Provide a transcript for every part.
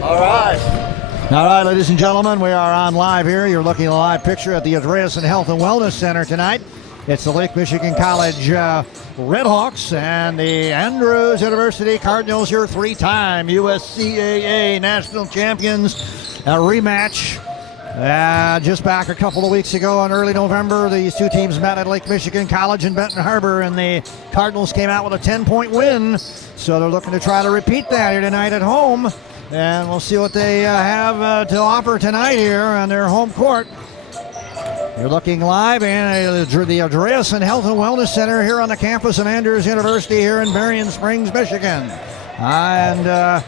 All right, ladies and gentlemen, we are on live here. You're looking at a live picture at the Andreasen Health and Wellness Center tonight. It's the Lake Michigan College Redhawks and the Andrews University Cardinals, your three-time USCAA national champions. A rematch just back a couple of weeks ago in early November. These two teams met at Lake Michigan College in Benton Harbor, and the Cardinals came out with a 10-point win. So they're looking to try to repeat that here tonight at home. And we'll see what they have to offer tonight here on their home court. You're looking live in the Andreasen Health and Wellness Center here on the campus of Andrews University here in Berrien Springs, Michigan. And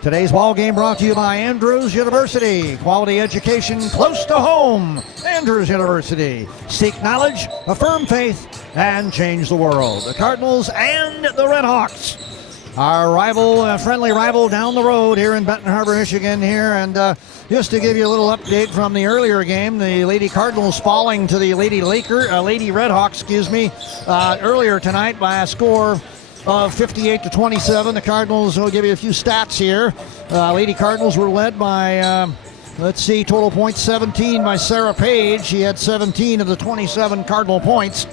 today's ball game brought to you by Andrews University. Quality education close to home. Andrews University. Seek knowledge, affirm faith, and change the world. The Cardinals and the Redhawks. Our friendly rival down the road here in Benton Harbor, Michigan here. And just to give you a little update from the earlier game, the Lady Cardinals falling to the Lady Redhawks, earlier tonight by a score of 58-27. The Cardinals, will give you a few stats here. Lady Cardinals were led by, total points 17 by Sarah Page. She had 17 of the 27 Cardinal points.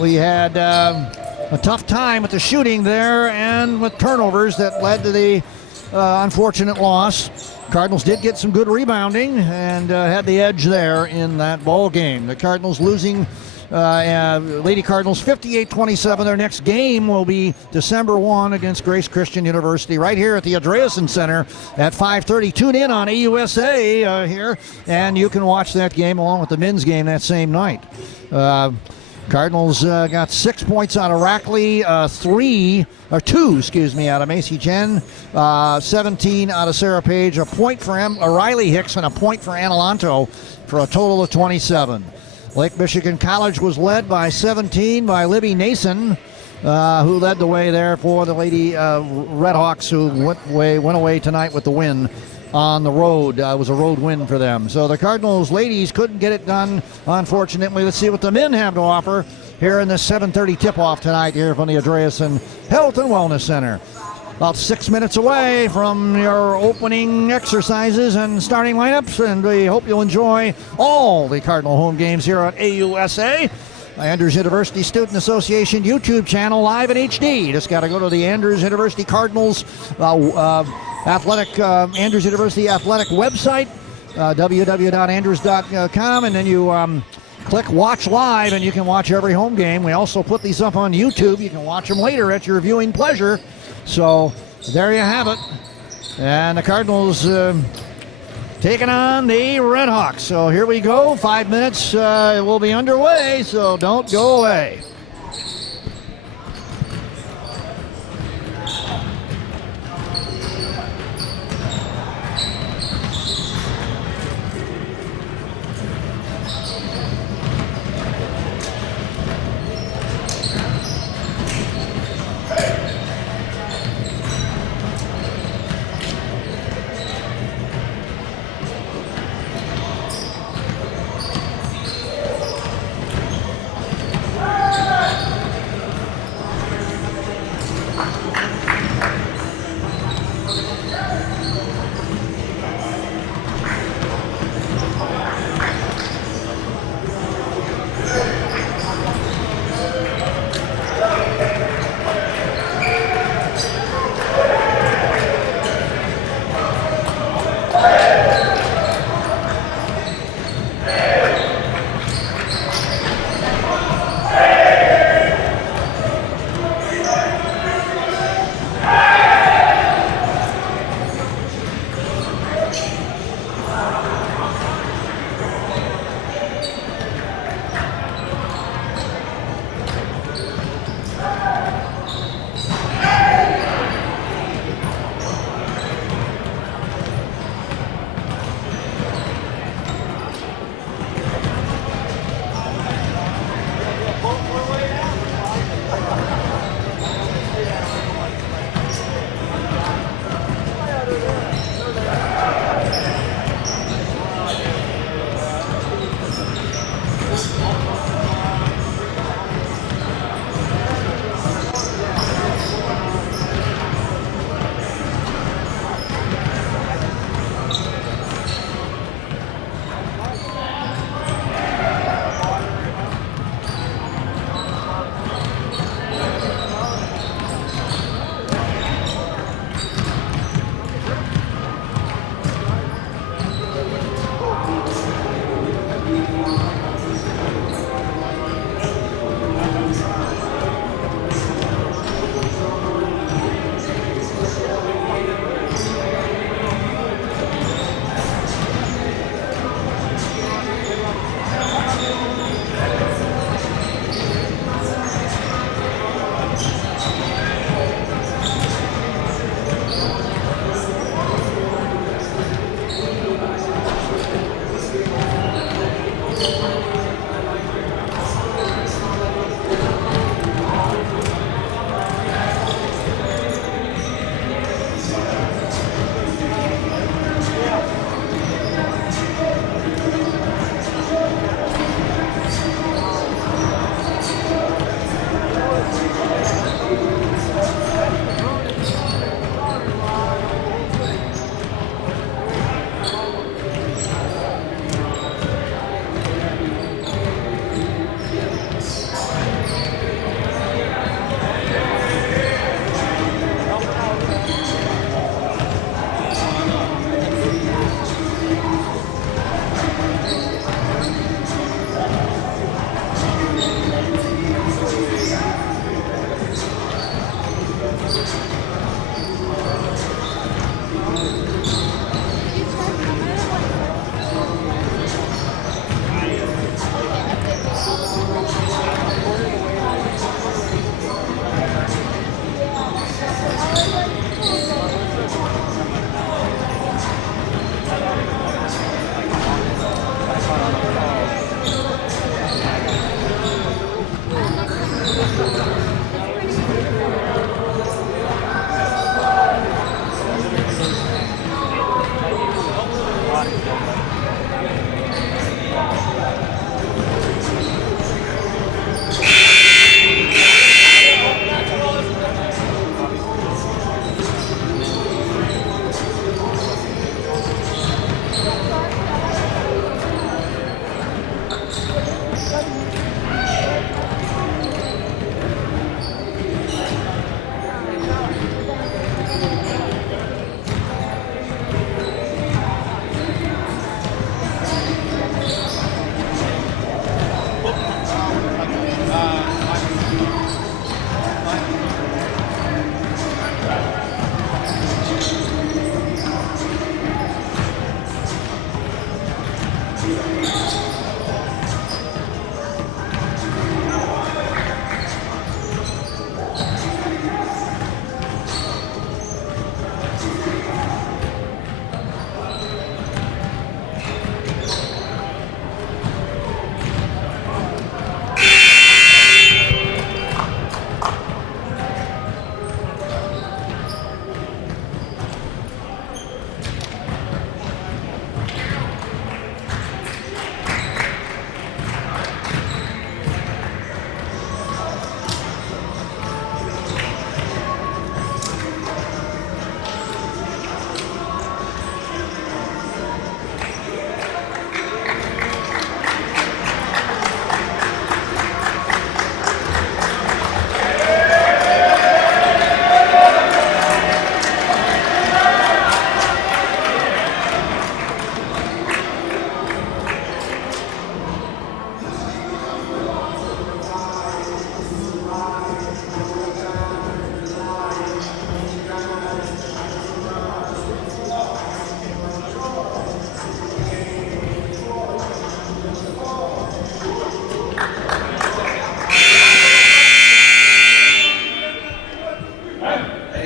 We had a tough time with the shooting there and with turnovers that led to the unfortunate loss. Cardinals did get some good rebounding and had the edge there in that ball game. The Cardinals losing, Lady Cardinals 58-27. Their next game will be December 1 against Grace Christian University right here at the Andreasen Center at 5:30. Tune in on AUSA here, and you can watch that game along with the men's game that same night. Cardinals got 6 points out of Rackley, 2 out of Macy Jen, 17 out of Sarah Page, a point for Riley Hicks, and a point for Analanto for a total of 27. Lake Michigan College was led by 17 by Libby Nason, who led the way there for the Lady Redhawks, who went away tonight with the win on the road. It was a road win for them. So the Cardinals ladies couldn't get it done, unfortunately. Let's see what the men have to offer here in the 7:30 tip-off tonight here from the Andreasen Health and Wellness Center. About 6 minutes away from your opening exercises and starting lineups, and we hope you'll enjoy all the Cardinal home games here at AUSA. Andrews University Student Association YouTube channel live in HD. Just got to go to the Andrews University Cardinals Andrews University Athletic website, www.andrews.com, and then you click Watch Live, and you can watch every home game. We also put these up on YouTube. You can watch them later at your viewing pleasure. So there you have it. And the Cardinals taking on the Redhawks. So here we go. 5 minutes will be underway, so don't go away.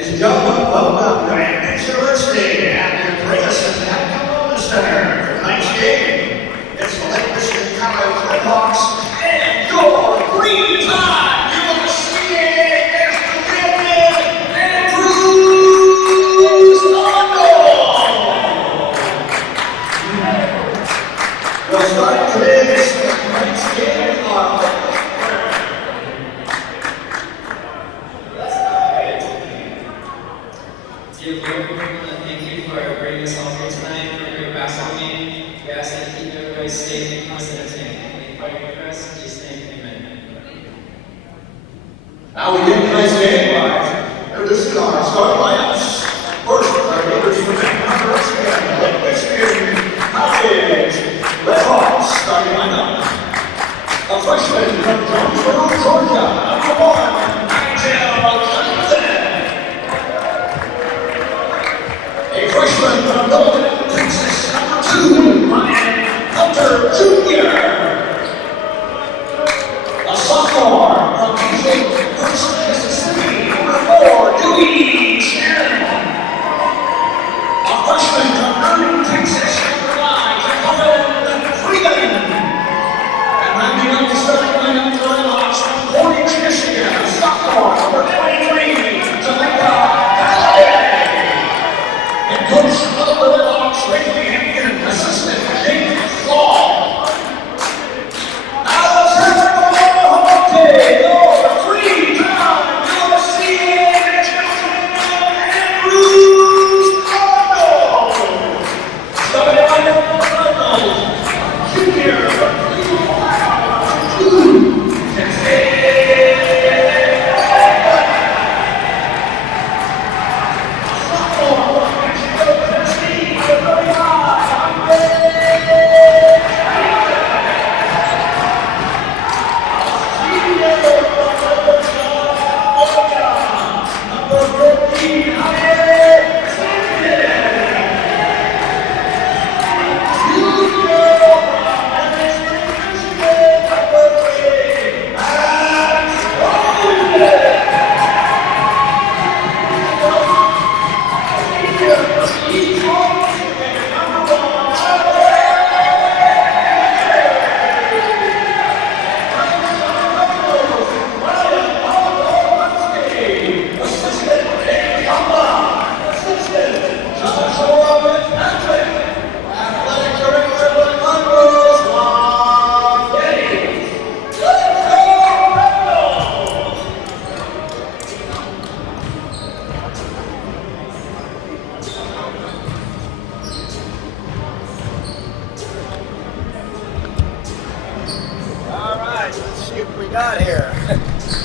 and gentlemen, welcome to Advance University at the Andreas Wellness Center for tonight's game. It's the Lake Michigan College Redhawks and your three-time USCA National Champion, Andrews on goal. We'll start today's tonight's game on Thank you for bringing us all here tonight for a great basketball game. We ask that you keep everybody safe and constant entertainment. Thank you for your press. In Jesus' name, amen. Now we begin tonight's game by introducing our starting lineups. First, our leaders for that number again, Lake Michigan College Redhawks starting lineup. A freshman from Jonesboro, Georgia, number 1, Nigel Johnson. A freshman from Northern Texas, number 2, Ryan Hunter Jr. A sophomore from First Mississippi, number 4, Dewey Shannon. A freshman from Irving, Texas, number 9, Dakota Freeman. And rounding up the starting lineup for the Redhawks from Portage, Michigan, a sophomore, number 23, Jamaica Halliday. And coach of the Redhawks, Lately Hampton, assistant James Law. Now let's hear it from the three-time USCA National Champion, Andrews Cardinals. Starting lineup for the Cardinals, junior from Cleveland,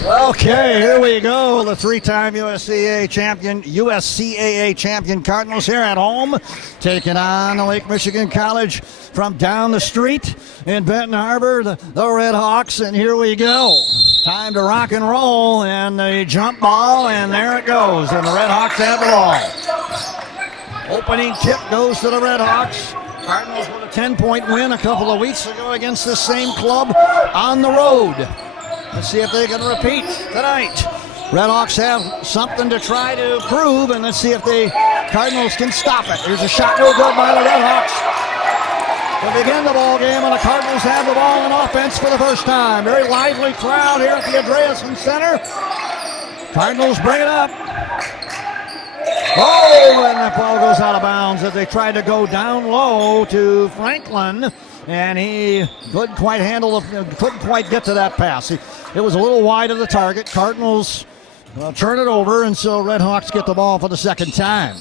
Okay, here we go. The three-time USCAA champion Cardinals here at home, taking on the Lake Michigan College from down the street in Benton Harbor, the Redhawks, and here we go. Time to rock and roll, and the jump ball, and there it goes, and the Redhawks have the ball. Opening tip goes to the Redhawks. Cardinals with a 10-point win a couple of weeks ago against this same club on the road. Let's see if they can repeat tonight. Redhawks have something to try to prove, and let's see if the Cardinals can stop it. Here's a shot, no good by the Redhawks to begin the ball game, and the Cardinals have the ball in offense for the first time. Very lively crowd here at the Andreasen Center. Cardinals bring it up. Oh, and the ball goes out of bounds as they tried to go down low to Franklin, and he couldn't quite get to that pass. It was a little wide of the target. Cardinals turn it over, and so Redhawks get the ball for the second time.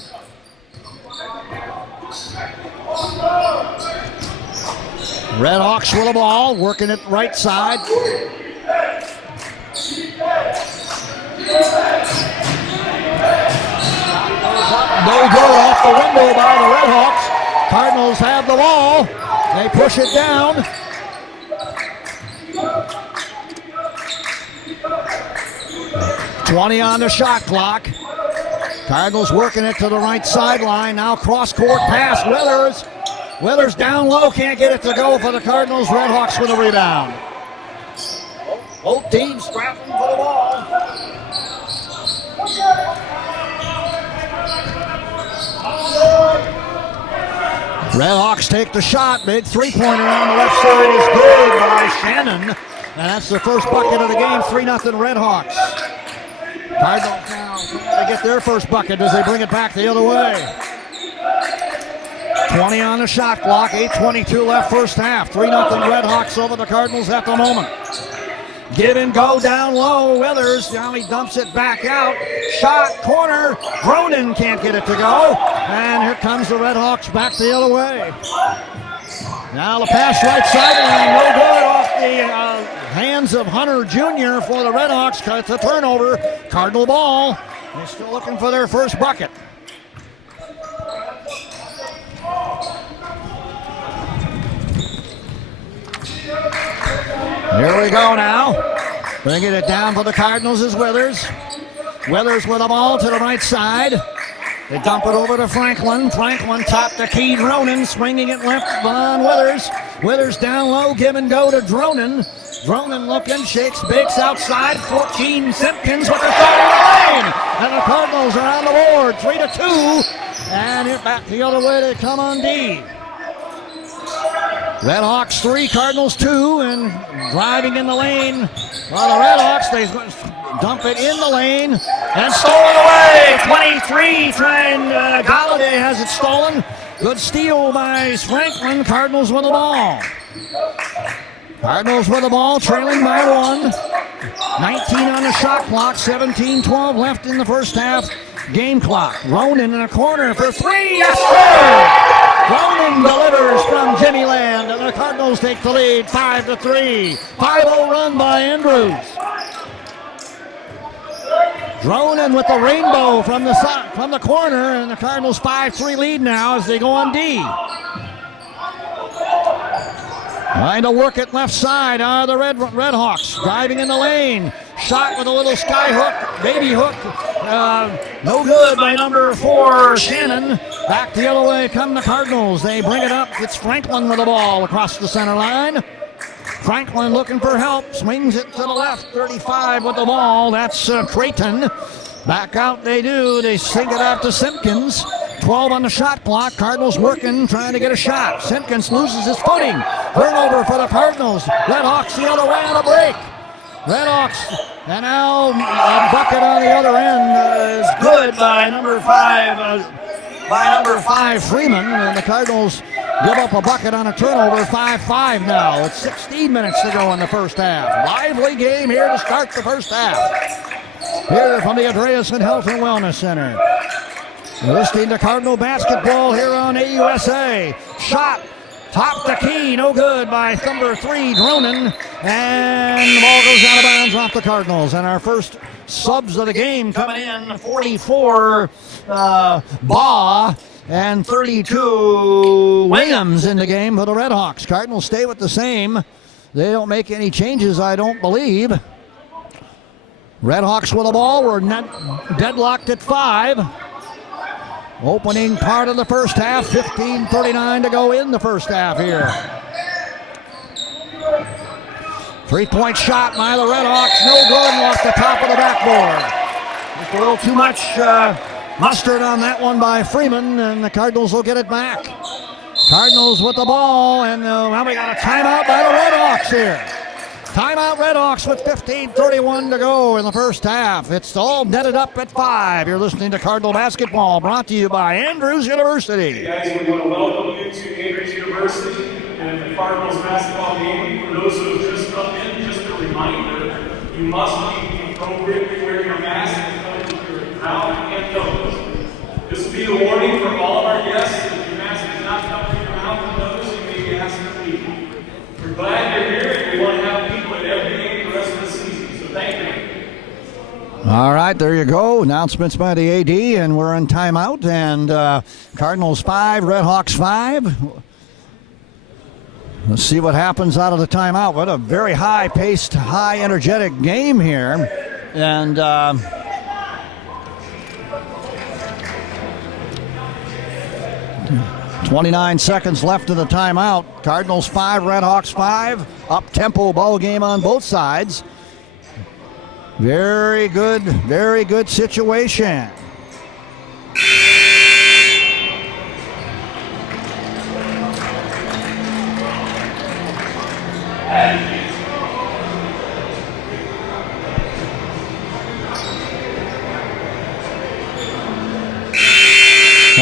Redhawks with the ball, working it right side. No good off the window by the Redhawks. Cardinals have the ball. They push it down. .20 on the shot clock. Cardinals working it to the right sideline. Now cross-court pass. Withers down low. Can't get it to go for the Cardinals. Redhawks with a rebound. Both teams scrapping for the ball. Redhawks take the shot. Big three-pointer on the left side is good by Shannon. And that's the first bucket of the game, 3-0 Redhawks. Cardinals now trying to get their first bucket as they bring it back the other way. 20 on the shot clock, 8:22 left first half. 3-0 Redhawks over the Cardinals at the moment. Give and go down low. Weathers, now he dumps it back out. Shot, corner. Cronin can't get it to go. And here comes the Redhawks back the other way. Now the pass right sideline, no good off the hands of Hunter Jr. for the Redhawks. It's a turnover. Cardinal ball. They're still looking for their first bucket. Here we go now. Bringing it down for the Cardinals is Withers. Withers with the ball to the right side. They dump it over to Franklin. Franklin top the key. Dronin swinging it left on Withers. Withers down low. Give and go to Dronin. Dronin looking, shakes, bakes outside. 14 Simpkins with the shot in the lane. And the Cardinals are on the board. 3-2. And it back the other way. They come on D. Redhawks 3, Cardinals 2, and driving in the lane. Well, the Redhawks, they dump it in the lane and stolen away. 23, Galladay has it stolen. Good steal by Franklin. Cardinals with the ball. Cardinals with the ball, trailing by 1. 19 on the shot clock, 17-12 left in the first half. Game clock. Ronan in a corner for 3. Yes, sir! Ronan delivers from Jimmy Land, and the Cardinals take the lead 5-3. 5-0 run by Andrews. Dronin with the rainbow from the corner, and the Cardinals 5-3 lead now as they go on D. Trying to work it left side are the Redhawks. Driving in the lane. Shot with a little sky hook, baby hook. No good by number 4, Shannon. Back the other way come the Cardinals. They bring it up. It's Franklin with the ball across the center line. Franklin looking for help. Swings it to the left. 35 with the ball. That's Creighton. Back out they do. They sink it out to Simpkins. 12 on the shot clock. Cardinals working, trying to get a shot. Simpkins loses his footing. Turnover for the Cardinals. Redhawks the other way on a break. Redhawks, and now a bucket on the other end is good by number 5 Freeman, and the Cardinals give up a bucket on a turnover. 5-5 now. It's 16 minutes to go in the first half. Lively game here to start the first half. Here from the Andreasen Health and Wellness Center. Listening to Cardinal basketball here on AUSA. Shot. Top the key, no good by number 3, Dronin. And the ball goes out of bounds off the Cardinals. And our first subs of the game coming in, 44, Baugh, and 32, Williams in the game for the Redhawks. Cardinals stay with the same. They don't make any changes, I don't believe. Redhawks with the ball. We're deadlocked at 5. Opening part of the first half, 15:39 to go in the first half here. 3-point shot by the Redhawks, no good, off the top of the backboard. Just a little too much mustard on that one by Freeman, and the Cardinals will get it back. Cardinals with the ball, and now we got a timeout by the Redhawks here. Timeout Redhawks with 15:31 to go in the first half. It's all netted up at 5. You're listening to Cardinal Basketball, brought to you by Andrews University. Hey guys, we want to welcome you to Andrews University and the Cardinals basketball game. For those who have just come in, just a reminder, you must be appropriately wearing your mask and cover your mouth and nose. This will be the warning for all of our guests. If your mask is not covering your mouth and nose, you may be asked to leave. We're glad you're here, and we want to have people at every game the rest of the season, so thank you. All right, there you go. Announcements by the AD, and we're in timeout. And Cardinals 5, Redhawks 5. Let's see what happens out of the timeout. What a very high-paced, high-energetic game here. And 29 seconds left of the timeout. Cardinals 5, Redhawks 5. Up-tempo ball game on both sides. Very good situation.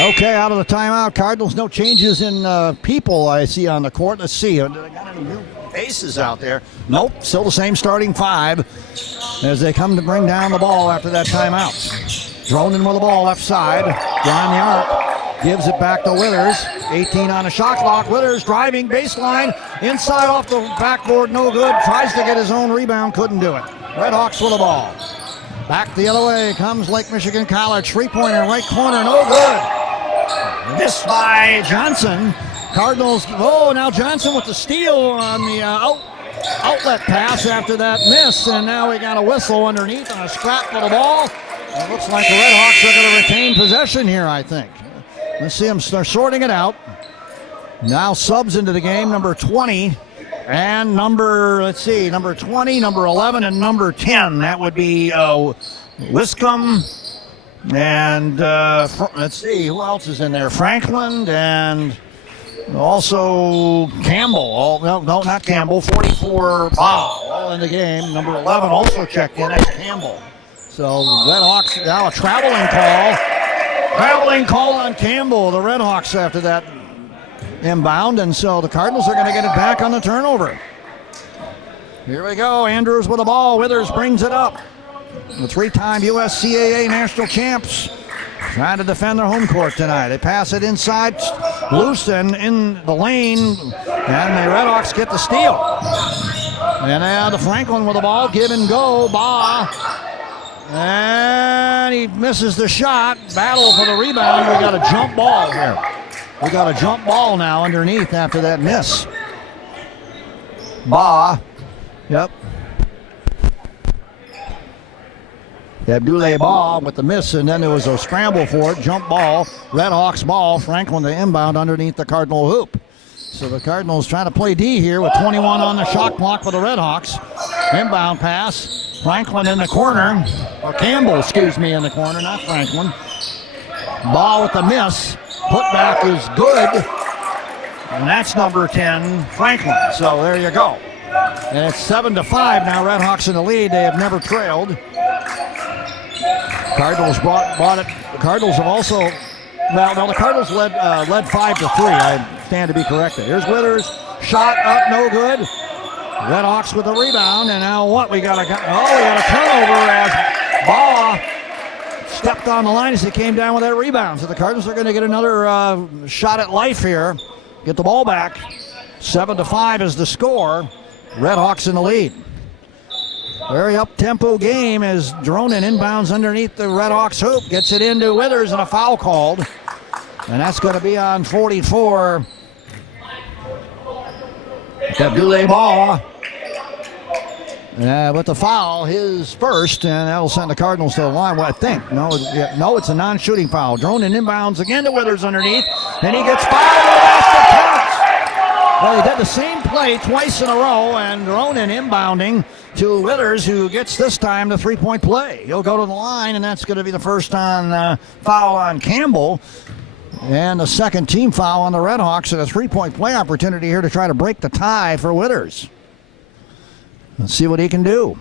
Okay, out of the timeout. Cardinals, no changes in people I see on the court. Let's see. Did I got any new faces out there? Nope, still the same starting five as they come to bring down the ball after that timeout. Dronin with the ball left side. Down the arc. Gives it back to Withers. 18 on a shot clock. Withers driving baseline. Inside off the backboard, no good. Tries to get his own rebound, couldn't do it. Redhawks with the ball. Back the other way comes Lake Michigan College. Three-pointer right corner, no good. Missed by Johnson. Cardinals, now Johnson with the steal on the outlet pass after that miss. And now we got a whistle underneath and a scrap for the ball. It looks like the Redhawks are going to retain possession here, I think. Let's see them start sorting it out. Now subs into the game, number 20 and number 20, number 11, and number 10. That would be Wiscombe and let's see, who else is in there? Franklin and also Campbell. No, not Campbell. 44 all in the game. Number 11 also checked in. That's Campbell. So Redhawks now a traveling call. Traveling call on Campbell, the Redhawks after that inbound, and so the Cardinals are going to get it back on the turnover. Here we go. Andrews with the ball. Withers brings it up. The three-time USCAA national champs trying to defend their home court tonight. They pass it inside, loose and in the lane, and the Redhawks get the steal. And now the Franklin with the ball. Give and go. And he misses the shot. Battle for the rebound. We got a jump ball here. We got a jump ball now underneath after that miss. Yep. Abdoulaye Ba with the miss, and then there was a scramble for it. Jump ball. Redhawks ball. Franklin the inbound underneath the Cardinal hoop. So the Cardinals trying to play D here with 21 on the shot clock for the Redhawks. Inbound pass. Franklin in the corner, or Campbell, in the corner, not Franklin. Ball with the miss. Putback is good. And that's number 10, Franklin. So there you go. And it's 7-5 now. Redhawks in the lead. They have never trailed. Cardinals brought it. The Cardinals have also, the Cardinals led 5-3. I stand to be corrected. Here's Withers. Shot up, no good. Redhawks with the rebound, and now what? We got a turnover as Ba stepped on the line as he came down with that rebound. So the Cardinals are going to get another shot at life here. Get the ball back. 7-5 is the score. Redhawks in the lead. Very up-tempo game as Dronin inbounds underneath the Redhawks hoop. Gets it into Withers and a foul called. And that's going to be on 44. Abdoulaye Ba. With the foul, his first, and that'll send the Cardinals to the line. Well, I think. No, it's a non-shooting foul. Dronin inbounds again to Withers underneath, and he gets fouled in the last counts. Well, he did the same play twice in a row, and Dronin inbounding to Withers, who gets this time the three-point play. He'll go to the line, and that's going to be the first foul on Campbell. And the second team foul on the Redhawks, and a three-point play opportunity here to try to break the tie for Withers. Let's see what he can do.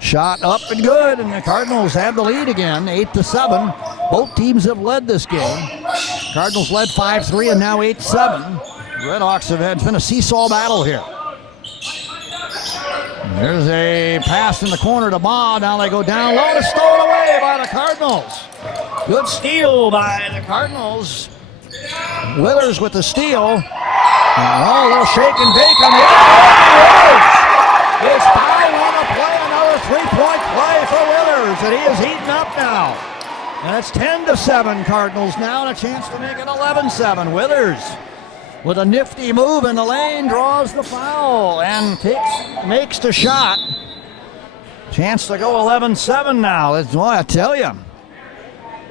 Shot up and good, and the Cardinals have the lead again, 8-7. Both teams have led this game. Cardinals led 5-3 and now 8-7. Redhawks it's been a seesaw battle here. There's a pass in the corner to Ba. Now they go down low to stolen away by the Cardinals. Good steal by the Cardinals. Withers with the steal. A little shake and bake on the other. It's foul on the play. Another three-point play for Withers, and he is heating up now. And it's 10-7 Cardinals now, and a chance to make it 11-7. Withers with a nifty move in the lane draws the foul and makes the shot. Chance to go 11-7 now. I tell you,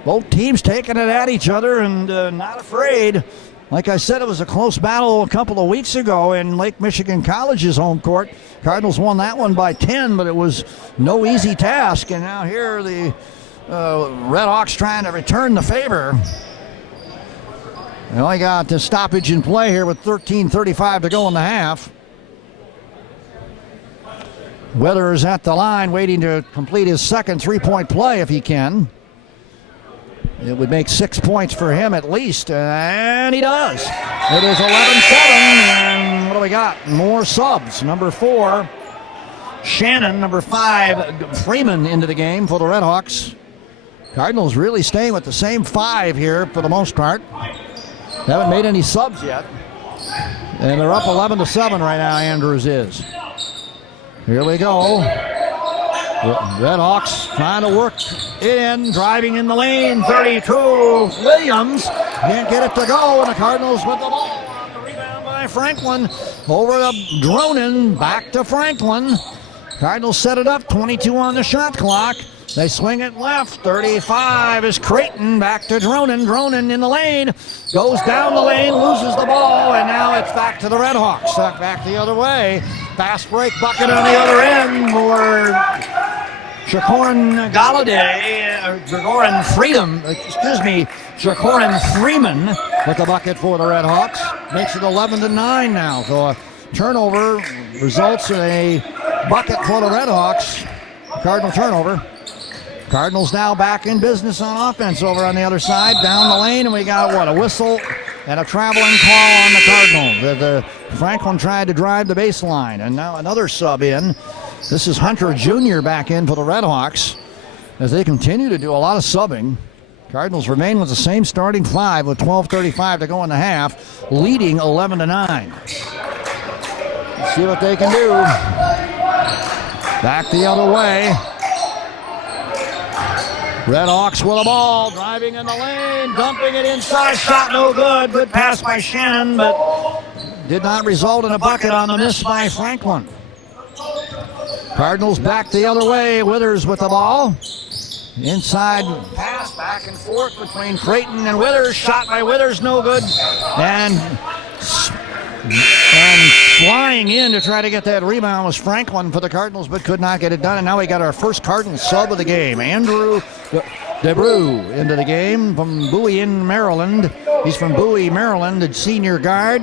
both teams taking it at each other and not afraid. Like I said, it was a close battle a couple of weeks ago in Lake Michigan College's home court. Cardinals won that one by 10, but it was no easy task. And now here the Redhawks trying to return the favor. They only got the stoppage in play here with 13:35 to go in the half. Withers is at the line waiting to complete his second three-point play if he can. It would make 6 points for him at least, and he does. It is 11-7, and what do we got? More subs. Number 4, Shannon. Number 5, Freeman into the game for the Redhawks. Cardinals really staying with the same 5 here for the most part. Haven't made any subs yet. And they're up 11-7 right now, Andrews is. Here we go. Redhawks trying to work it in, driving in the lane. 32, Williams can't get it to go, and the Cardinals with the ball on the rebound by Franklin. Over to Dronin, back to Franklin. Cardinals set it up, 22 on the shot clock. They swing it left, 35 is Creighton, back to Dronin. Dronin in the lane, goes down the lane, loses the ball, and now it's back to the Redhawks. Back the other way. Fast break bucket on the other end for Jacorin Galladay, Jacorin Freeman with the bucket for the Redhawks. Makes it 11-9 now. So a turnover results in a bucket for the Redhawks. Cardinal turnover. Cardinals now back in business on offense over on the other side, down the lane, and we got a whistle and a traveling call on the Cardinals. The Franklin tried to drive the baseline, and now another sub in. This is Hunter Jr. back in for the Redhawks as they continue to do a lot of subbing. Cardinals remain with the same starting 5 with 12:35 to go in the half, leading 11-9. Let's see what they can do. Back the other way. Redhawks with the ball, driving in the lane, dumping it inside, shot no good. Good pass by Shannon, but did not result in a bucket on the miss by Franklin. Cardinals back the other way, Withers with the ball. Inside pass, back and forth between Creighton and Withers. Shot by Withers, no good. And flying in to try to get that rebound was Franklin for the Cardinals, but could not get it done. And now we got our first Cardinals sub of the game. Andrew DeBrew into the game from Bowie in Maryland. He's from Bowie, Maryland, the senior guard.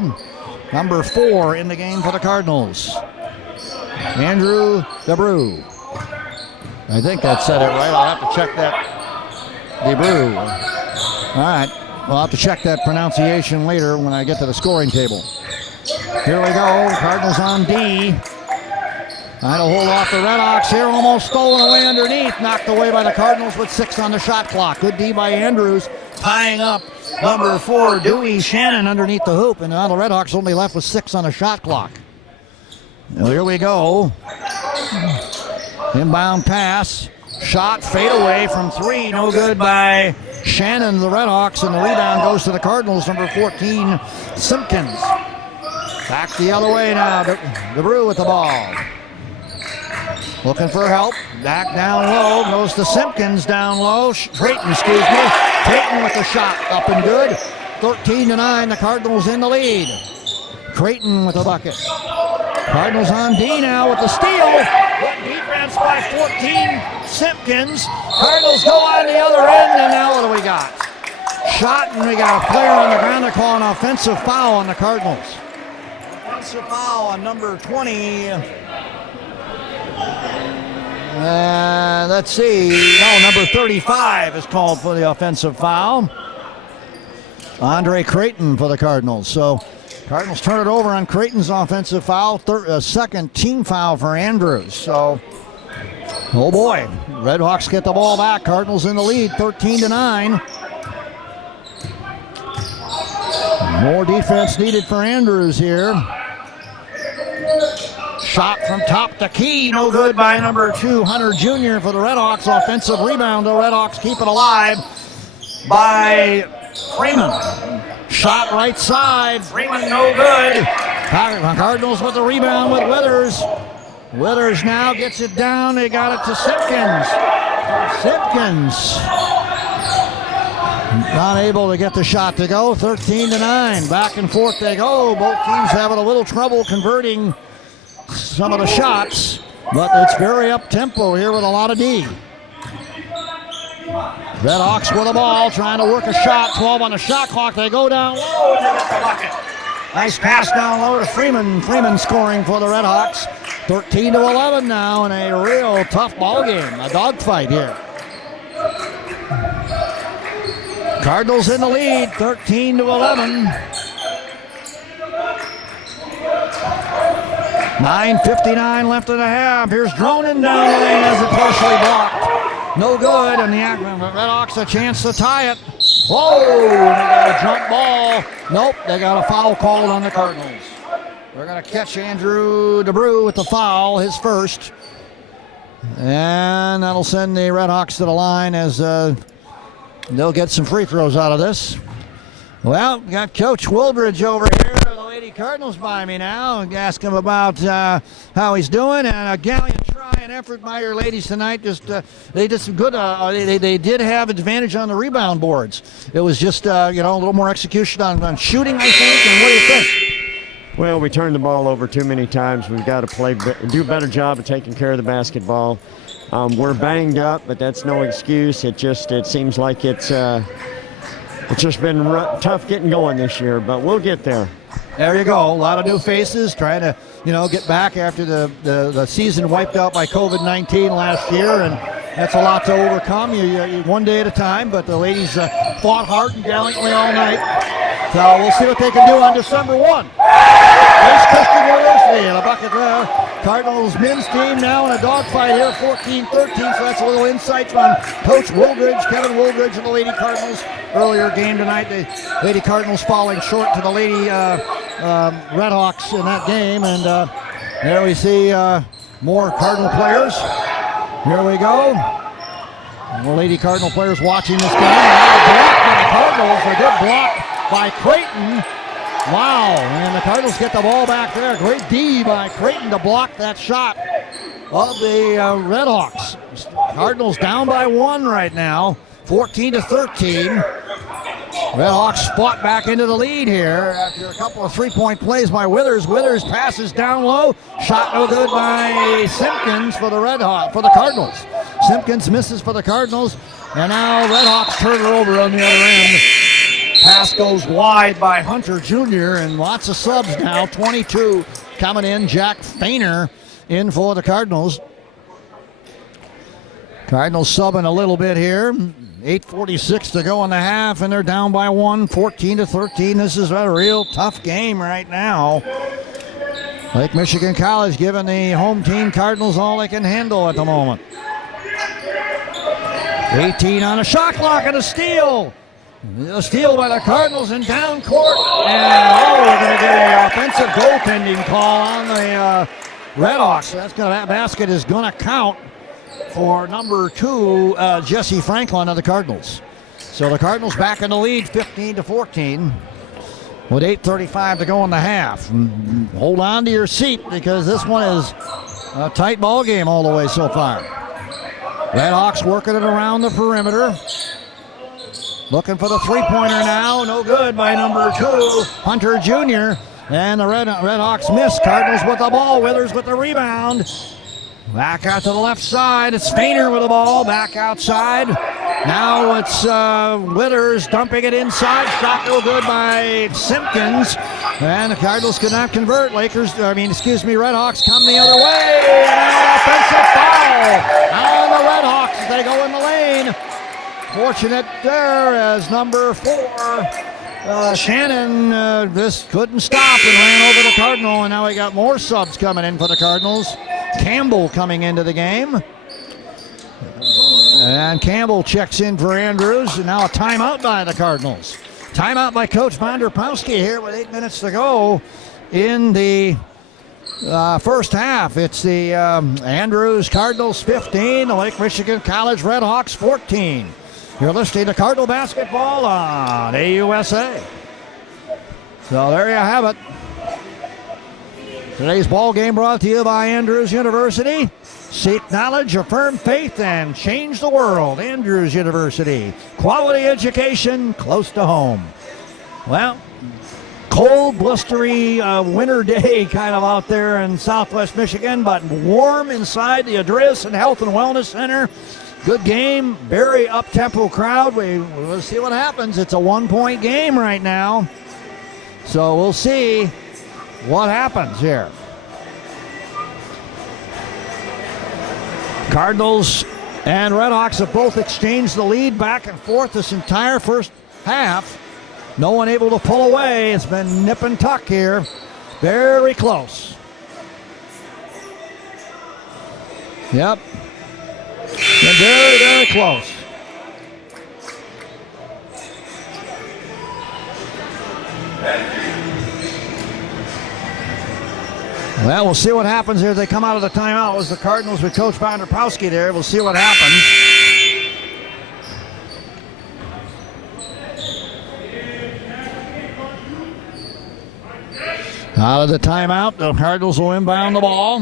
Number 4 in the game for the Cardinals. Andrew DeBrew. I think that said it right. I'll have to check that. DeBrew. All right. We'll have to check that pronunciation later when I get to the scoring table. Here we go. Cardinals on D. Trying to hold off the Redhawks here. Almost stolen away underneath. Knocked away by the Cardinals with 6 on the shot clock. Good D by Andrews. Tying up number 4, Dewey Shannon underneath the hoop. And now the Redhawks only left with 6 on the shot clock. Now here we go. Inbound pass. Shot, fade away from 3. No good by Shannon, the Redhawks. And the rebound goes to the Cardinals. Number 14, Simpkins. Back the other way now. DeBrew with the ball. Looking for help. Back down low. Goes to Simpkins down low. Creighton with the shot. Up and good. 13-9. The Cardinals in the lead. Creighton with the bucket. Cardinals on D now with the steal. Good defense by 14. Simpkins. Cardinals go on the other end. And now what do we got? Shot, and we got a player on the ground. They're calling an offensive foul on the Cardinals. Offensive foul on number 20. Let's see. No, number 35 is called for the offensive foul. Andre Creighton for the Cardinals. So Cardinals turn it over on Creighton's offensive foul. Second team foul for Andrews. So, oh boy. Redhawks get the ball back. Cardinals in the lead, 13-9. More defense needed for Andrews here. Shot from top to key, no good by number 2, Hunter Jr. for the Redhawks. Offensive rebound, the Redhawks keep it alive by Freeman. Shot right side, Freeman no good. Cardinals with the rebound with Withers. Withers now gets it down, they got it to Simpkins. Simpkins not able to get the shot to go, 13-9. Back and forth they go. Both teams having a little trouble converting some of the shots, but it's very up-tempo here with a lot of D. Redhawks with the ball, trying to work a shot. 12 on the shot clock. They go down low to get the bucket. Nice pass down low to Freeman. Freeman scoring for the Redhawks. 13-11 now in a real tough ball game. A dogfight here. Cardinals in the lead, 13-11. 9:59 left in the half. Here's Dronin down the lane as it partially blocked. No good, and the Redhawks a chance to tie it. Whoa, they got a jump ball. Nope, they got a foul called on the Cardinals. They're going to catch Andrew DeBrew with the foul, his first. And that'll send the Redhawks to the line as they'll get some free throws out of this. Well, got Coach Wildridge over here, the Lady Cardinals by me now. Ask him about how he's doing, and a gallant try and effort by your ladies tonight. They did some good. They did have advantage on the rebound boards. It was just a little more execution on shooting, I think. And what do you think? Well, we turned the ball over too many times. We've got to do a better job of taking care of the basketball. We're banged up, but that's no excuse. It seems like it's just been tough getting going this year, but we'll get there. There you go. A lot of new faces trying to, get back after the season wiped out by COVID-19 last year, and that's a lot to overcome. You one day at a time, but the ladies fought hard and gallantly all night. So we'll see what they can do on December 1. There's Christian University in a bucket there. Cardinals men's team now in a dogfight here, 14-13. So that's a little insight from Coach Wildridge, Kevin Wildridge, and the Lady Cardinals. Earlier game tonight, the Lady Cardinals falling short to the Lady Redhawks in that game. And there we see more Cardinal players. Here we go. The Lady Cardinal players watching this game. Blocked by the Cardinals. A good block by Creighton. Wow, and the Cardinals get the ball back there. Great D by Creighton to block that shot of the Redhawks. Cardinals down by 1 right now, 14-13. Redhawks fought back into the lead here after a couple of three-point plays by Withers. Withers passes down low. Shot no good by Simpkins for the Cardinals. Simpkins misses for the Cardinals, and now Redhawks turn it over on the other end. Pass goes wide by Hunter Jr., and lots of subs now. 22 coming in. Jack Fainer in for the Cardinals. Cardinals subbing a little bit here. 8:46 to go in the half, and they're down by 1, 14-13. This is a real tough game right now. Lake Michigan College giving the home team Cardinals all they can handle at the moment. 18 on a shot clock and a steal. A steal by the Cardinals in down court. And we're going to get an offensive goaltending call on the Redhawks. That basket is going to count for number 2, Jesse Franklin of the Cardinals. So the Cardinals back in the lead, 15-14, with 8:35 to go in the half. Hold on to your seat because this one is a tight ball game all the way so far. Redhawks working it around the perimeter. Looking for the three-pointer now. No good by number 2, Hunter Jr. And the Redhawks miss. Cardinals with the ball. Withers with the rebound. Back out to the left side. It's Fainer with the ball. Back outside. Now it's Withers dumping it inside. Shot no good by Simpkins. And the Cardinals could not convert. Redhawks come the other way. And an offensive foul on the Redhawks as they go in the lane. Fortunate there as number 4, Shannon, just couldn't stop and ran over the Cardinal. And now we got more subs coming in for the Cardinals. Campbell coming into the game. And Campbell checks in for Andrews. And now a timeout by the Cardinals. Timeout by Coach Vonderpowski here with 8 minutes to go in the first half. It's the Andrews Cardinals 15, the Lake Michigan College Redhawks 14. You're listening to Cardinal Basketball on AUSA. So there you have it. Today's ball game brought to you by Andrews University. Seek knowledge, affirm faith, and change the world. Andrews University. Quality education close to home. Well, cold, blustery winter day kind of out there in southwest Michigan, but warm inside the Adris and Health and Wellness Center. Good game, very up-tempo crowd. We'll see what happens. It's a 1-point game right now. So we'll see what happens here. Cardinals and Redhawks have both exchanged the lead back and forth this entire first half. No one able to pull away. It's been nip and tuck here. Very close. Yep. Been very, very close. Well, we'll see what happens here as they come out of the timeout. It was the Cardinals with Coach Vanderpowski there. We'll see what happens. Out of the timeout, the Cardinals will inbound the ball.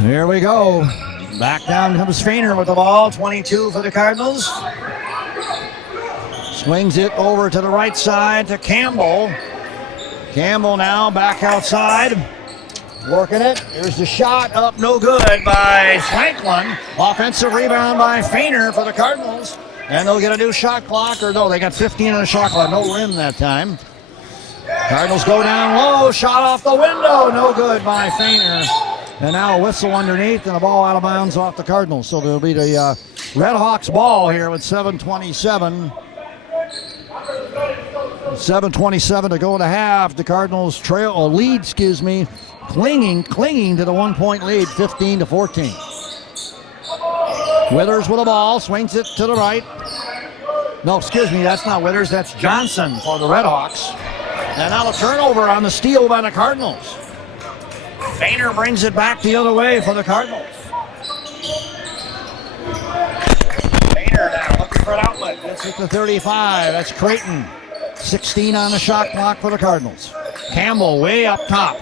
Here we go. Back down comes Feiner with the ball. 22 for the Cardinals. Swings it over to the right side to Campbell. Campbell now back outside. Working it. Here's the shot up, no good by Franklin. Offensive rebound by Feiner for the Cardinals. And they'll get a new shot clock, or no, they got 15 on the shot clock. No rim that time. Cardinals go down low. Shot off the window. No good by Feiner. And now a whistle underneath and a ball out of bounds off the Cardinals. So there'll be the Red Hawks ball here with 7:27. 7:27 to go in the half. The Cardinals lead, clinging to the 1-point lead, 15-14. Withers with the ball, swings it to the right. No, excuse me, that's not Withers, that's Johnson for the Red Hawks. And now the turnover on the steal by the Cardinals. Feiner brings it back the other way for the Cardinals. Feiner now looking for an outlet. Gets it to 35. That's Creighton. 16 on the shot clock for the Cardinals. Campbell way up top.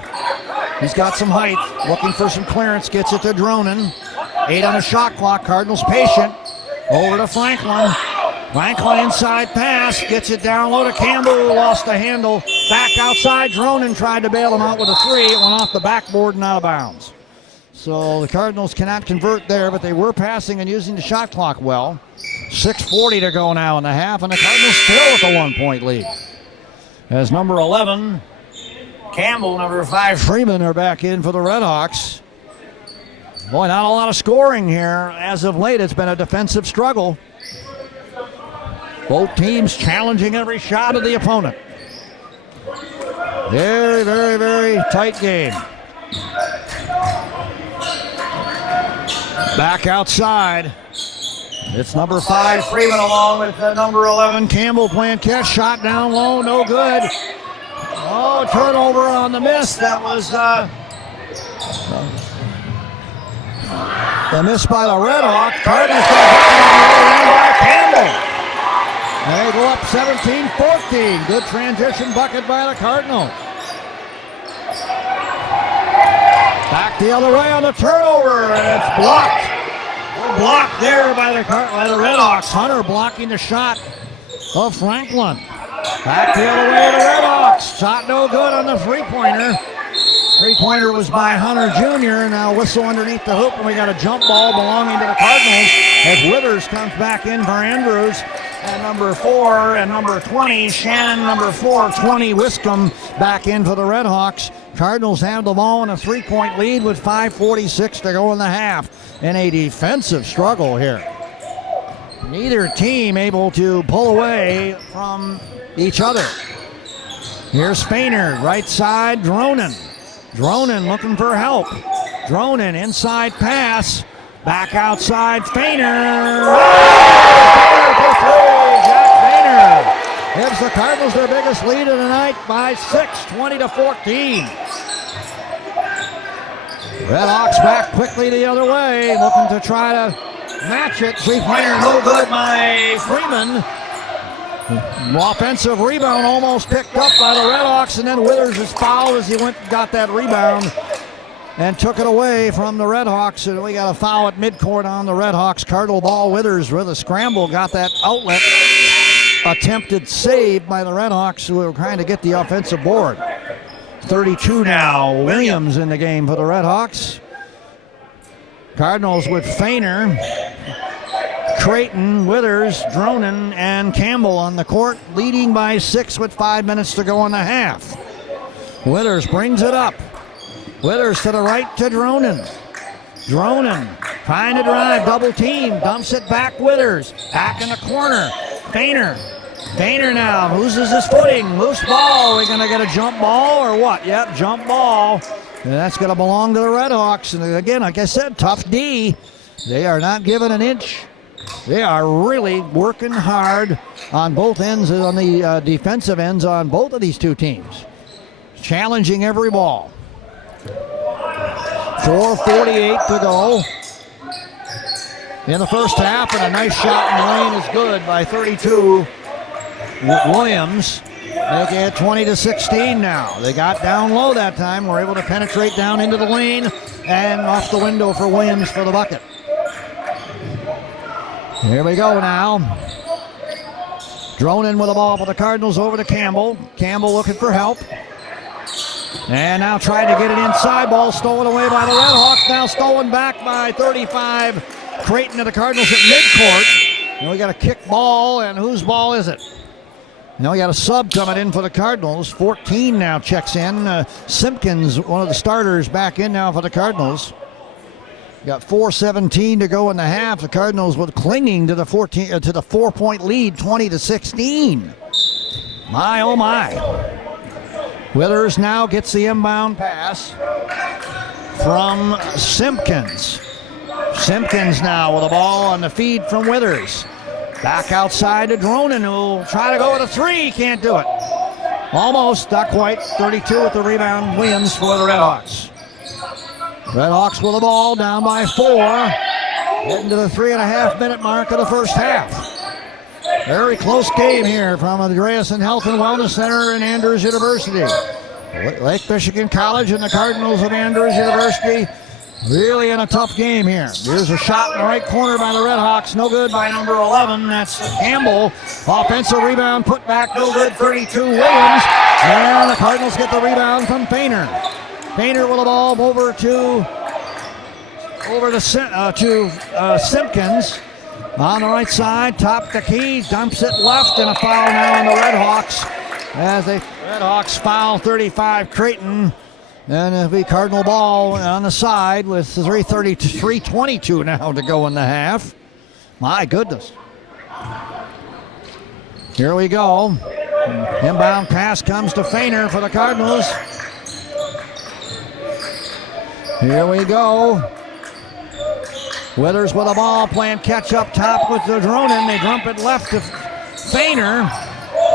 He's got some height. Looking for some clearance. Gets it to Dronin. 8 on the shot clock. Cardinals patient. Over to Franklin. Franklin inside pass. Gets it down low to Campbell. Lost the handle. Back outside. Dronin tried to bail him out with a 3. It went off the backboard and out of bounds. So the Cardinals cannot convert there, but they were passing and using the shot clock well. 6:40 to go now in the half, and the Cardinals still with a 1-point lead. As number 11, Campbell, number 5, Freeman are back in for the Red Hawks. Boy, not a lot of scoring here. As of late, it's been a defensive struggle. Both teams challenging every shot of the opponent. Very, very, very tight game. Back outside. It's number 5, Freeman, along with number 11, Campbell playing catch. Shot down low, no good. Oh, turnover on the miss. That was the miss by the Red Hawks. Cardinals by Campbell. They go up 17-14. Good transition bucket by the Cardinals. Back the other way on the turnover, and it's blocked. Blocked there by the Red Hawks. Hunter blocking the shot of Franklin. Back the other way to the Red Hawks. Shot no good on the three-pointer. Three-pointer was by Hunter Jr. Now whistle underneath the hoop, and we got a jump ball belonging to the Cardinals as Withers comes back in for Andrews. And number 4 and number 20, Shannon, number 4, 20, Wiscombe back in for the Red Hawks. Cardinals have the ball in a 3-point lead with 5:46 to go in the half. In a defensive struggle here. Neither team able to pull away from each other. Here's Feiner, right side, Dronin. Dronin looking for help. Dronin, inside pass. Back outside, Feiner. Feiner for 3. Jack Feiner gives the Cardinals their biggest lead of the night by 6, 20-14. Red Hawks back quickly the other way, looking to try to match it. Three-pointer no good by Freeman. Offensive rebound almost picked up by the Red Hawks, and then Withers is fouled as he went and got that rebound and took it away from the Red Hawks. And we got a foul at midcourt on the Red Hawks. Cardinal ball. Withers with a scramble got that outlet. Attempted save by the Red Hawks, who were trying to get the offensive board. 32 now. Williams in the game for the Red Hawks. Cardinals with Feiner, Creighton, Withers, Dronin, and Campbell on the court, leading by 6 with 5 minutes to go in the half. Withers brings it up. Withers to the right to Dronin. Dronin trying to drive, double team, dumps it back. Withers back in the corner. Feiner now loses his footing. Loose ball. Are we going to get a jump ball or what? Yep, jump ball. And that's going to belong to the Redhawks. And again, like I said, tough D. They are not giving an inch. They are really working hard on both ends, on the defensive ends on both of these two teams. Challenging every ball. 4:48 to go in the first half, and a nice shot in the lane is good by 32. Williams making it 20-16 now. They got down low that time, were able to penetrate down into the lane, and off the window for Williams for the bucket. Here we go now. Dronin with the ball for the Cardinals over to Campbell. Campbell looking for help. And now trying to get it inside. Ball stolen away by the Redhawks. Now stolen back by 35. Creighton to the Cardinals at midcourt. And we got a kick ball, and whose ball is it? Now we got a sub coming in for the Cardinals. 14 now checks in. Simpkins, one of the starters, back in now for the Cardinals. Got 4:17 to go in the half. The Cardinals were clinging to the 4-point lead, 20-16. My, oh my. Withers now gets the inbound pass from Simpkins. Simpkins now with the ball on the feed from Withers. Back outside to Dronin, who will try to go with a three. Can't do it. Almost, not quite. 32 with the rebound. Williams for the Redhawks. Redhawks with the ball, down by 4. Heading to the 3.5-minute mark of the first half. Very close game here from the Andreessen Health and Wellness Center in Andrews University. Lake Michigan College and the Cardinals of Andrews University really in a tough game here. Here's a shot in the right corner by the Redhawks. No good by number 11. That's Campbell. Offensive rebound put back. No good. 32 Williams. And the Cardinals get the rebound from Feiner. Feiner with the ball over to Simpkins. On the right side, top the key, dumps it left, and a foul now on the Redhawks. As the Redhawks foul 35 Creighton. And it'll be Cardinal ball on the side with 3:22 now to go in the half. My goodness. Here we go. Inbound pass comes to Feiner for the Cardinals. Here we go. Withers with the ball, playing catch up top with the Dronin. They dump it left to Feiner.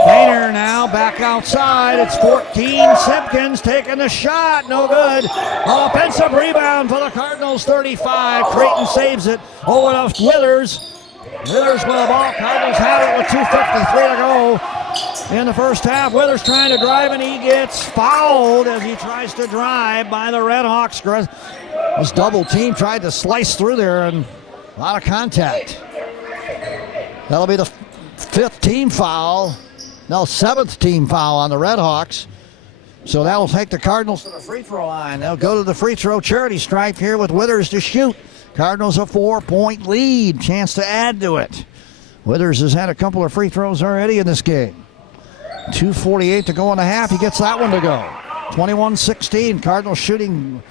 Feiner now back outside. It's 14. Simpkins taking the shot. No good. Offensive rebound for the Cardinals. 35. Creighton saves it. Over to Withers. Withers with the ball. Cardinals have it with 2:53 to go in the first half. Withers trying to drive, and he gets fouled as he tries to drive by the Redhawks. This double team tried to slice through there, and a lot of contact. That'll be the 7th team foul on the Redhawks. So that'll take the Cardinals to the free throw line. They'll go to the free throw charity stripe here with Withers to shoot. Cardinals a 4-point lead. Chance to add to it. Withers has had a couple of free throws already in this game. 2:48 to go in the half. He gets that one to go. 21-16. Cardinals shooting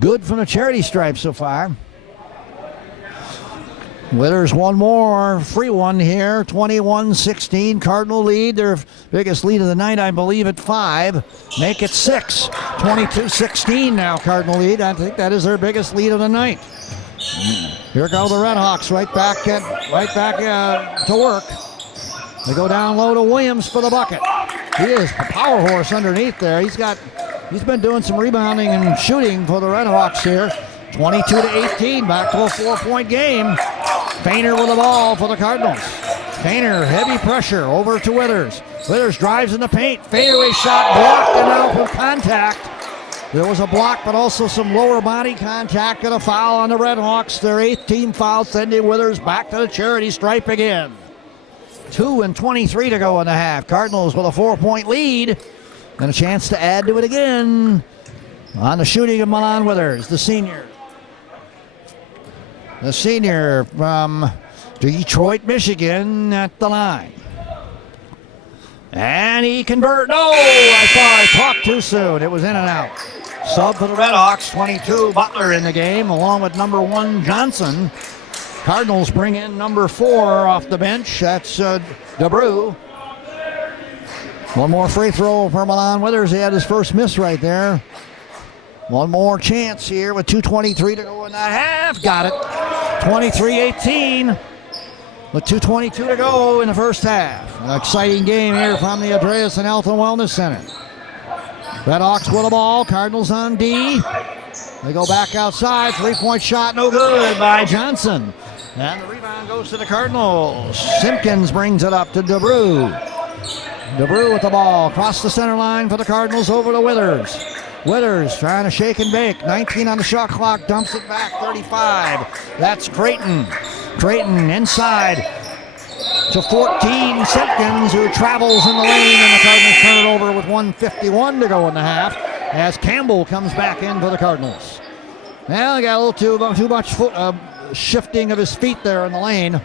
good from the charity stripe so far. Withers one more free one here. 21-16. Cardinal lead. Their biggest lead of the night, I believe, at 5. Make it 6. 22-16 now, Cardinal lead. I think that is their biggest lead of the night. Here go the Redhawks right back to work. They go down low to Williams for the bucket. He is a power horse underneath there. He's been doing some rebounding and shooting for the Redhawks here. 22-18, back to a 4-point game. Feiner with the ball for the Cardinals. Feiner, heavy pressure over to Withers. Withers drives in the paint. Fadeaway shot blocked and out from contact. There was a block, but also some lower body contact and a foul on the Redhawks. Their 8th team foul, sending Withers back to the charity stripe again. 2:23 to go in the half. Cardinals with a 4-point lead and a chance to add to it again on the shooting of Milan Withers, the senior. The senior from Detroit, Michigan at the line. And he converted. No, I thought I talked too soon. It was in and out. Sub for the Redhawks, 22, Butler in the game, along with number 1, Johnson. Cardinals bring in number 4 off the bench. That's DeBrew. One more free throw for Milan Withers. He had his first miss right there. One more chance here with 2:23 to go in that half. Got it. 23-18 with 2:22 to go in the first half. An exciting game here from the Andreessen Health and Wellness Center. Redhawks with the ball. Cardinals on D. They go back outside. Three-point shot, no good by Johnson. And the rebound goes to the Cardinals. Simpkins brings it up to DeBrew. DeBrew with the ball. Across the center line for the Cardinals over to Withers. Withers trying to shake and bake. 19 on the shot clock. Dumps it back. 35. That's Creighton. Creighton inside to 14. Simpkins, who travels in the lane, and the Cardinals turn it over with 1:51 to go in the half as Campbell comes back in for the Cardinals. Now they got a little too much shifting of his feet there in the lane.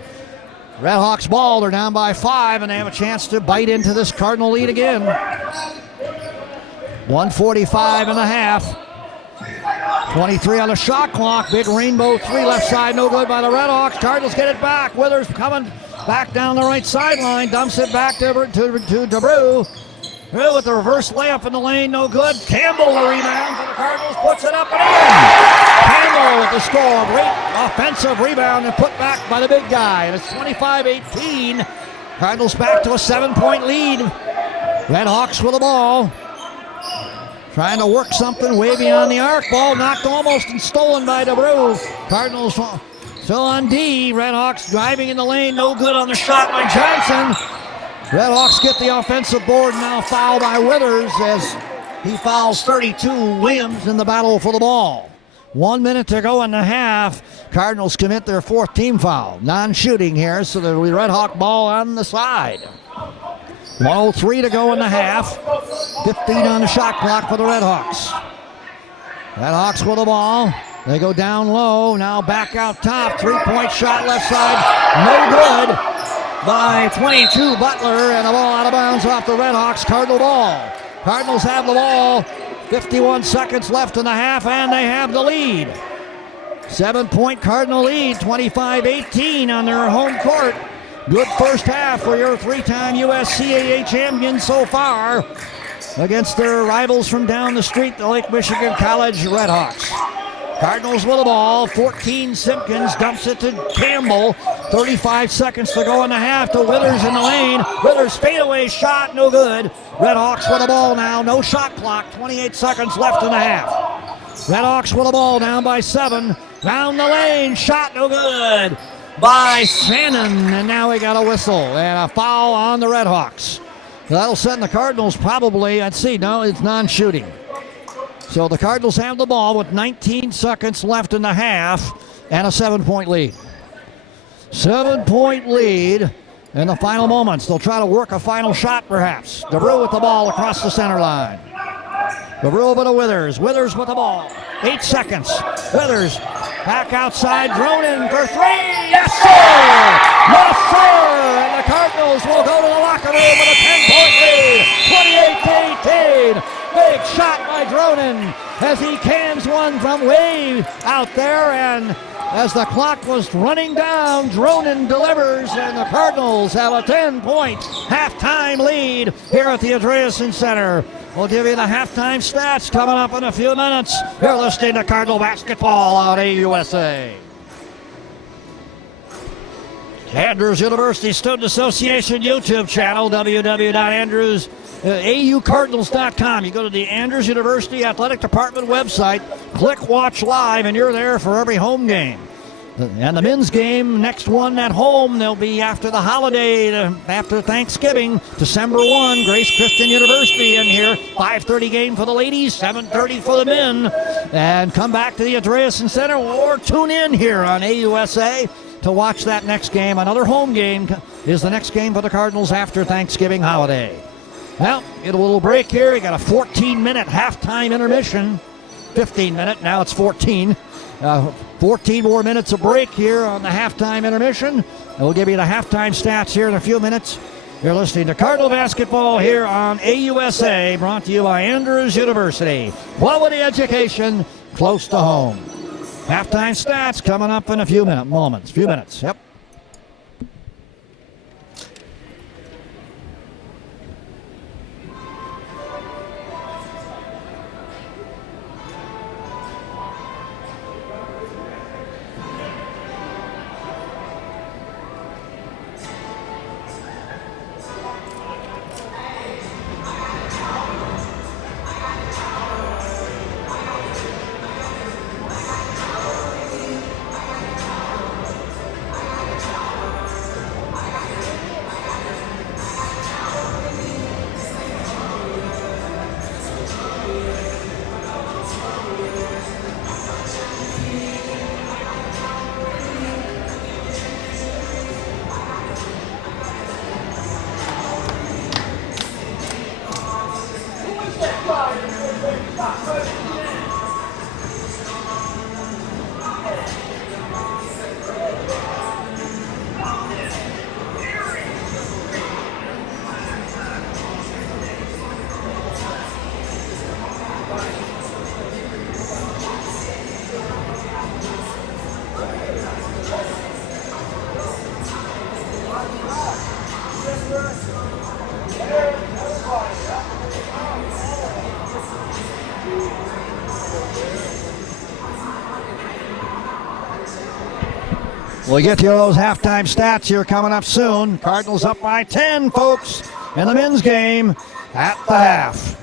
Redhawks ball. They're down by 5, and they have a chance to bite into this Cardinal lead again. 1:45 in the half. 23 on the shot clock. Big rainbow 3 left side. No good by the Redhawks. Cardinals get it back. Withers coming back down the right sideline. Dumps it back to DeBrew. With the reverse layup in the lane. No good. Campbell the rebound for the Cardinals. Puts it up and in. Campbell with the score. Great offensive rebound and put back by the big guy. And it's 25-18. Cardinals back to a 7-point lead. Redhawks with the ball. Trying to work something way beyond the arc. Ball knocked almost and stolen by DeBrew. Cardinals still on D. Redhawks driving in the lane. No good on the shot by Johnson. Redhawks get the offensive board. Now foul by Withers as he fouls 32. Williams in the battle for the ball. 1 minute to go in the half. Cardinals commit their 4th team foul. Non-shooting here, so there'll be Redhawk ball on the side. 1:03 to go in the half. 15 on the shot clock for the Redhawks. Redhawks with the ball. They go down low. Now back out top. 3-point shot left side. No good by 22 Butler. And the ball out of bounds off the Redhawks. Cardinal ball. Cardinals have the ball. 51 seconds left in the half, and they have the lead. 7-point Cardinal lead. 25-18 on their home court. Good first half for your 3-time USCAA champions so far against their rivals from down the street, the Lake Michigan College Redhawks. Cardinals with the ball. 14 Simpkins dumps it to Campbell. 35 seconds to go in the half to Withers in the lane. Withers fadeaway shot, no good. Redhawks with the ball now. No shot clock. 28 seconds left in the half. Redhawks with the ball down by 7. Down the lane. Shot, no good by Shannon, and now we got a whistle and a foul on the Redhawks. That'll send the Cardinals probably, let's see, no, it's non-shooting. So the Cardinals have the ball with 19 seconds left in the half and a 7-point lead. 7-point lead in the final moments. They'll try to work a final shot perhaps. DeBrew with the ball across the center line. DeBrew over to Withers. Withers with the ball. 8 seconds. Withers back outside. Dronin for 3. Yes, sir! Yes, sir! And the Cardinals will go to the locker room with a 10-point lead. 28-18. Big shot by Dronin as he cans one from way out there. And as the clock was running down, Dronin delivers, and the Cardinals have a 10-point halftime lead here at the Andreessen Center. We'll give you the halftime stats coming up in a few minutes. You're listening to Cardinal Basketball on AUSA. Andrews University Student Association YouTube channel, www.andrewsaucardinals.com. You go to the Andrews University Athletic Department website, click Watch Live, and you're there for every home game. And the men's game, next one at home, they'll be after the holiday, after Thanksgiving, December 1, Grace Christian University in here. 5:30 game for the ladies, 7:30 for the men. And come back to the Andreessen Center or tune in here on AUSA to watch that next game. Another home game is the next game for the Cardinals after Thanksgiving holiday. Well, get a little break here. You got a 14-minute halftime intermission. 15-minute, now it's 14. 14 more minutes of break here on the halftime intermission. And we'll give you the halftime stats here in a few minutes. You're listening to Cardinal basketball here on AUSA, brought to you by Andrews University. Quality education close to home. Halftime stats coming up in a few minutes. Yep. We'll get you those halftime stats here coming up soon. Cardinals up by 10, folks, in the men's game at the half.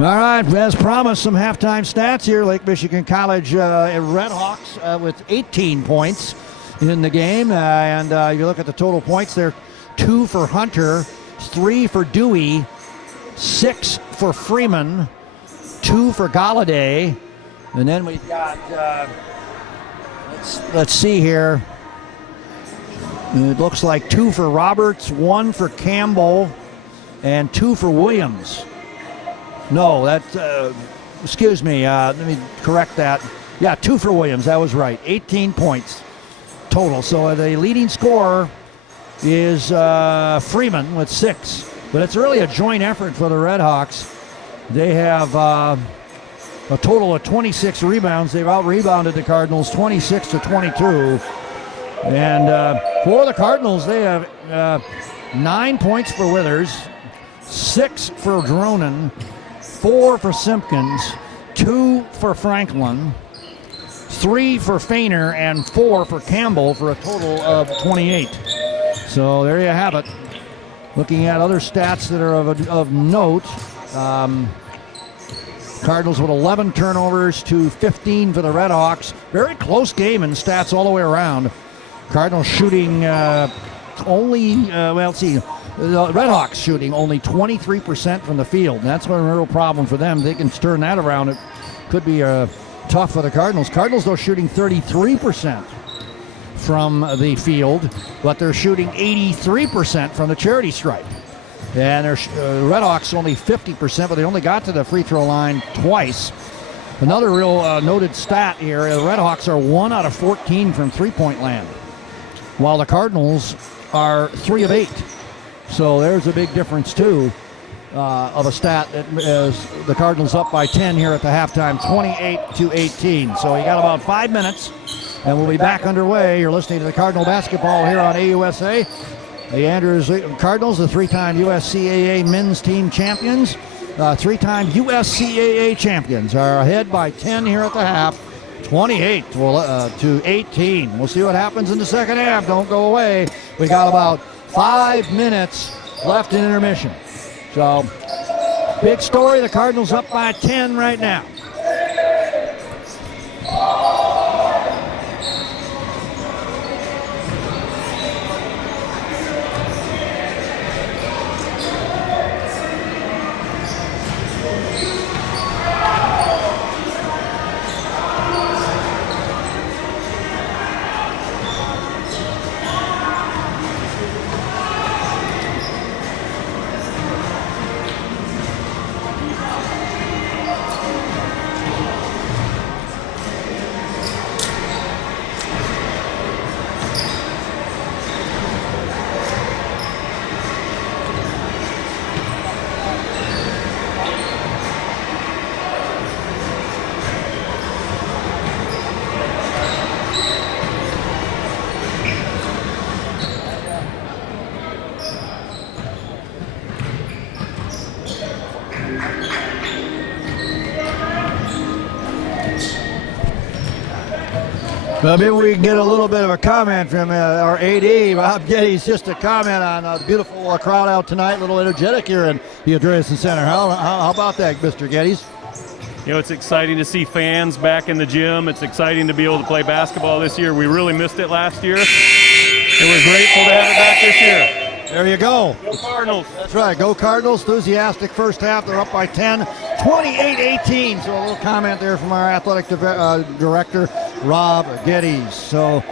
All right, as promised, some halftime stats here. Lake Michigan College Redhawks with 18 points in the game. And you look at the total points there, 2 for Hunter, 3 for Dewey, 6 for Freeman, 2 for Galladay. And then we've got, let's see here. It looks like 2 for Roberts, 1 for Campbell, and 2 for Williams. No, excuse me, let me correct that. Yeah, 2 for Williams, that was right. 18 points total. So the leading scorer is Freeman with 6. But it's really a joint effort for the Redhawks. They have a total of 26 rebounds. They've out-rebounded the Cardinals 26 to 22. And for the Cardinals, they have 9 points for Withers, 6 for Dronin, 4 for Simpkins, 2 for Franklin, 3 for Fainer, and 4 for Campbell for a total of 28. So there you have it. Looking at other stats that are of note, Cardinals with 11 turnovers to 15 for the Redhawks. Very close game in stats all the way around. Cardinals shooting the Redhawks shooting only 23% from the field. And that's a real problem for them. They can turn that around. It could be tough for the Cardinals. Cardinals, though, shooting 33% from the field, but they're shooting 83% from the charity stripe. And Redhawks only 50%, but they only got to the free throw line twice. Another real noted stat here, the Redhawks are 1 out of 14 from three-point land, while the Cardinals are 3 of 8. So there's a big difference, too, of a stat that is the Cardinals up by 10 here at the halftime, 28 to 18. So you got about 5 minutes, and we'll be back underway. You're listening to the Cardinal basketball here on AUSA. The Andrews Cardinals, the 3-time USCAA men's team champions, 3-time USCAA champions, are ahead by 10 here at the half, 28 to 18. We'll see what happens in the second half. Don't go away. We got about 5 minutes left in intermission. So, big story. The Cardinals up by 10 right now. Well, maybe we can get a little bit of a comment from our AD, Bob Geddes, just a comment on the beautiful crowd out tonight, a little energetic here in the Andreessen Center. How about that, Mr. Geddes? You know, it's exciting to see fans back in the gym. It's exciting to be able to play basketball this year. We really missed it last year, and we're grateful to have it back this year. There you go. Go Cardinals. That's right. Go Cardinals. Enthusiastic first half. They're up by 10, 28-18. So a little comment there from our athletic director, Rob Geddes. So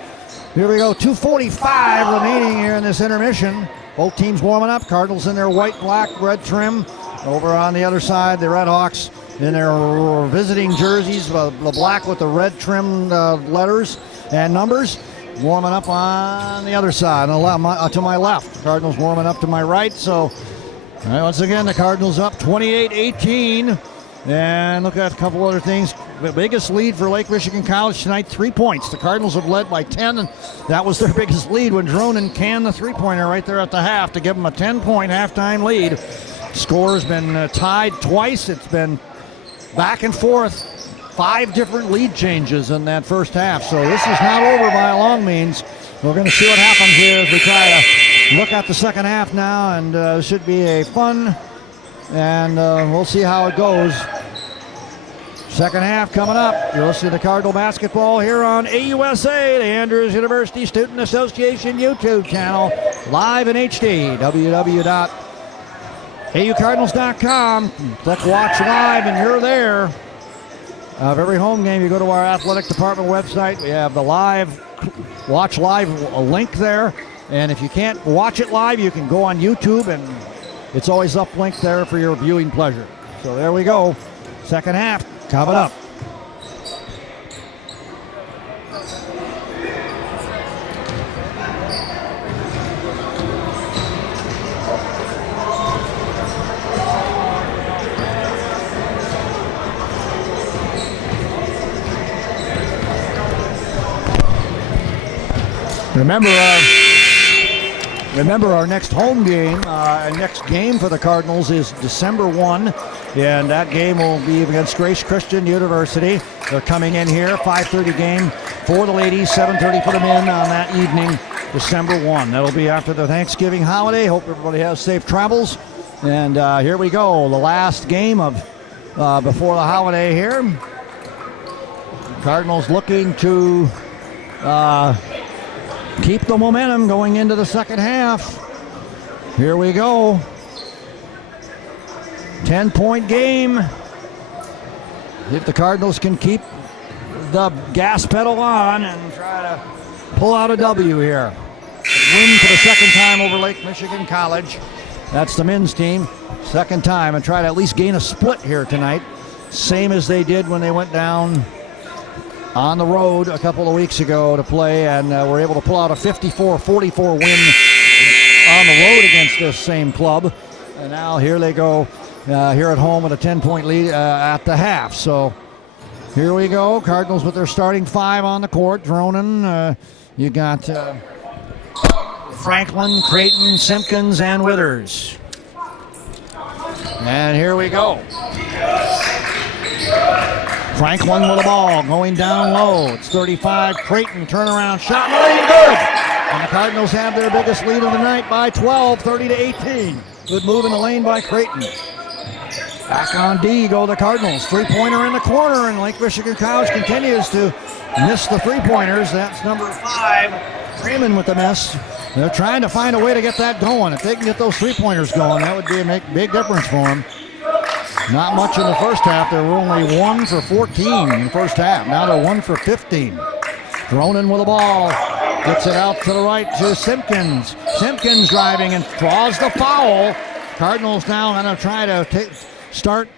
here we go. 2:45 remaining here in this intermission. Both teams warming up. Cardinals in their white, black, red trim. Over on the other side, the Redhawks in their visiting jerseys, the black with the red trimmed letters and numbers. warming up on the other side, to my left. Cardinals warming up to my right. So once again, the Cardinals up 28-18. And look at a couple other things. The biggest lead for Lake Michigan College tonight, 3 points. The Cardinals have led by 10, and that was their biggest lead when Dronen canned the three-pointer right there at the half to give them a 10-point halftime lead. Score has been tied twice. It's been back and forth. 5 different lead changes in that first half. So this is not over by a long means. We're going to see what happens here as we try to look at the second half now, and it should be a fun, and we'll see how it goes. Second half coming up. You're listening to Cardinal Basketball here on AUSA, the Andrews University Student Association YouTube channel, live in HD, www.aucardinals.com. Click Watch Live, and you're there. Of every home game, you go to our athletic department website. We have the Watch Live link there. And if you can't watch it live, you can go on YouTube, and it's always uplinked there for your viewing pleasure. So there we go. Second half coming up. Remember our next home game, next game for the Cardinals is December 1, and that game will be against Grace Christian University. They're coming in here, 5:30 game for the ladies, 7:30 for the men on that evening, December 1. That'll be after the Thanksgiving holiday. Hope everybody has safe travels. And here we go, the last game of before the holiday here. Cardinals looking to keep the momentum going into the second half. Here we go. 10-point game. If the Cardinals can keep the gas pedal on and try to pull out a W here. Win for the second time over Lake Michigan College. That's the men's team. Second time, and try to at least gain a split here tonight. Same as they did when they went down on the road a couple of weeks ago to play, and were able to pull out a 54-44 win on the road against this same club. And now here they go here at home with a 10-point lead at the half. So here we go. Cardinals with their starting 5 on the court. Dronen, you got Franklin, Creighton, Simpkins, and Withers. And here we go. Franklin with the ball, going down low. It's 35. Creighton, turnaround shot, good. And the Cardinals have their biggest lead of the night by 12, 30-18. Good move in the lane by Creighton. Back on D go the Cardinals. Three-pointer in the corner, and Lake Michigan College continues to miss the three-pointers. That's number 5, Freeman with the miss. They're trying to find a way to get that going. If they can get those three-pointers going, that would be a big difference for them. Not much in the first half. They were only 1 for 14 in the first half. Now they're 1 for 15. Dronen with the ball. Gets it out to the right to Simpkins. Simpkins driving and draws the foul. Cardinals now going to try to start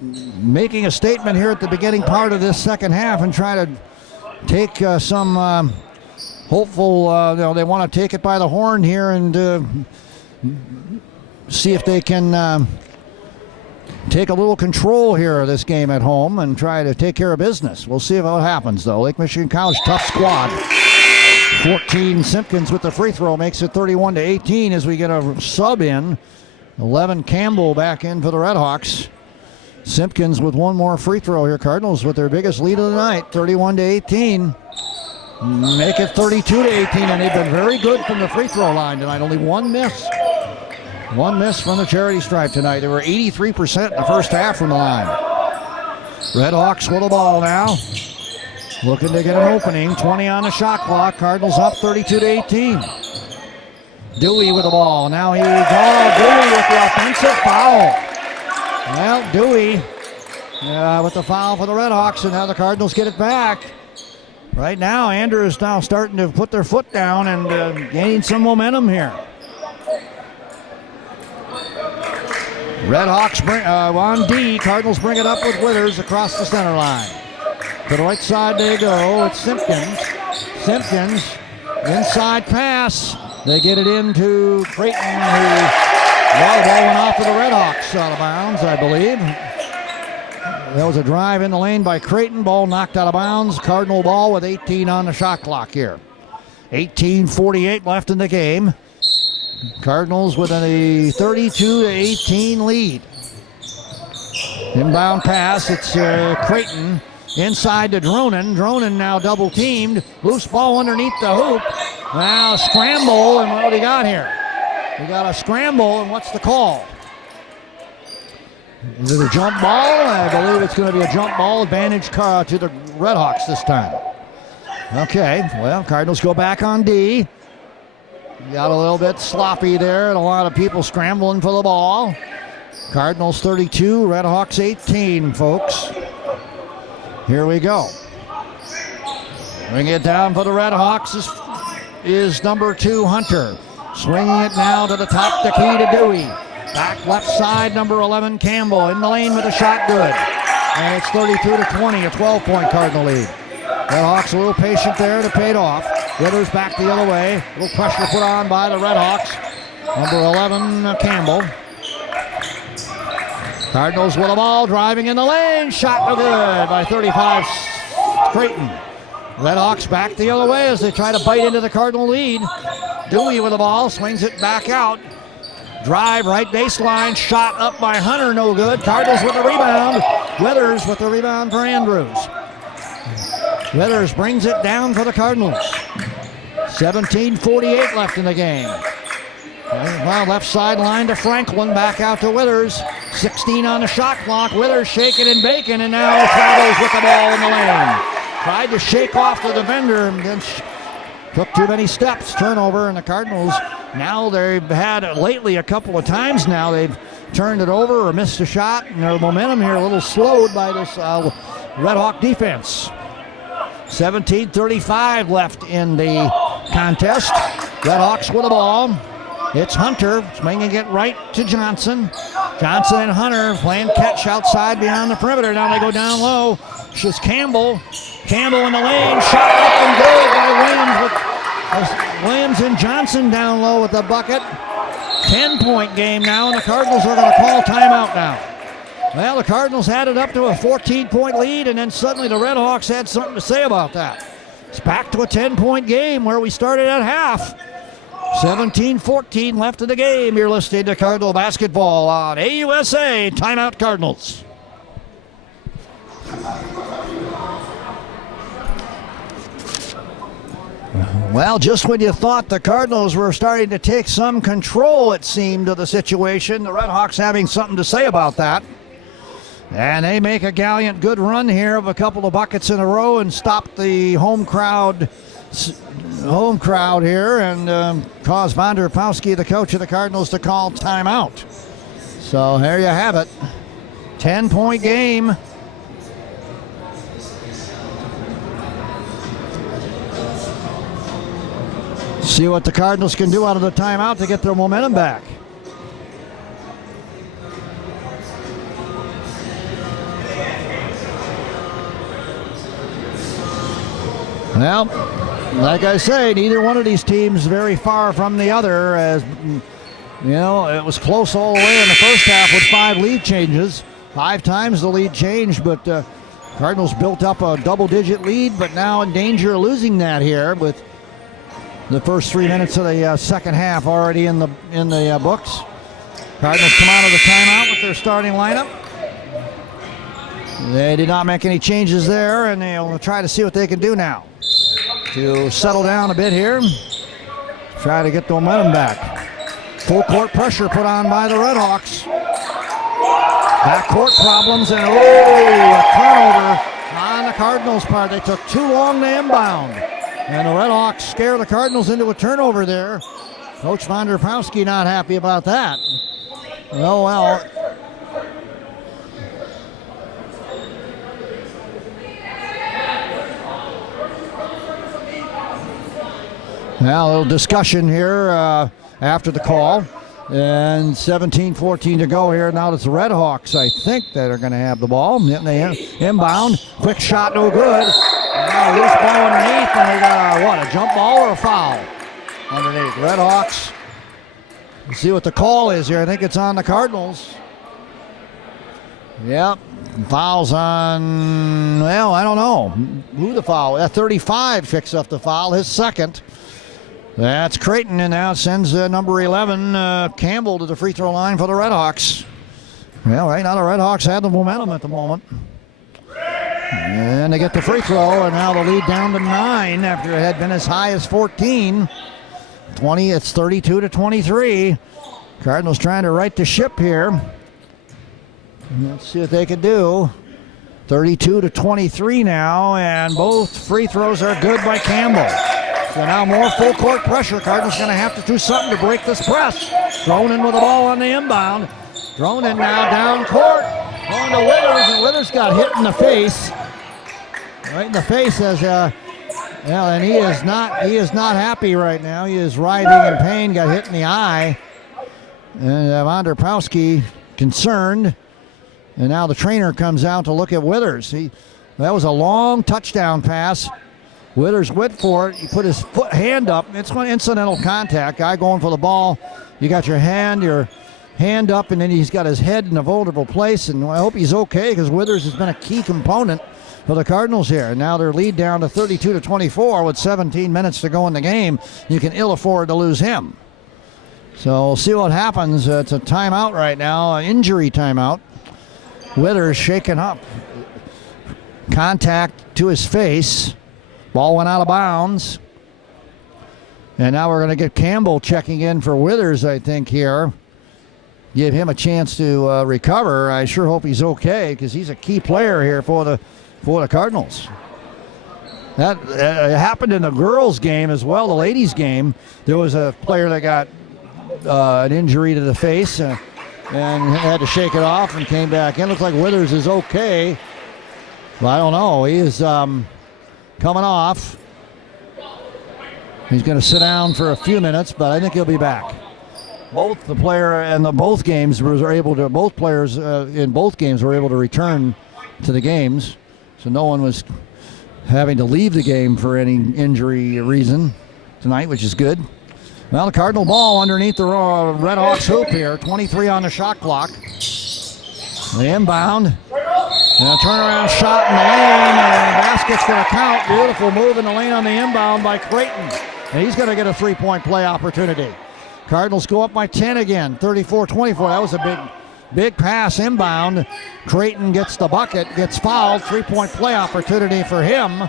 making a statement here at the beginning part of this second half and try to take some hopeful, they want to take it by the horn here and see if they can take a little control here of this game at home and try to take care of business. We'll see what happens, though. Lake Michigan College, tough squad. 14, Simpkins with the free throw makes it 31-18 as we get a sub in. 11, Campbell back in for the Redhawks. Simpkins with one more free throw here. Cardinals with their biggest lead of the night, 31-18. Make it 32-18, and they've been very good from the free throw line tonight. Only one miss. One miss from the charity stripe tonight. They were 83% in the first half from the line. Redhawks with the ball now. Looking to get an opening. 20 on the shot clock. Cardinals up 32-18. Dewey with the ball. Now Dewey with the offensive foul. Well, Dewey with the foul for the Redhawks, and now the Cardinals get it back. Right now, Andrews is now starting to put their foot down and gain some momentum here. Redhawks bring on D. Cardinals bring it up with Withers across the center line. To the right side they go. It's Simpkins. Simpkins, inside pass. They get it into Creighton, the ball went off of the Redhawks out of bounds, I believe. There was a drive in the lane by Creighton. Ball knocked out of bounds. Cardinal ball with 18 on the shot clock here. 18:48 left in the game. Cardinals with a 32-18 lead. Inbound pass. It's Creighton inside to Dronin. Dronin now double teamed. Loose ball underneath the hoop. Now scramble, and what do we got here? We got a scramble, and what's the call? Is it a jump ball? I believe it's going to be a jump ball. Advantage to the Redhawks this time. Okay, well, Cardinals go back on D. Got a little bit sloppy there, and a lot of people scrambling for the ball. Cardinals 32, Redhawks 18, folks. Here we go. Bring it down for the Redhawks is number 2, Hunter. Swinging it now to the top, the key to Dewey. Back left side, number 11, Campbell. In the lane with a shot, good. And it's 32-20, a 12-point Cardinal lead. Redhawks a little patient there, it paid off. Withers back the other way. A little pressure put on by the Redhawks. Number 11, Campbell. Cardinals with the ball, driving in the lane. Shot no good by 35, Creighton. Redhawks back the other way as they try to bite into the Cardinal lead. Dewey with the ball, swings it back out. Drive, right baseline, shot up by Hunter, no good. Cardinals with the rebound. Withers with the rebound for Andrews. Withers brings it down for the Cardinals. 17:48 left in the game. Well, left sideline to Franklin, back out to Withers. 16 on the shot clock. Withers shaking and baking, and now travels with the ball in the lane. Tried to shake off the defender, and then took too many steps. Turnover, and the Cardinals, now they've had lately a couple of times now they've turned it over or missed a shot, and their momentum here a little slowed by this Red Hawk defense. 17:35 left in the contest. Red Hawks with the ball. It's Hunter swinging it right to Johnson. Johnson and Hunter playing catch outside beyond the perimeter. Now they go down low. It's Campbell. Campbell in the lane. Shot up and good by Williams. Williams and Johnson down low with the bucket. 10-point game now, and the Cardinals are going to call timeout now. Well, the Cardinals had it up to a 14-point lead, and then suddenly the Red Hawks had something to say about that. It's back to a 10-point game where we started at half. 17-14 left in the game. You're listening to Cardinal basketball on AUSA. Timeout, Cardinals. Well, just when you thought the Cardinals were starting to take some control, it seemed, of the situation, the Red Hawks having something to say about that. And they make a gallant good run here of a couple of buckets in a row and stop the home crowd here and cause Vonderpowski, the coach of the Cardinals, to call timeout. So there you have it. 10-point game. See what the Cardinals can do out of the timeout to get their momentum back. Well, like I say, neither one of these teams very far from the other. As you know, it was close all the way in the first half with 5 lead changes. 5 times the lead changed, but Cardinals built up a double-digit lead, but now in danger of losing that here with the first 3 minutes of the second half already in the books. Cardinals come out of the timeout with their starting lineup. They did not make any changes there, and they'll try to see what they can do now to settle down a bit here, try to get the momentum back. Full court pressure put on by the Red Hawks. Backcourt problems, and a turnover on the Cardinals' part. They took too long to inbound, and the Red Hawks scare the Cardinals into a turnover there. Coach Vonderpowski not happy about that. Oh well. Well, a little discussion here after the call. And 17-14 to go here. Now it's the Red Hawks, I think, that are going to have the ball. Inbound. Quick shot, no good. Now loose ball underneath, and they got a jump ball or a foul underneath. Red Hawks. Let's see what the call is here. I think it's on the Cardinals. Yep. Fouls on, well, I don't know who the foul. 35 picks up the foul, his second. That's Creighton, and now sends number 11, Campbell, to the free throw line for the Red Hawks. Well, right now the Red Hawks have the momentum at the moment. And they get the free throw, and now the lead down to 9 after it had been as high as 14. 20, it's 32-23. Cardinals trying to right the ship here. Let's see what they can do. 32-23 now, and both free throws are good by Campbell. So now more full court pressure. Cardinals going to have to do something to break this press. Dronin with the ball on the inbound. Dronin now down court. Going to Withers, and Withers got hit in the face. Right in the face as and he is not happy right now. He is writhing in pain, got hit in the eye. And Vonderpowski concerned. And now the trainer comes out to look at Withers. That was a long touchdown pass. Withers went for it. He put his hand up. It's one incidental contact. Guy going for the ball. You got your hand up, and then he's got his head in a vulnerable place. And I hope he's okay, because Withers has been a key component for the Cardinals here. Now their lead down to 32-24 with 17 minutes to go in the game. You can ill afford to lose him. So we'll see what happens. It's a timeout right now, an injury timeout. Withers shaken up. Contact to his face. Ball went out of bounds. And now we're going to get Campbell checking in for Withers, I think, here. Give him a chance to recover. I sure hope he's okay, because he's a key player here for the Cardinals. That happened in the girls' game as well, the ladies' game. There was a player that got an injury to the face and had to shake it off and came back in. Looks like Withers is okay. But I don't know. He is coming off. He's going to sit down for a few minutes, but I think he'll be back. Both the player and both players in both games were able to return to the games, so no one was having to leave the game for any injury reason tonight, which is good. Well, the Cardinal ball underneath the Red Hawks hoop here. 23 on the shot clock. The inbound. And a turnaround shot in the lane, and the basket's going to count. Beautiful move in the lane on the inbound by Creighton. And he's going to get a three-point play opportunity. Cardinals go up by 10 again, 34-24. That was a big pass inbound. Creighton gets the bucket, gets fouled. Three-point play opportunity for him.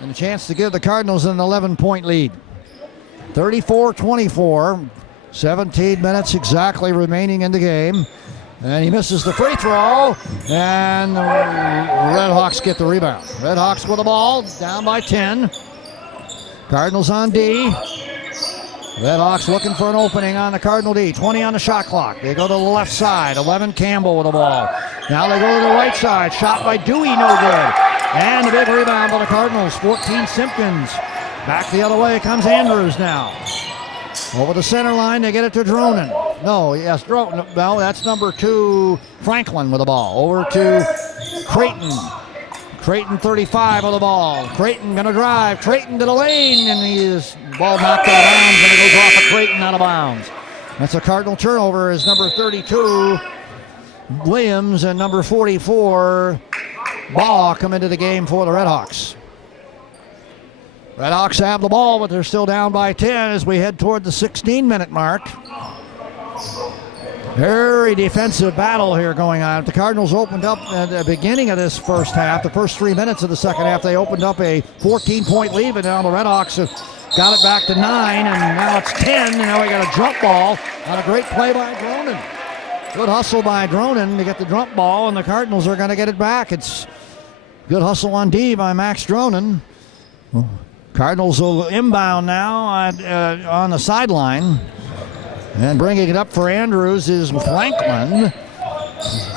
And a chance to give the Cardinals an 11-point lead. 34-24. 17 minutes exactly remaining in the game. And he misses the free throw, and the Red Hawks get the rebound. Red Hawks with the ball, down by 10. Cardinals on D. Red Hawks looking for an opening on the Cardinal D. 20 on the shot clock. They go to the left side. 11 Campbell with the ball. Now they go to the right side. Shot by Dewey, no good. And a big rebound by the Cardinals. 14 Simpkins. Back the other way comes Andrews now. Over the center line, they get it to Dronin. No, that's number 2, Franklin with the ball. Over to Creighton. Creighton 35 with the ball. Creighton gonna drive. Creighton to the lane, and his ball knocked out of bounds, and it goes off of Creighton out of bounds. That's a Cardinal turnover as number 32, Williams, and number 44, Baugh, come into the game for the Red Hawks. Red Hawks have the ball, but they're still down by 10 as we head toward the 16-minute mark. Very defensive battle here going on. The Cardinals opened up at the beginning of this first half. The first 3 minutes of the second half, they opened up a 14-point lead, and now the Red Hawks have got it back to 9, and now it's 10, and now we got a jump ball on a great play by Dronin. Good hustle by Dronin to get the jump ball, and the Cardinals are going to get it back. It's good hustle on D by Max Dronin. Cardinals will inbound now on the sideline. And bringing it up for Andrews is Franklin.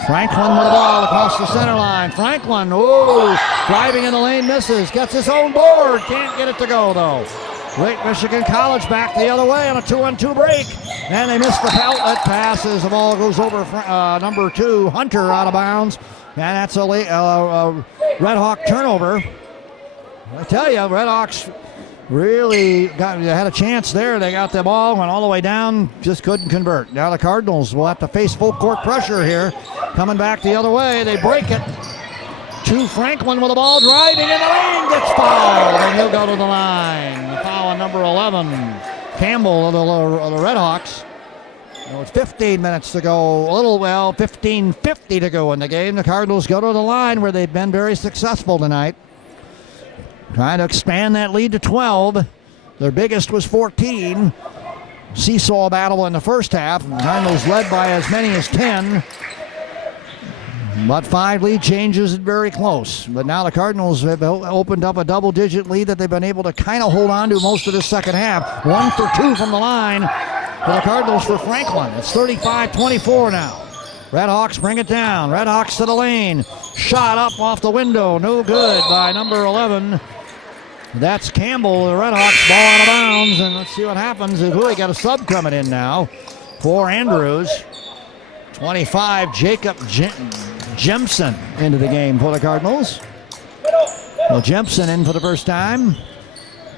Franklin with the ball across the center line. Franklin, driving in the lane, misses. Gets his own board. Can't get it to go, though. Lake Michigan College back the other way on a 2-on-2 break. And they missed the outlet pass as the ball goes over number 2, Hunter, out of bounds. And that's a Red Hawk turnover. I tell you, Red Hawks really had a chance there. They got the ball, went all the way down, just couldn't convert. Now the Cardinals will have to face full court pressure here. Coming back the other way, they break it. To Franklin with the ball driving in the lane, gets fouled, and he'll go to the line. The foul on number 11, Campbell of the Red Hawks. It's 15 minutes to go, 15:50 to go in the game. The Cardinals go to the line where they've been very successful tonight. Trying to expand that lead to 12. Their biggest was 14. Seesaw battle in the first half. The Cardinals led by as many as 10. But 5 lead changes it very close. But now the Cardinals have opened up a double-digit lead that they've been able to kind of hold on to most of the second half. 1 for 2 from the line for the Cardinals for Franklin. It's 35-24 now. Red Hawks bring it down. Red Hawks to the lane. Shot up off the window. No good by number 11. That's Campbell. The Red Hawks ball out of bounds. And let's see what happens. They've really got a sub coming in now for Andrews. 25, Jacob Jemson into the game for the Cardinals. Well, Jemson in for the first time.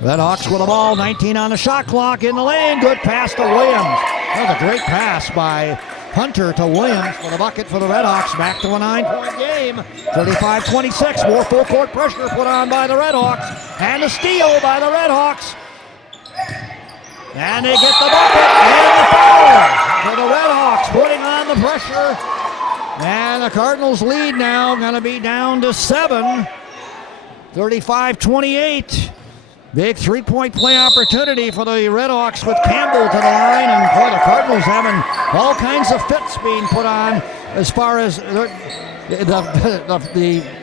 Red Hawks with the ball, 19 on the shot clock, in the lane. Good pass to Williams. That was a great pass by Hunter to Williams for the bucket for the Red Hawks. Back to a 9-point game. 35-26. More full court pressure put on by the Red Hawks. And a steal by the Red Hawks. And they get the bucket and the foul for the Red Hawks, putting on the pressure. And the Cardinals lead now, going to be down to 7. 35-28. Big 3-point play opportunity for the Red Hawks with Campbell to the line. And for the Cardinals having all kinds of fits being put on as far as the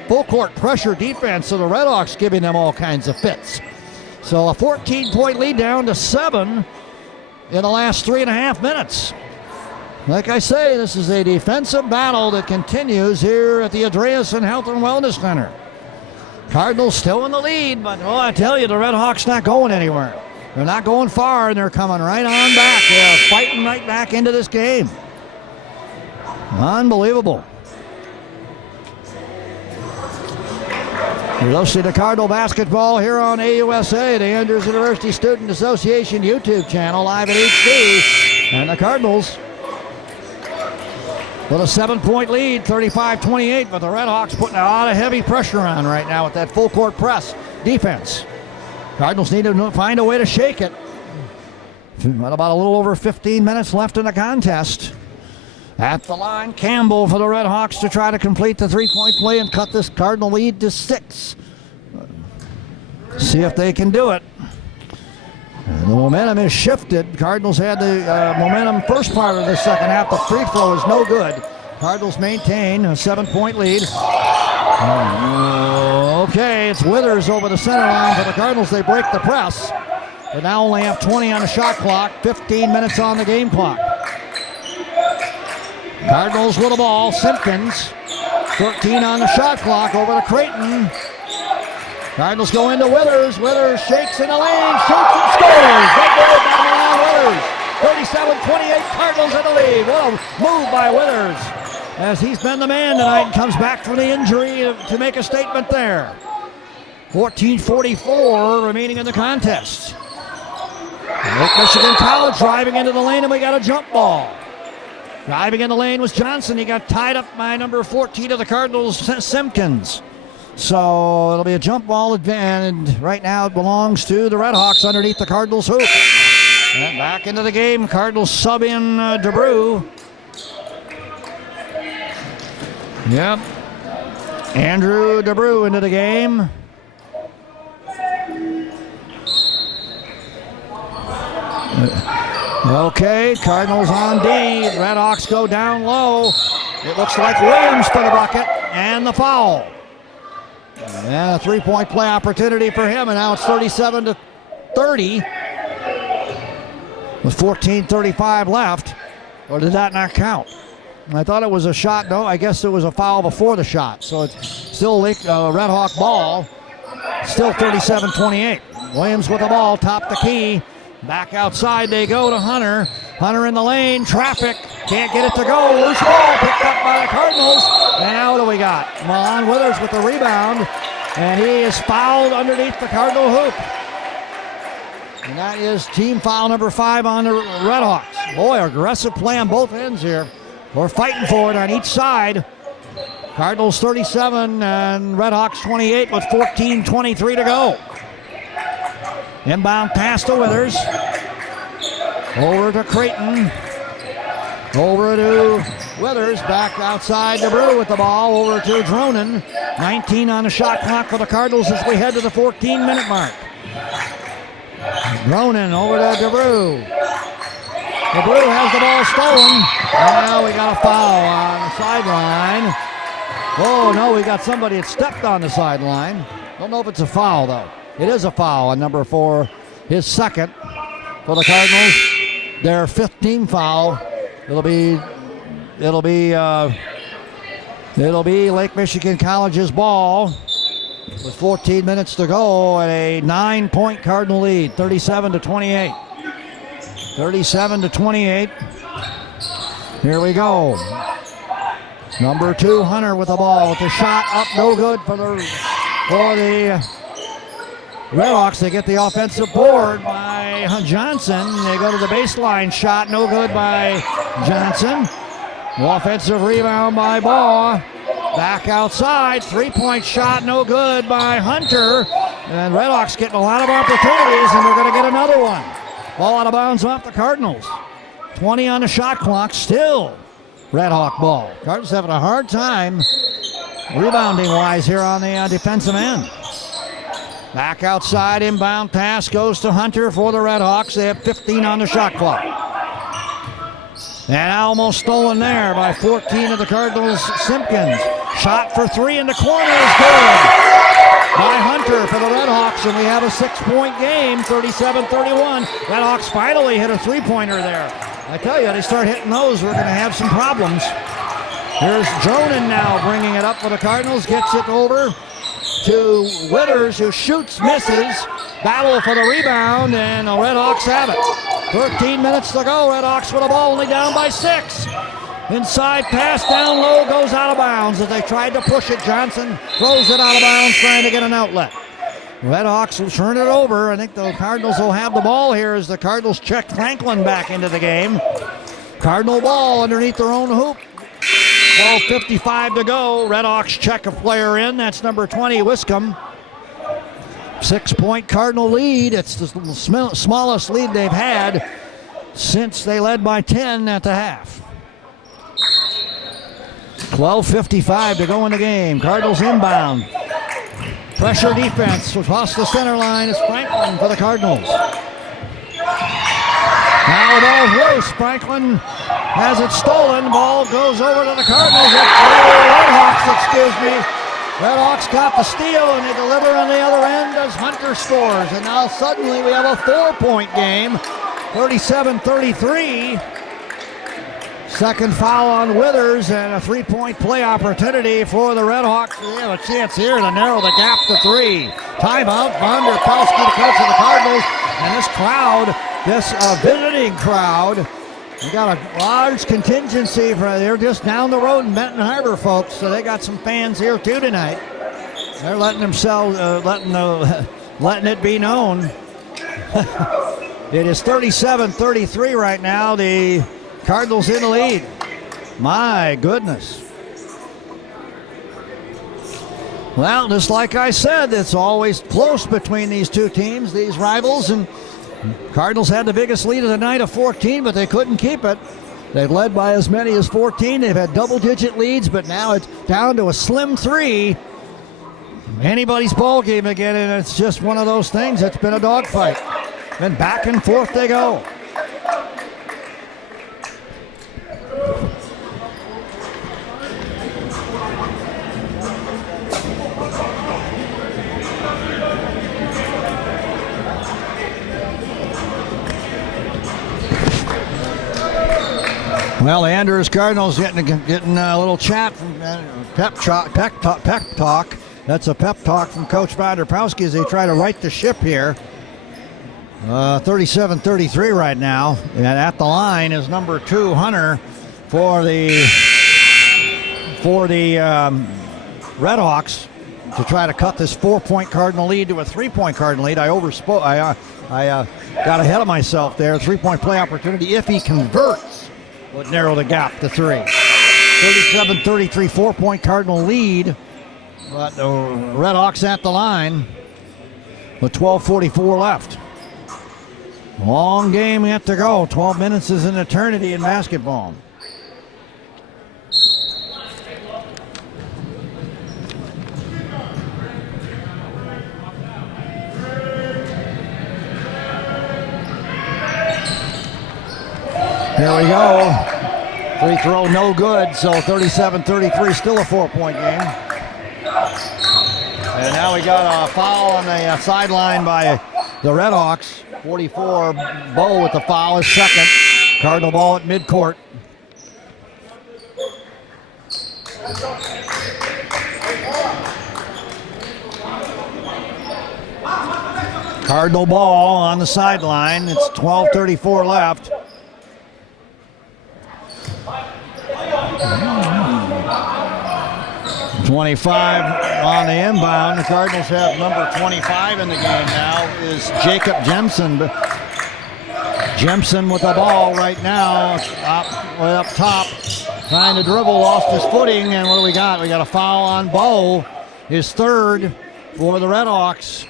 full court pressure defense. So the Red Hawks giving them all kinds of fits. So a 14-point lead down to 7 in the last 3.5 minutes. Like I say, this is a defensive battle that continues here at the Andreessen Health and Wellness Center. Cardinals still in the lead, but I tell you, the Red Hawks not going anywhere. They're not going far, and they're coming right on back. They're fighting right back into this game. Unbelievable. You'll see the Cardinal basketball here on AUSA, the Andrews University Student Association YouTube channel, live at HD. And the Cardinals with a 7-point lead, 35-28, but the Red Hawks putting a lot of heavy pressure on right now with that full court press defense. Cardinals need to find a way to shake it. About a little over 15 minutes left in the contest. At the line, Campbell for the Red Hawks to try to complete the 3-point play and cut this Cardinal lead to 6. See if they can do it. The momentum is shifted. Cardinals had the momentum first part of the second half. The free throw is no good. Cardinals maintain a 7-point lead. Okay, it's Withers over the center line for the Cardinals. They break the press. They now only have 20 on the shot clock, 15 minutes on the game clock. Cardinals with the ball. Simpkins, 13 on the shot clock, over to Creighton. Cardinals go into Withers. Withers shakes in the lane, shoots and scores. Good goal by Milan Withers. 37-28, Cardinals in the lead. What a move by Withers, as he's been the man tonight and comes back from the injury to make a statement there. 14:44 remaining in the contest. Lake Michigan College driving into the lane, and we got a jump ball. Driving in the lane was Johnson. He got tied up by number 14 of the Cardinals, Simpkins. So it'll be a jump ball, and right now it belongs to the Red Hawks underneath the Cardinals hoop. And back into the game, Cardinals sub in DeBrew. Yep. Andrew DeBrew into the game. Okay, Cardinals on D. Red Hawks go down low. It looks like Williams for the bucket and the foul. And a 3-point play opportunity for him, and now it's 37-30 with 14:35 left. Or did that not count? I thought it was a shot. No, I guess it was a foul before the shot. So it's still Red Hawk ball. Still 37-28. Williams with the ball, top the key. Back outside they go to Hunter. Hunter in the lane, traffic. Can't get it to go. Loose ball picked up by the Cardinals. And now what do we got? Milan Withers with the rebound. And he is fouled underneath the Cardinal hoop. And that is team foul number 5 on the Redhawks. Boy, aggressive play on both ends here. We're fighting for it on each side. Cardinals 37 and Redhawks 28 with 14:23 to go. Inbound pass to Withers. Over to Creighton. Over to Withers. Back outside to Brew with the ball. Over to Dronin. 19 on the shot clock for the Cardinals as we head to the 14-minute mark. Dronin over to DeBrew. DeBrew has the ball stolen. And now we got a foul on the sideline. Oh, no, we got somebody that stepped on the sideline. Don't know if it's a foul, though. It is a foul on number 4, his second for the Cardinals. Their 5th team foul. It'll be Lake Michigan College's ball with 14 minutes to go and a 9-point Cardinal lead, 37-28. 37-28. Here we go. Number 2, Hunter with the ball with the shot up, no good for the Redhawks. They get the offensive board by Johnson. They go to the baseline shot, no good by Johnson. Offensive rebound by Baugh. Back outside, 3-point shot, no good by Hunter. And Redhawks getting a lot of opportunities, and they're going to get another one. Ball out of bounds off the Cardinals. 20 on the shot clock, still Redhawk ball. Cardinals having a hard time rebounding-wise here on the defensive end. Back outside, inbound pass goes to Hunter for the Redhawks. They have 15 on the shot clock. And almost stolen there by 14 of the Cardinals, Simpkins. Shot for 3 in the corner is good by Hunter for the Redhawks, and we have a 6-point game, 37-31. Redhawks finally hit a 3-pointer there. I tell you, they start hitting those, we're going to have some problems. Here's Dronin now bringing it up for the Cardinals, gets it over to Withers, who shoots, misses. Battle for the rebound, and the Redhawks have it. 13 minutes to go. Redhawks with the ball, only down by 6. Inside pass down low, goes out of bounds as they tried to push it. Johnson throws it out of bounds, trying to get an outlet. Redhawks will turn it over. I think the Cardinals will have the ball here as the Cardinals check Franklin back into the game. Cardinal ball underneath their own hoop. 12:55 to go. Redhawks check a player in. That's number 20, Wiscombe. 6-point Cardinal lead. It's the smallest lead they've had since they led by 10 at the half. 12:55 to go in the game. Cardinals inbound. Pressure defense across the center line is Franklin for the Cardinals. Now the ball's loose. Franklin has it stolen. Ball goes over to the Cardinals. Redhawks, excuse me. Redhawks got the steal, and they deliver on the other end as Hunter scores. And now suddenly we have a 4-point game, 37-33. Second foul on Withers, and a 3-point play opportunity for the Redhawks. They have a chance here to narrow the gap to 3. Timeout, Von der Pelski, the coach of the Cardinals, and this crowd, this visiting crowd, we got a large contingency they're just down the road in Benton Harbor, folks, so they got some fans here too tonight. They're letting themselves, letting it be known. It is 37-33 right now. The Cardinals in the lead. My goodness. Well, just like I said, it's always close between these two teams, these rivals, and Cardinals had the biggest lead of the night of 14, but they couldn't keep it. They've led by as many as 14. They've had double-digit leads, but now it's down to a slim 3. Anybody's ball game again, and it's just one of those things. It's been a dogfight. Then back and forth they go. Well, the Andrews Cardinals getting a little chat from pep talk. That's a pep talk from Coach Von der Pelski as they try to right the ship here. 37-33 right now. And at the line is number 2, Hunter, for the Redhawks to try to cut this 4-point Cardinal lead to a 3-point Cardinal lead. I got ahead of myself there. 3-point play opportunity, if he converts, would narrow the gap to 3. 37-33, 4-point Cardinal lead. But the Redhawks at the line with 12:44 left. Long game yet to go. 12 minutes is an eternity in basketball. Here we go. Free throw no good, so 37-33, still a 4-point game. And now we got a foul on the sideline by the Redhawks. 44, Bow with the foul, his second. Cardinal ball at midcourt. Cardinal ball on the sideline. It's 12:34 left. .25 on the inbound. The Cardinals have number 25 in the game now is Jacob Jemson. Jemson with the ball right now, up top, trying to dribble, lost his footing, and what do we got? We got a foul on Bow, his third for the Redhawks.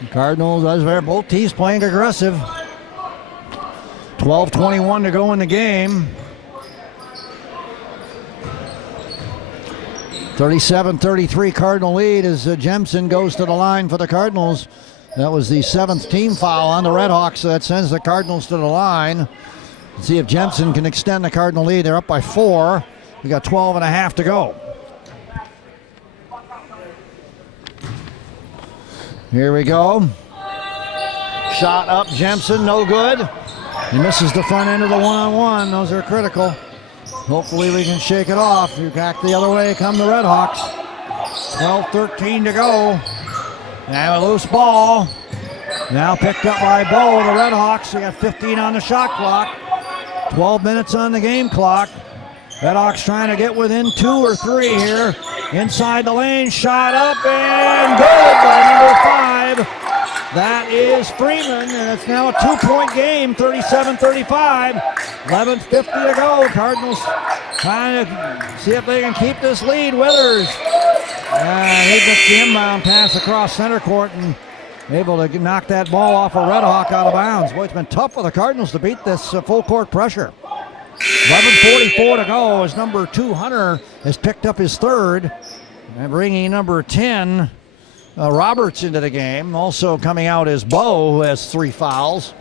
The Cardinals, both teams playing aggressive. 12:21 to go in the game. 37-33 Cardinal lead as Jemson goes to the line for the Cardinals. That was the 7th team foul on the Redhawks, so that sends the Cardinals to the line. Let's see if Jemson can extend the Cardinal lead. They're up by 4. We got 12 and a half to go. Here we go. Shot up, Jemson, no good. He misses the front end of the one-on-one. Those are critical. Hopefully we can shake it off. Back the other way come the Redhawks. 12:13 to go. Now a loose ball. Now picked up by Bow, the Redhawks. We got 15 on the shot clock. 12 minutes on the game clock. Redhawks trying to get within 2 or 3 here. Inside the lane, shot up and good by number 5. That is Freeman, and it's now a 2-point game, 37-35. 11:50 to go. Cardinals trying to see if they can keep this lead. Withers. He gets the inbound pass across center court and able to knock that ball off a Redhawk out of bounds. Boy, it's been tough for the Cardinals to beat this full court pressure. 11:44 to go as number 2, Hunter, has picked up his third. And bringing number 10, Roberts, into the game. Also coming out is Bow, who has 3 fouls.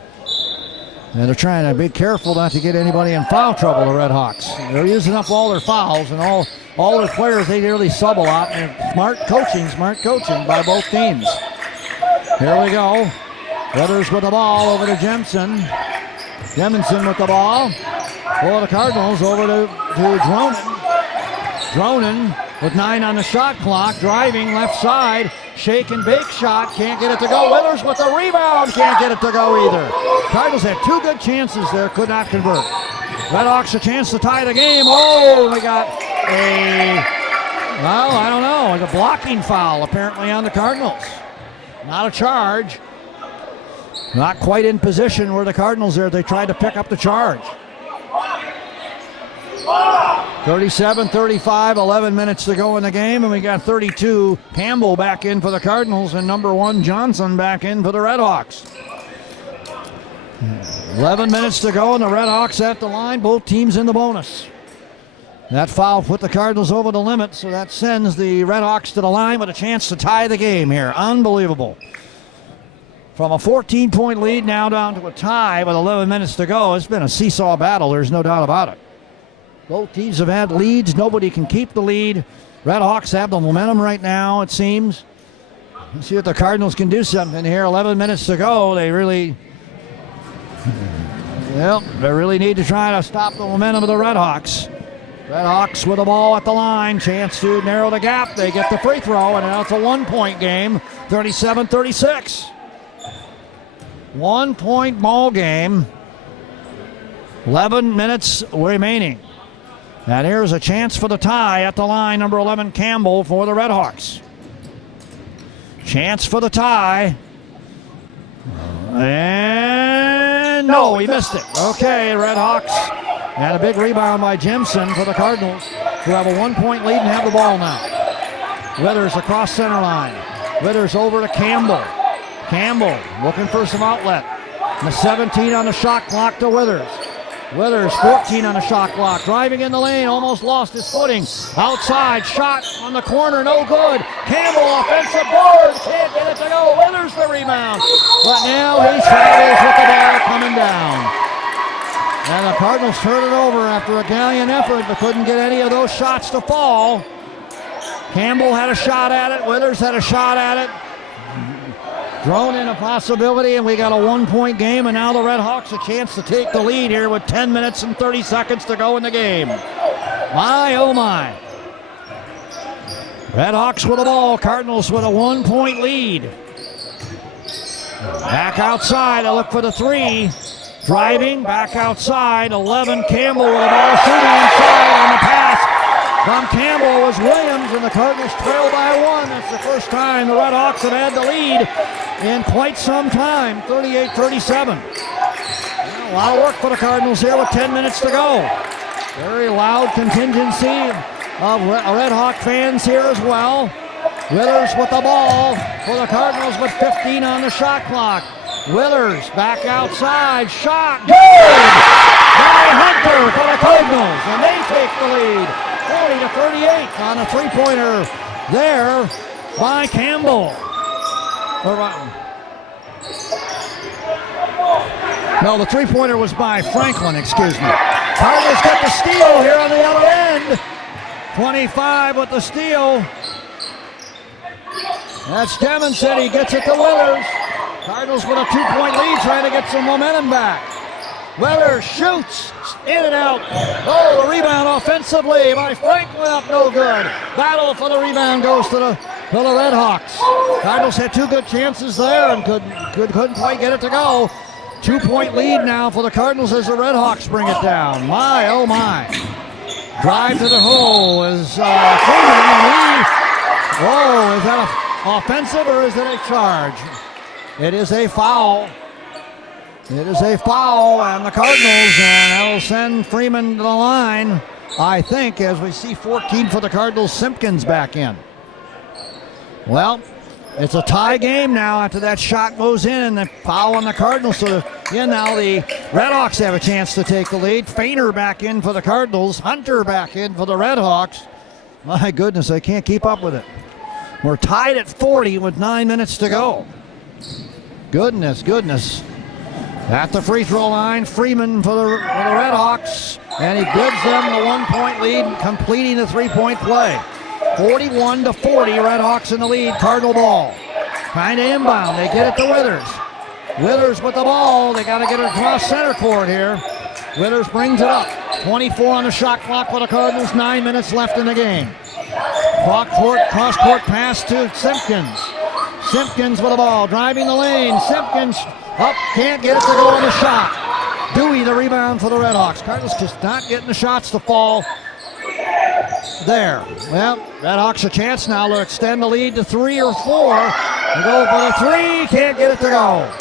And they're trying to be careful not to get anybody in foul trouble, the Redhawks. They're using up all their fouls, and all their players, they really sub a lot. And smart coaching by both teams. Here we go. Withers with the ball over to Jemson. Jemison with the ball for the Cardinals over to Dronin. Dronin with 9 on the shot clock, driving left side. Shake and bake shot, can't get it to go. Withers with the rebound, can't get it to go either. Cardinals had 2 good chances there, could not convert. Redhawks a chance to tie the game. Oh, we got I don't know, like a blocking foul apparently on the Cardinals. Not a charge. Not quite in position where the Cardinals are. They tried to pick up the charge. 37-35, 11 minutes to go in the game, and we got 32. Campbell back in for the Cardinals, and number 1, Johnson, back in for the Redhawks. 11 minutes to go, and the Redhawks at the line. Both teams in the bonus. That foul put the Cardinals over the limit, so that sends the Redhawks to the line with a chance to tie the game here. Unbelievable. From a 14-point lead now down to a tie with 11 minutes to go. It's been a seesaw battle, there's no doubt about it. Both teams have had leads. Nobody can keep the lead. Redhawks have the momentum right now, it seems. Let's see if the Cardinals can do something here. 11 minutes to go. They really need to try to stop the momentum of the Redhawks. Redhawks with the ball at the line. Chance to narrow the gap. They get the free throw, and now it's a 1-point game. 37-36. 1 point ball game. 11 minutes remaining. And here's a chance for the tie at the line, number 11 Campbell for the Redhawks. Chance for the tie. And no, he missed it. Okay, Redhawks. And a big rebound by Jimson for the Cardinals, who have a 1 point lead and have the ball now. Withers across center line. Withers over to Campbell. Campbell looking for some outlet. The 17 on the shot clock to Withers. Withers 14 on the shot clock. Driving in the lane, almost lost his footing. Outside, shot on the corner, no good. Campbell, offensive board, can't get it to go. Withers the rebound. But now he travels with the ball coming down. And the Cardinals turn it over after a gallant effort, but couldn't get any of those shots to fall. Campbell had a shot at it. Withers had a shot at it. Thrown in a possibility, and we got a 1 point game, and now the Redhawks a chance to take the lead here with 10 minutes and 30 seconds to go in the game. My, oh my. Redhawks with the ball, Cardinals with a 1 point lead. Back outside, I look for the three. Driving, back outside, 11 Campbell with the ball, shooting inside on the pass. From Campbell was Williams, and the Cardinals trail by one. That's the first time the Redhawks have had the lead in quite some time, 38-37. A lot of work for the Cardinals here with 10 minutes to go. Very loud contingency of Red Hawk fans here as well. Withers with the ball for the Cardinals with 15 on the shot clock. Withers back outside, shot, good! By Hunter for the Cardinals, and they take the lead, 40-38 on a three-pointer there by Campbell. No, the three-pointer was by Franklin, excuse me. Cardinals get the steal here on the other end. 25 with the steal. That's Demonson, he gets it to Withers. Cardinals with a 2 point lead, trying to get some momentum back. Withers shoots, in and out. Oh, the rebound offensively by Franklin, up no good. Battle for the rebound goes to the Redhawks. Cardinals had two good chances there and couldn't quite get it to go. 2 point lead now for the Cardinals as the Redhawks bring it down. My, oh my. Drive to the hole is Freeman. Oh, is that an offensive or is it a charge? It is a foul. It is a foul, and the Cardinals, and that'll send Freeman to the line, I think, as we see 14 for the Cardinals, Simpkins back in. Well, it's a tie game now after that shot goes in and the foul on the Cardinals. So now the Redhawks have a chance to take the lead. Fainer back in for the Cardinals. Hunter back in for the Redhawks. My goodness, they can't keep up with it. We're tied at 40 with 9 minutes to go. Goodness. At the free throw line, Freeman for the Redhawks, and he gives them the 1 point lead, completing the 3 point play. 41-40, Redhawks in the lead, Cardinal ball. Trying to inbound, they get it to Withers. Withers with the ball, they got to get it across center court here. Withers brings it up. 24 on the shot clock for the Cardinals, 9 minutes left in the game. Cross court pass to Simpkins. Simpkins with the ball, driving the lane. Simpkins up, can't get it to go on the shot. Dewey the rebound for the Redhawks. Cardinals just not getting the shots to fall there. Well, Redhawks a chance now to extend the lead to 3 or 4. They go for the three, can't get it to go.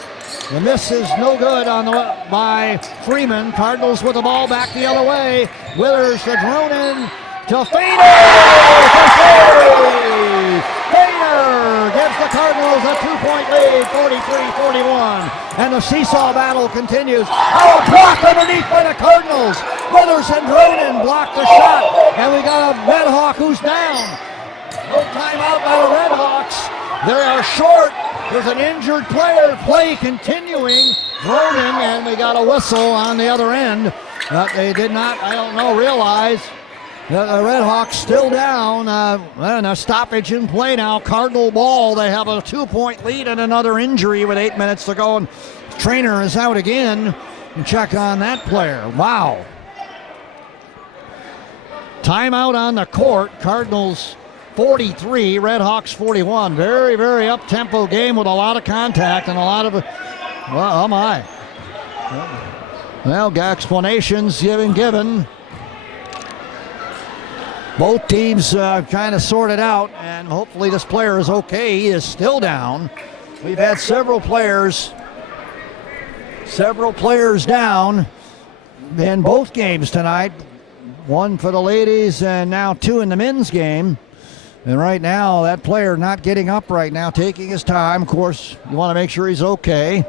The miss is no good by Freeman. Cardinals with the ball back the other way. Withers to Dronin to Fainer for 3. Fainer gives the Cardinals a 2 point lead, 43-41. And the seesaw battle continues. Oh, blocked underneath by the Cardinals. Withers and Dronin blocked the shot. And we got a Redhawk who's down. No timeout by the Redhawks. They are short. There's an injured player. Play continuing. Dronin, and we got a whistle on the other end. They did not, realize that the Redhawks still down. And a stoppage in play now. Cardinal ball. They have a 2 point lead and another injury with 8 minutes to go. And Trainer is out again. And check on that player. Wow. Timeout on the court. Cardinals 43, Redhawks 41. Very, very up-tempo game with a lot of contact and a lot of Well, oh my. Well, explanations given. Both teams kind of sorted out, and hopefully this player is okay. He is still down. We've had several players down in both games tonight. One for the ladies and now two in the men's game. And right now, that player not getting up right now, taking his time. Of course, you want to make sure he's okay.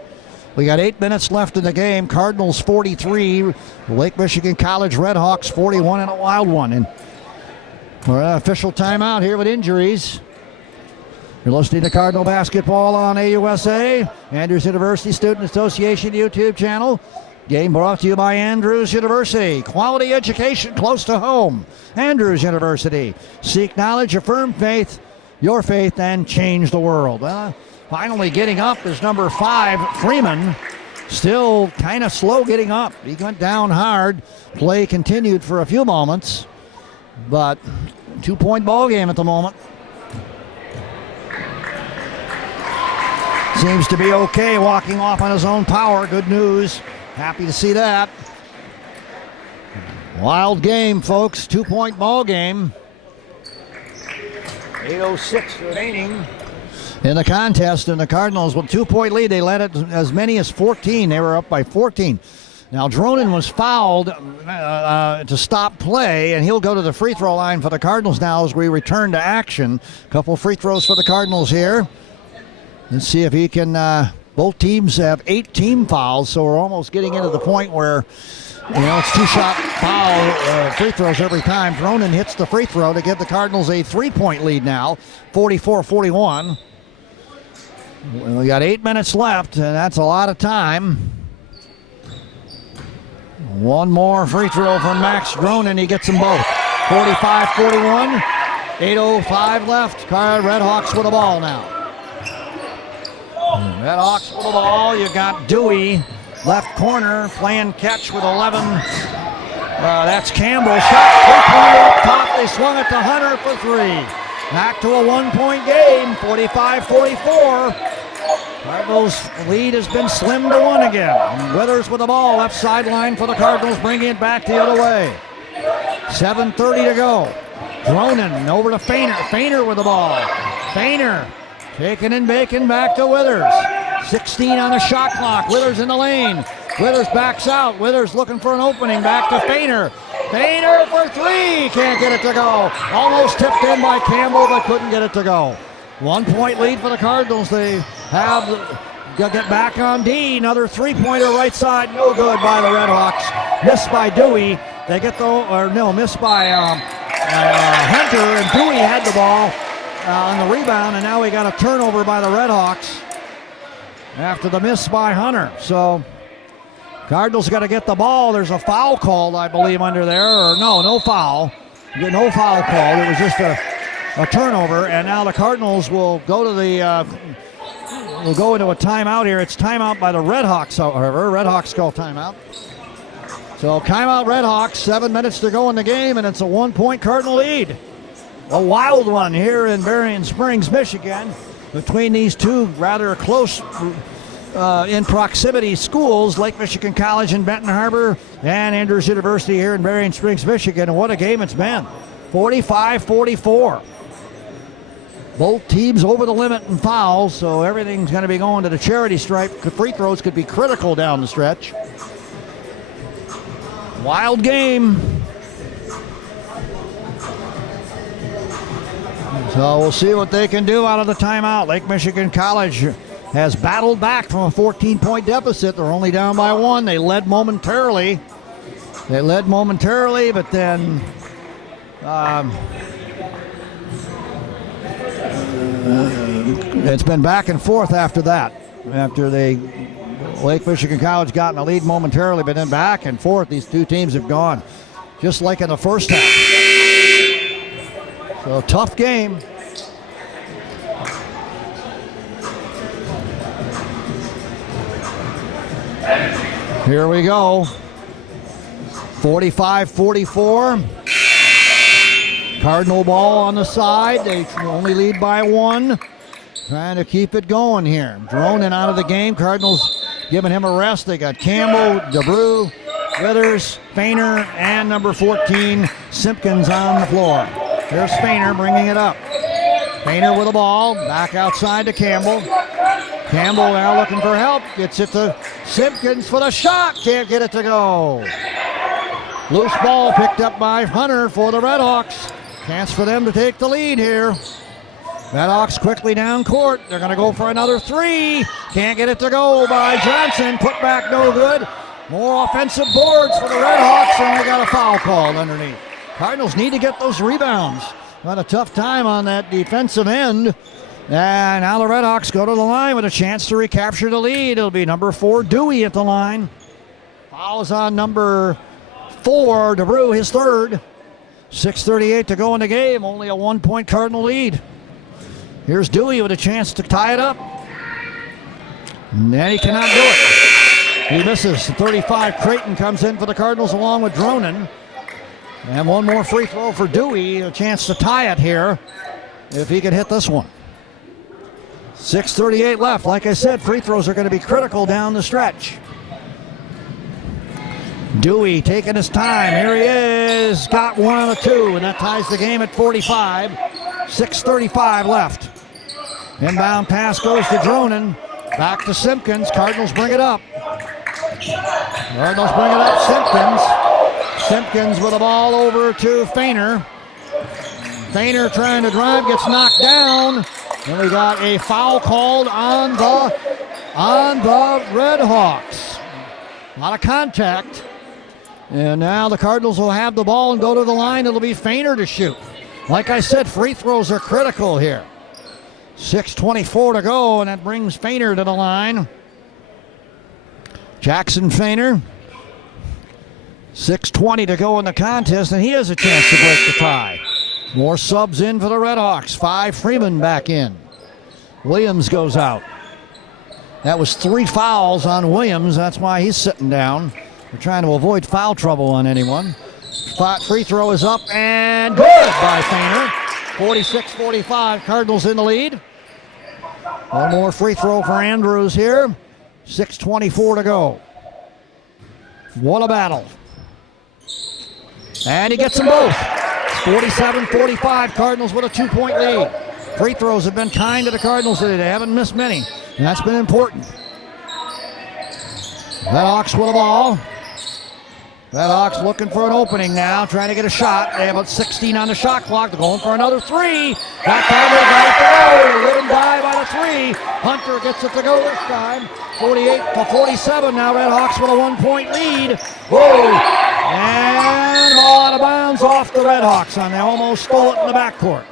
We got 8 minutes left in the game. Cardinals 43, Lake Michigan College Redhawks 41 in a wild one. And we're at official timeout here with injuries. You're listening to Cardinal Basketball on AUSA, Andrews University Student Association YouTube channel. Game brought to you by Andrews University. Quality education close to home. Andrews University. Seek knowledge, affirm faith, your faith, and change the world. Finally getting up is number 5, Freeman. Still kind of slow getting up. He went down hard. Play continued for a few moments. But 2-point ball game at the moment. Seems to be okay walking off on his own power. Good news. Happy to see that. Wild game, folks. 2-point ball game. 8:06 remaining in the contest. And the Cardinals with 2-point lead. They led it as many as 14. They were up by 14. Now, Dronin was fouled to stop play, and he'll go to the free throw line for the Cardinals now as we return to action. Couple free throws for the Cardinals here. Let's see if he can... both teams have 8 team fouls, so we're almost getting into the point where, it's 2-shot foul free throws every time. Dronin hits the free throw to give the Cardinals a 3-point lead now, 44-41. We got 8 minutes left, and that's a lot of time. One more free throw from Max Dronin. He gets them both. 45-41. 8:05 left. Redhawks with the ball now. Redhawks with the ball. You got Dewey, left corner, playing catch with 11. That's Campbell. Shot 3-pointer up top. They swung it to Hunter for 3. Back to a 1-point game. 45-44. Cardinals' lead has been slim to 1 again. Withers with the ball, left sideline for the Cardinals, bringing it back the other way. 7:30 to go. Dronin over to Feiner. Feiner with the ball. Feiner taking and baking back to Withers. 16 on the shot clock. Withers in the lane. Withers backs out. Withers looking for an opening. Back to Feiner. Feiner for 3. Can't get it to go. Almost tipped in by Campbell, but couldn't get it to go. 1-point lead for the Cardinals. They have got to get back on D. Another 3-pointer right side. No good by the Redhawks. Missed by Dewey. They get missed by Hunter, and Dewey had the ball on the rebound, and now we got a turnover by the Redhawks after the miss by Hunter. So Cardinals got to get the ball. There's a foul called, I believe, under there. Or no foul. No foul called. It was just a turnover, and now the Cardinals will go to will go into a timeout here. It's timeout by the Redhawks, however. Redhawks call timeout. So timeout Redhawks, 7 minutes to go in the game, and it's a 1-point Cardinal lead. A wild one here in Berrien Springs, Michigan, between these two rather close in proximity schools, Lake Michigan College in Benton Harbor and Andrews University here in Berrien Springs, Michigan. And what a game it's been. 45-44. Both teams over the limit in fouls, so everything's going to be going to the charity stripe. The free throws could be critical down the stretch. Wild game. So we'll see what they can do out of the timeout. Lake Michigan College has battled back from a 14-point deficit. They're only down by 1. They led momentarily. But then it's been back and forth after that. After Lake Michigan College got in the lead momentarily, but then back and forth, these two teams have gone, just like in the first half. So tough game. Here we go. 45-44. Cardinal ball on the side. They only lead by 1. Trying to keep it going here. Dronin out of the game. Cardinals giving him a rest. They got Campbell, DeBrew, Withers, Fainer, and number 14, Simpkins on the floor. Here's Fainer bringing it up. Fainer with the ball, back outside to Campbell. Campbell now looking for help, gets it to Simpkins for the shot, can't get it to go. Loose ball picked up by Hunter for the Redhawks. Chance for them to take the lead here. Redhawks quickly down court. They're going to go for another three. Can't get it to go by Johnson. Put back no good. More offensive boards for the Redhawks, and they got a foul called underneath. Cardinals need to get those rebounds. Had a tough time on that defensive end. And now the Redhawks go to the line with a chance to recapture the lead. It'll be number 4, Dewey at the line. Fouls on number 4, DeBrew, his third. 6:38 to go in the game. Only a 1-point Cardinal lead. Here's Dewey with a chance to tie it up. And he cannot do it. He misses. 35, Creighton comes in for the Cardinals along with Dronin. And one more free throw for Dewey. A chance to tie it here if he can hit this one. 6:38 left. Like I said, free throws are going to be critical down the stretch. Dewey taking his time. Here he is. Got one on the two, and that ties the game at 45. 6:35 left. Inbound pass goes to Dronin. Back to Simpkins. Cardinals bring it up. Cardinals bring it up. Simpkins with the ball over to Fainer. Fainer trying to drive, gets knocked down. And we got a foul called on the Redhawks. A lot of contact. And now the Cardinals will have the ball and go to the line. It'll be Fainer to shoot. Like I said, free throws are critical here. 6:24 to go, and that brings Fainer to the line. Jackson Fainer. 6:20 to go in the contest, and he has a chance to break the tie. More subs in for the Redhawks. 5 Freeman back in. Williams goes out. That was 3 fouls on Williams. That's why he's sitting down. We're trying to avoid foul trouble on anyone. Free throw is up and good by Fainer. 46-45, Cardinals in the lead. One more free throw for Andrews here. 6:24 to go. What a battle. And he gets them both. 47-45, Cardinals with a 2-point lead. Free throws have been kind to the Cardinals today. They haven't missed many, and that's been important. Redhawks with the ball. Redhawks looking for an opening now, trying to get a shot. They have about 16 on the shot clock. They're going for another three. That time they got it to go. Ridden by the three. Hunter gets it to go this time. 48-47 now. Redhawks with a 1-point lead. Whoa! And ball out of bounds off the Redhawks. And they almost stole it in the backcourt.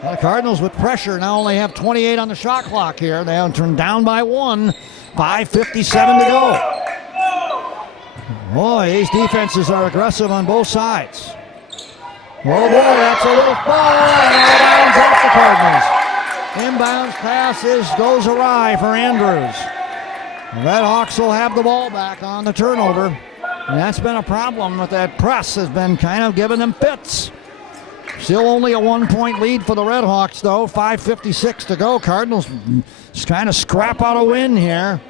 Well, the Cardinals with pressure now only have 28 on the shot clock here. They have turned down by 1. 5:57 to go. Boy, these defenses are aggressive on both sides. Oh boy, that's a little ball and out of bounds off the Cardinals. Inbounds pass goes awry for Andrews. The Redhawks will have the ball back on the turnover. And that's been a problem with that press, has been kind of giving them fits. Still only a 1-point lead for the Redhawks though. 5:56 to go. Cardinals just kind of scrap out a win here.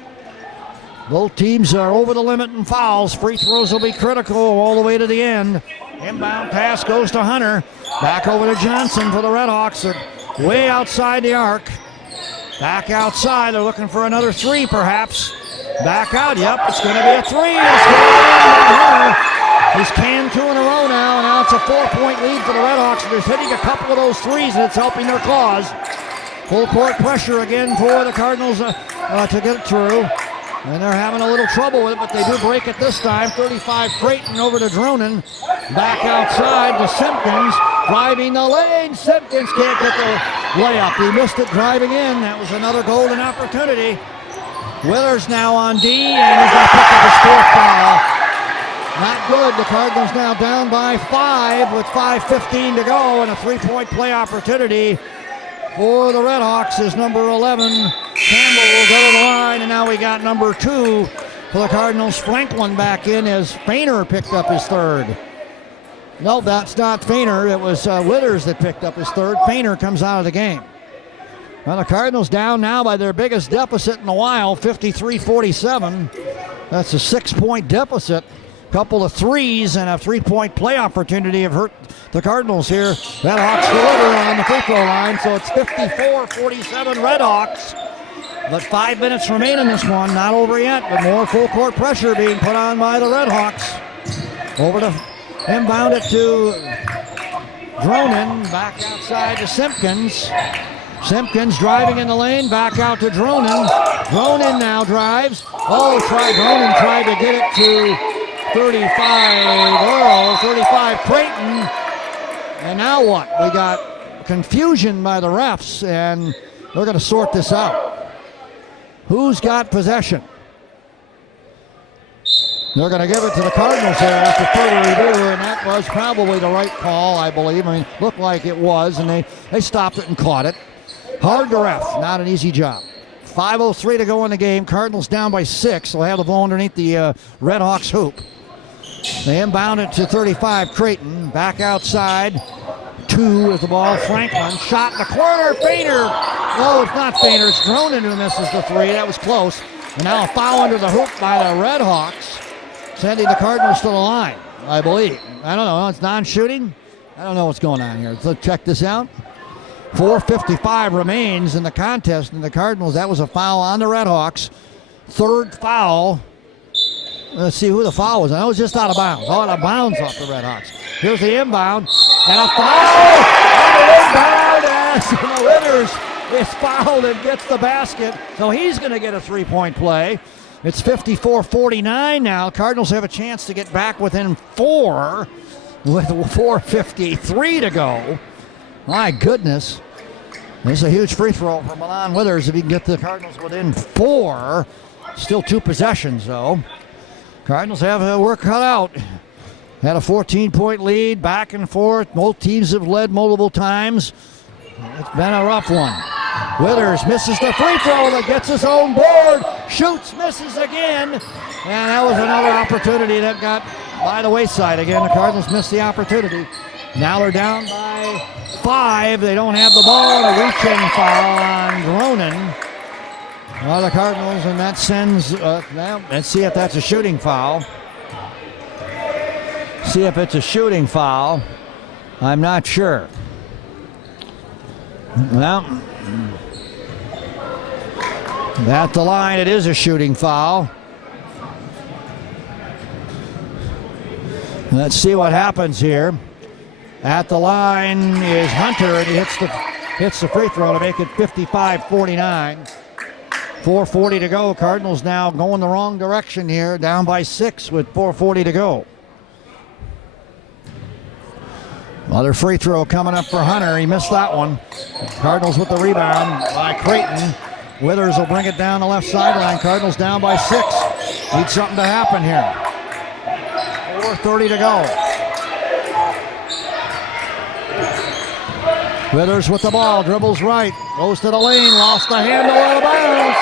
Both teams are over the limit in fouls. Free throws will be critical all the way to the end. Inbound pass goes to Hunter. Back over to Johnson for the Redhawks. They're way outside the arc. Back outside. They're looking for another three perhaps. Back out. Yep, it's going to be a three. It's going to be Hunter. He's canned 2 in a row now, and now it's a 4-point lead for the Redhawks. They're hitting a couple of those threes, and it's helping their cause. Full court pressure again for the Cardinals to get through. And they're having a little trouble with it, but they do break it this time. 35 Creighton over to Dronin. Back outside to Simpkins. Driving the lane. Simpkins can't get the layup. He missed it driving in. That was another golden opportunity. Withers now on D, and he's going to pick up his 4th foul. Not good. The Cardinals now down by 5 with 5:15 to go, and a 3-point play opportunity for the Redhawks is number 11. Campbell will go to the line, and now we got number 2 for the Cardinals. Franklin back in as Fainer picked up his 3rd. No, that's not Fainer. It was Withers that picked up his 3rd. Fainer comes out of the game. Well, the Cardinals down now by their biggest deficit in a while, 53-47. That's a 6-point deficit. Couple of threes and a 3-point play opportunity have hurt the Cardinals here. Redhawks deliver on the free throw line, so it's 54-47 Redhawks. But 5 minutes remain in this one, not over yet, but more full court pressure being put on by the Redhawks. Over to inbound it to Dronin, back outside to Simpkins. Simpkins driving in the lane, back out to Dronin. Dronin now drives. Dronin tried to get it to 35 Creighton. And now what? We got confusion by the refs, and they're going to sort this out. Who's got possession? They're going to give it to the Cardinals here after further review, and that was probably the right call, I believe. I mean, looked like it was, and they stopped it and caught it. Hard to ref, not an easy job. 5:03 to go in the game. Cardinals down by 6. They'll have the ball underneath the Redhawks hoop. They inbound it to 35 Creighton. Back outside. 2 with the ball. Franklin shot in the corner. Fader. No, it's not Fader. It's Dronin who misses the 3. That was close. And now a foul under the hoop by the Redhawks, sending the Cardinals to the line, I believe. I don't know. It's non-shooting. I don't know what's going on here. Let's check this out. 4:55 remains in the contest, and the Cardinals, that was a foul on the Redhawks. 3rd foul. Let's see who the foul was. I was just out of bounds. Out of bounds off the Redhawks. Here's the inbound. And a foul! And the inbound as the Withers is fouled and gets the basket. So he's going to get a 3-point play. It's 54-49 now. Cardinals have a chance to get back within 4 with 4:53 to go. My goodness. This is a huge free throw for Milan Withers if he can get the Cardinals within 4. Still 2 possessions, though. Cardinals have work cut out. Had a 14-point lead, back and forth. Both teams have led multiple times. It's been a rough one. Withers misses the free throw that gets his own board. Shoots, misses again. And that was another opportunity that got by the wayside again. The Cardinals missed the opportunity. Now they're down by 5. They don't have the ball. A reach-in foul on Dronin. Well, the Cardinals, and that sends, let's see if that's a shooting foul. See if it's a shooting foul. I'm not sure. Well, at the line, it is a shooting foul. Let's see what happens here. At the line is Hunter, and he hits the free throw to make it 55-49. 4:40 to go. Cardinals now going the wrong direction here, down by 6 with 4:40 to go. Another free throw coming up for Hunter. He missed that one. Cardinals with the rebound by Creighton. Withers will bring it down the left sideline. Cardinals down by 6. Need something to happen here. 4:30 to go. Withers with the ball, dribbles right, goes to the lane, lost the handle out of bounds.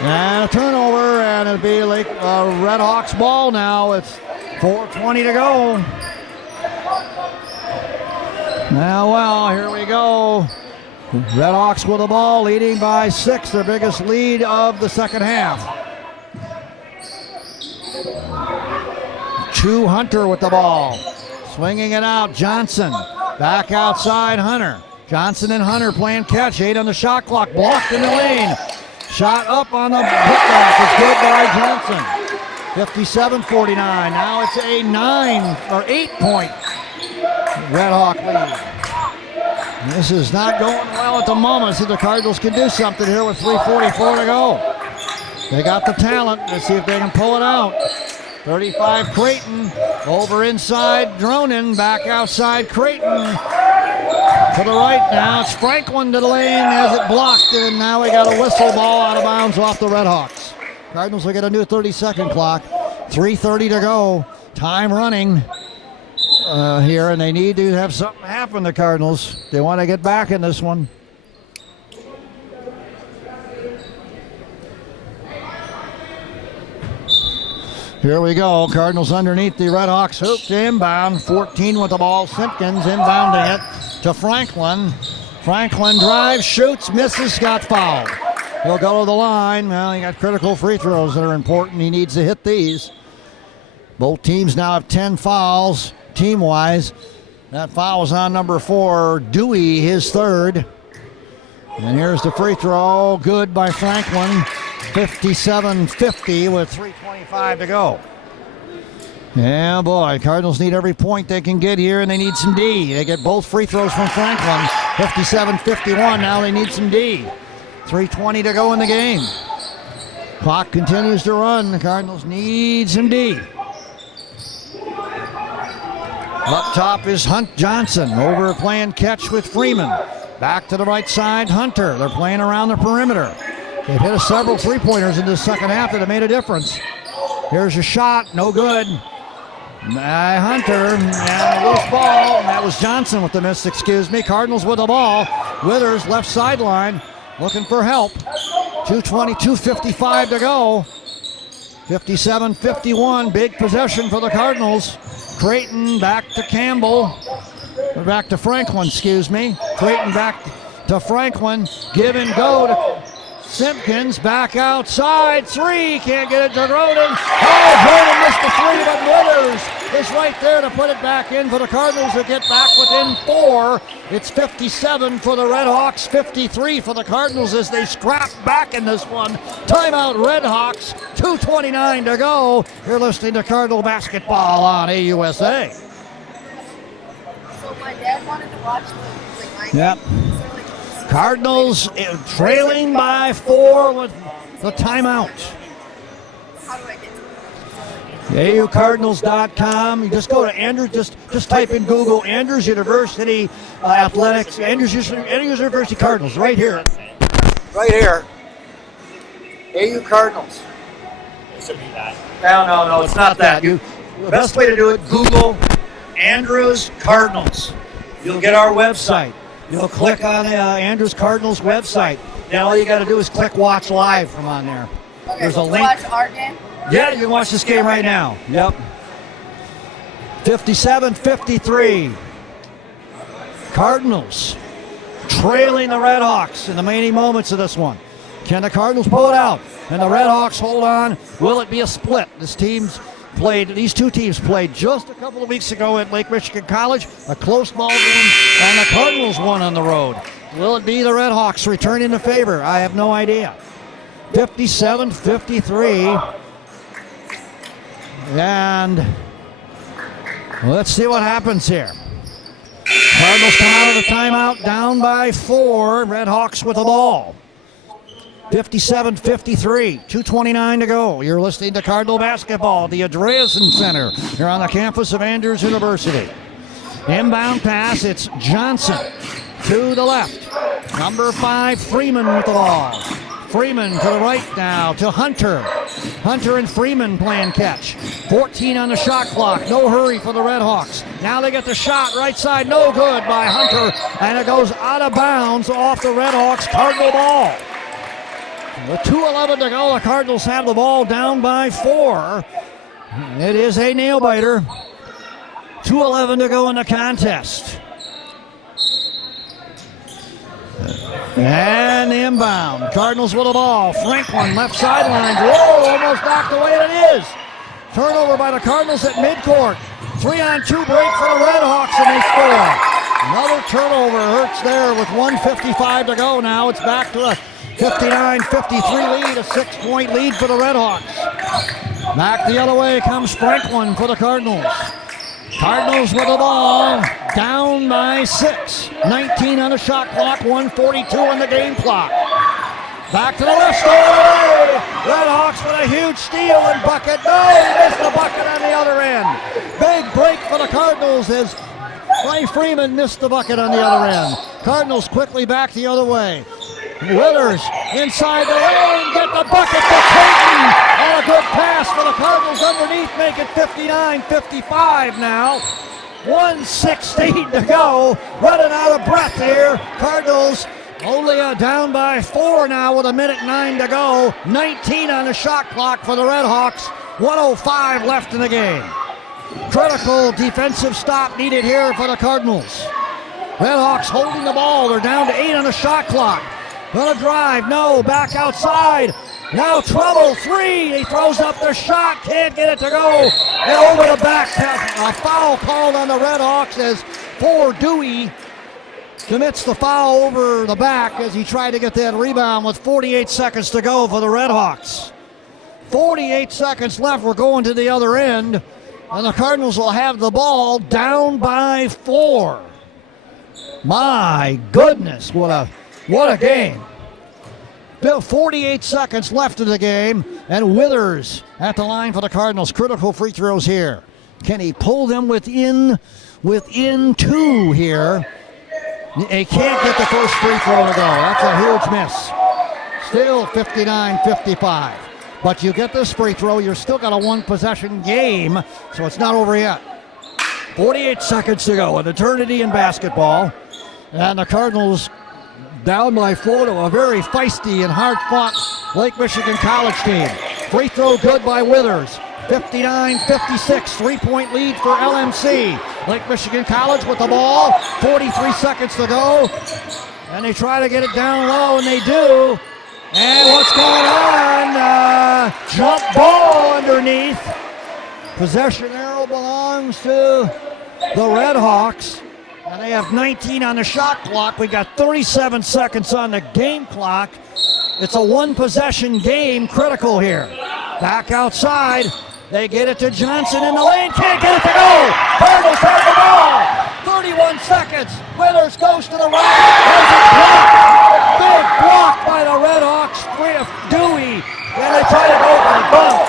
And a turnover, and it'll be like Redhawks ball now. It's 4:20 to go. Now, well, here we go. Redhawks with the ball, leading by 6, their biggest lead of the second half. Chu Hunter with the ball, swinging it out, Johnson. Back outside, Hunter. Johnson and Hunter playing catch. 8 on the shot clock. Blocked in the lane. Shot up on the putback. It's good by Johnson. 57-49. Now it's a 8-point Redhawk lead. This is not going well at the moment. See, the Cardinals can do something here with 3:44 to go. They got the talent. Let's see if they can pull it out. 35 Creighton, over inside Dronin, back outside Creighton. To the right now, it's Franklin to the lane, has it blocked, and now we got a whistle, ball out of bounds off the Redhawks. Cardinals will get a new 30-second clock. 3:30 to go, time running here, and they need to have something happen, the Cardinals. They want to get back in this one. Here we go. Cardinals underneath the Redhawks hoop to inbound. 14 with the ball. Simpkins inbounding it to Franklin. Franklin drives, shoots, misses, got fouled. He'll go to the line. Well, he got critical free throws that are important. He needs to hit these. Both teams now have 10 fouls, team-wise. That foul was on number 4, Dewey, his third. And here's the free throw. Good by Franklin. 57-50 with 3:25 to go. Yeah, boy, Cardinals need every point they can get here, and they need some D. They get both free throws from Franklin. 57-51, now they need some D. 3:20 to go in the game. Clock continues to run. The Cardinals need some D. Up top is Hunt Johnson, over playing catch with Freeman. Back to the right side, Hunter. They're playing around the perimeter. They've hit several three-pointers in the second half that have made a difference. Here's a shot, no good. Hunter, and a loose ball, and that was Johnson with the miss, excuse me. Cardinals with the ball. Withers, left sideline, looking for help. 2:55 to go. 57-51, big possession for the Cardinals. Creighton back to Campbell. Or back to Franklin, excuse me. Creighton back to Franklin. Give and go to Simpkins. Back outside. 3. Can't get it to Groden. Oh, Groden missed the 3, but Withers is right there to put it back in for the Cardinals to get back within 4. It's 57 for the Redhawks, 53 for the Cardinals as they scrap back in this one. Timeout Redhawks, 2:29 to go. You're listening to Cardinal basketball on AUSA. So my dad wanted to watch my Yep. game. So Cardinals trailing by 4 with the timeout. how do I get to it? AUCardinals.com. You just go to Andrews, just type in Google Andrews University Athletics, Andrews University Cardinals, right here. Right here. AU Cardinals. It should be that. No, it's not that. The best way to do it, Google Andrews Cardinals. You'll get our website. You'll click on Andrews Cardinals website. Now all you got to do is click Watch Live from on there. Okay, There's a to link. watch our game? Yeah, you can watch this game right now. Yep. 57-53. Cardinals trailing the Redhawks in the remaining moments of this one. Can the Cardinals pull it out? And the Redhawks hold on. Will it be a split? These two teams played just a couple of weeks ago at Lake Michigan College, a close ball game, and the Cardinals won on the road. Will it be the Redhawks returning the favor? I have no idea. 57-53. And let's see what happens here. Cardinals come out of the timeout down by 4. Redhawks with the ball. 57-53, 2:29 to go. You're listening to Cardinal basketball, the Andreessen Center. You're on the campus of Andrews University. Inbound pass, it's Johnson to the left. Number 5, Freeman with the ball. Freeman to the right now to Hunter. Hunter and Freeman playing catch. 14 on the shot clock. No hurry for the Redhawks. Now they get the shot right side. No good by Hunter. And it goes out of bounds off the Redhawks Cardinal ball. With 2:11 to go, the Cardinals have the ball down by 4. It is a nail-biter. 2:11 to go in the contest. And inbound. Cardinals with the ball. Franklin, left sideline. Whoa, almost knocked away, and it is. Turnover by the Cardinals at midcourt. 3-on-2 break for the Redhawks, and they score. Another turnover hurts there with 1:55 to go now. It's back to a 59-53 lead, a 6-point lead for the Redhawks. Back the other way comes Franklin for the Cardinals. Cardinals with the ball, down by 6. 19 on the shot clock, 1:42 on the game clock. Back to the left side. Redhawks with a huge steal and bucket. No, he missed the bucket on the other end. Big break for the Cardinals as Ray Freeman missed the bucket on the other end. Cardinals quickly back the other way. Withers inside the lane, get the bucket to Creighton. And a good pass for the Cardinals underneath, make it 59-55 now. 1:16 to go, running out of breath here. Cardinals only down by 4 now with 1:09 to go. 19 on the shot clock for the Redhawks. 1:05 left in the game. Critical defensive stop needed here for the Cardinals. Redhawks holding the ball. They're down to 8 on the shot clock. Gonna drive. No. Back outside. Now trouble. 3. He throws up the shot. Can't get it to go. And over the back. A foul called on the Redhawks as Dewey commits the foul over the back as he tried to get that rebound with 48 seconds to go for the Redhawks. 48 seconds left. We're going to the other end. And the Cardinals will have the ball down by 4. My goodness, what a game. 48 seconds left in the game, and Withers at the line for the Cardinals. Critical free throws here. Can he pull them within 2 here? He can't get the first free throw to go. That's a huge miss. Still 59-55. But you get this free throw, you're still got a 1-possession game, so it's not over yet. 48 seconds to go, an eternity in basketball. And the Cardinals down by 4 to a very feisty and hard-fought Lake Michigan College team. Free throw good by Withers. 59-56, 3-point lead for LMC. Lake Michigan College with the ball, 43 seconds to go. And they try to get it down low, and they do. And what's going on? Jump ball underneath. Possession arrow belongs to the Redhawks. And they have 19 on the shot clock. We got 37 seconds on the game clock. It's a 1-possession game, critical here. Back outside. They get it to Johnson in the lane. Can't get it to go. Cardinals have the ball. 31 seconds. Withers goes to the right. There's a block. Big block by the Redhawks. Dewey. And they try to go for the dunk.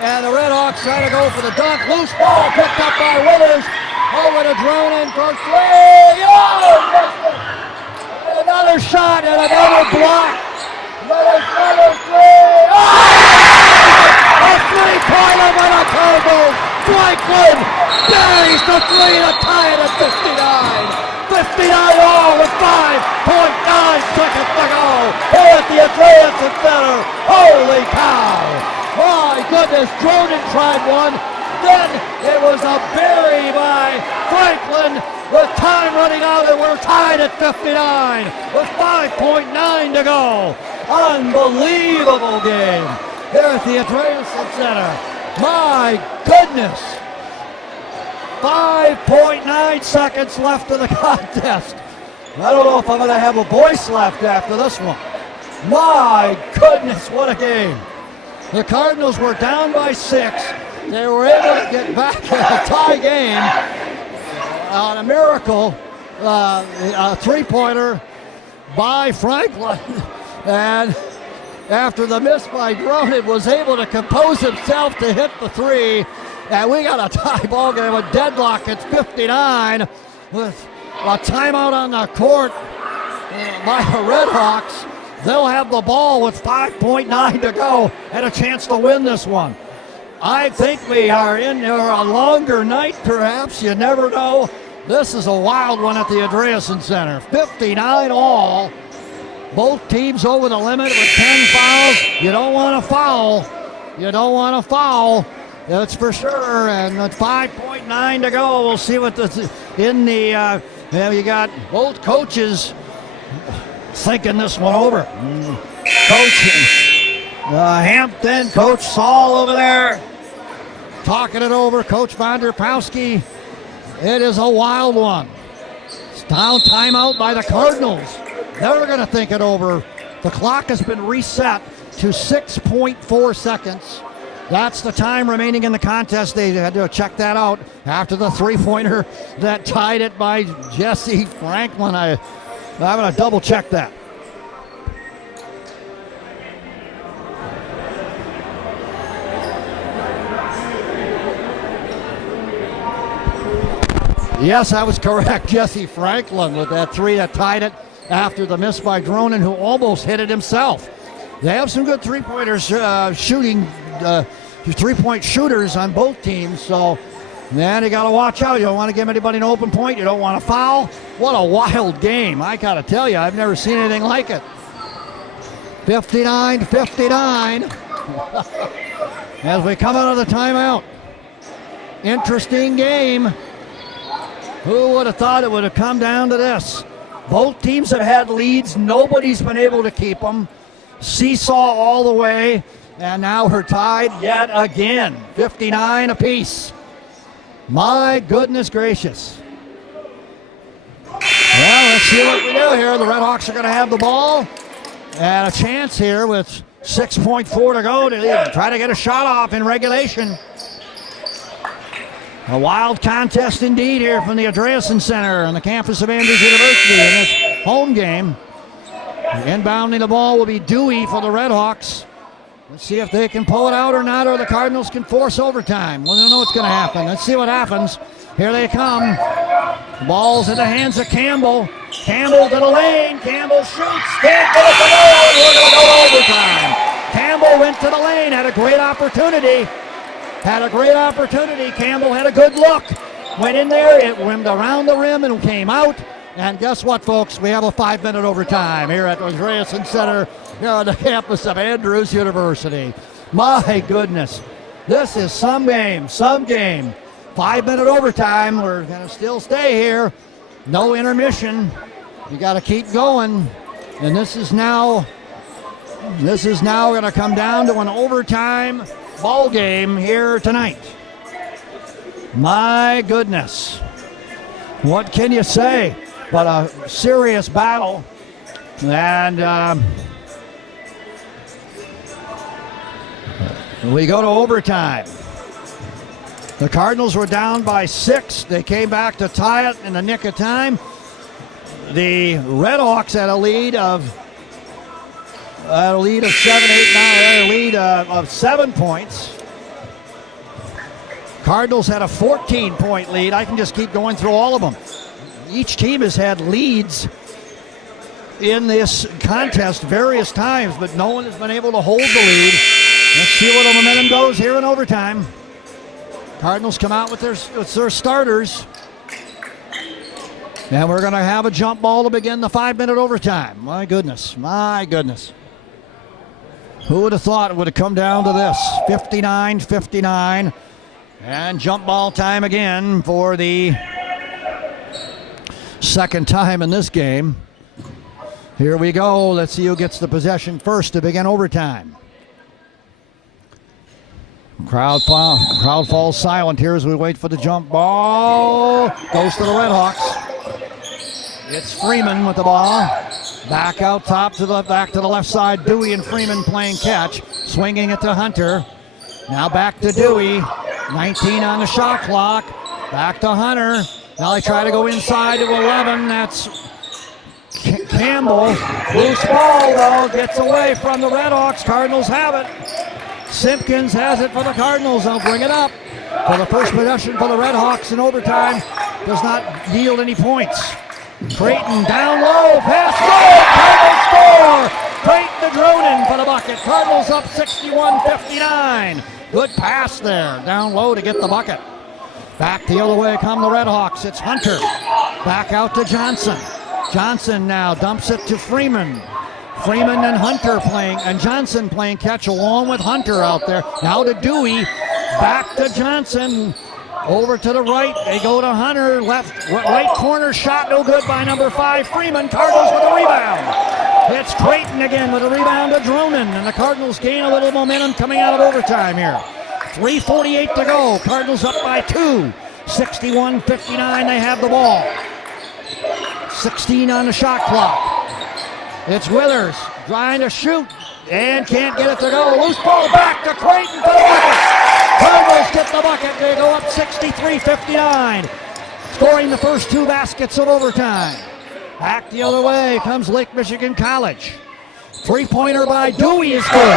And the Redhawks try to go for the dunk. Loose ball picked up by Withers. Over to Dronin for 3. Oh! Another shot and another block. Another 3. A 3-pointer by the Cardinals. Franklin buries the 3 to tie it at 59. 59 all with 5.9 seconds to go. Here at the Andreasen Center. Holy cow. My goodness, Dronin tried one. Then it was a bury by Franklin with time running out, and we're tied at 59 with 5.9 to go. Unbelievable game here at the Andreasen Center. My goodness. 5.9 seconds left in the contest. I don't know if I'm going to have a voice left after this one. My goodness, what a game. The Cardinals were down by 6. They were able to get back in a tie game on a miracle, a 3-pointer by Franklin. And after the miss by Dronin, was able to compose himself to hit the 3. And we got a tie ball game with deadlock. It's 59 with a timeout on the court by the Redhawks. They'll have the ball with 5.9 to go and a chance to win this one. I think we are in a longer night, perhaps. You never know. This is a wild one at the Andreasen Center. 59 all. Both teams over the limit with 10 fouls. You don't want to foul. You don't want to foul. That's for sure. And at 5.9 to go, we'll see what this in the. You got both coaches thinking this one over. Coach Hampton, Coach Saul over there, talking it over. Coach Vonderpowski. It is a wild one. It's down timeout by the Cardinals. They're going to think it over. The clock has been reset to 6.4 seconds. That's the time remaining in the contest. They had to check that out after the 3-pointer that tied it by Jesse Franklin. I'm going to double check that. Yes, I was correct. Jesse Franklin with that 3 that tied it after the miss by Dronin, who almost hit it himself. They have some good three-pointers shooting, 3-point shooters on both teams, so man, you got to watch out. You don't want to give anybody an open point. You don't want to foul. What a wild game. I got to tell you, I've never seen anything like it. 59-59 as we come out of the timeout. Interesting game. Who would have thought it would have come down to this? Both teams have had leads. Nobody's been able to keep them. Seesaw all the way. And now we're tied yet again. 59 apiece. My goodness gracious. Well, let's see what we do here. The Red Hawks are going to have the ball. And a chance here with 6.4 to go to try to get a shot off in regulation. A wild contest indeed here from the Andreessen Center on the campus of Andrews University in this home game. Inbounding the ball will be Dewey for the Red Hawks. Let's see if they can pull it out or not, or the Cardinals can force overtime. We don't know what's going to happen. Let's see what happens. Here they come. The ball's in the hands of Campbell. Campbell to the lane. Campbell shoots. Can't get it to go. We're going to go overtime. Campbell went to the lane, had a great opportunity. Campbell had a good look. Went in there, it went around the rim and came out. And guess what, folks? We have a 5-minute overtime here at the Andreessen Center here on the campus of Andrews University. My goodness. This is some game. 5-minute overtime. We're going to still stay here. No intermission. You got to keep going. And this is now going to come down to an overtime ball game here tonight. My goodness. What can you say? But a serious battle. And we go to overtime. The Cardinals were down by 6. They came back to tie it in the nick of time. The Red Hawks had a lead of 7 points. Cardinals had a 14-point lead. I can just keep going through all of them. Each team has had leads in this contest various times, but no one has been able to hold the lead. Let's see where the momentum goes here in overtime. Cardinals come out with their starters. And we're going to have a jump ball to begin the 5-minute overtime. My goodness. Who would have thought it would have come down to this? 59-59. And jump ball time again for the second time in this game. Here we go. Let's see who gets the possession first to begin overtime. Crowd falls silent here as we wait for the jump ball. Goes to the Red Hawks. It's Freeman with the ball. Back out top back to the left side. Dewey and Freeman playing catch. Swinging it to Hunter. Now back to Dewey. 19 on the shot clock. Back to Hunter. Now they try to go inside to 11. That's Campbell. Loose ball, though. Gets away from the Red Hawks. Cardinals have it. Simpkins has it for the Cardinals. They'll bring it up. For the first possession for the Red Hawks in overtime. Does not yield any points. Creighton down low. Pass goal. Cardinals score. Creighton to Dronin for the bucket. Cardinals up 61-59. Good pass there. Down low to get the bucket. Back the other way come the Red Hawks. It's Hunter. Back out to Johnson. Johnson now dumps it to Freeman. Freeman and Hunter playing, and Johnson playing catch along with Hunter out there. Now to Dewey. Back to Johnson. Over to the right. They go to Hunter. Right corner shot. No good by number 5. Freeman. Cardinals with a rebound. It's Creighton again with a rebound to Dronin. And the Cardinals gain a little momentum coming out of overtime here. 3:48 to go. Cardinals up by 2. 61-59. They have the ball. 16 on the shot clock. It's Withers trying to shoot and can't get it to go. Loose ball back to Creighton for the bucket. Cardinals get the bucket. They go up 63-59. Scoring the first 2 baskets of overtime. Back the other way comes Lake Michigan College. 3-pointer by Dewey is good.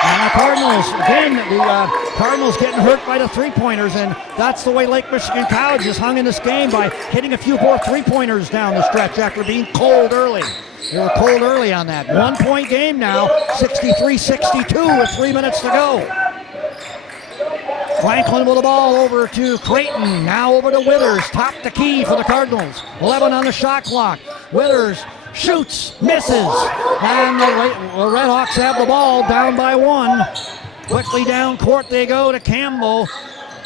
And the Cardinals, again, the Cardinals getting hurt by the 3-pointers, and that's the way Lake Michigan College has hung in this game, by hitting a few more 3-pointers down the stretch after being cold early. They were cold early on that. 1-point game now, 63-62 with 3 minutes to go. Franklin with the ball over to Creighton. Now over to Withers. Top the key for the Cardinals. 11 on the shot clock. Withers shoots, misses. And the Red Hawks have the ball down by 1. Quickly down court they go to Campbell.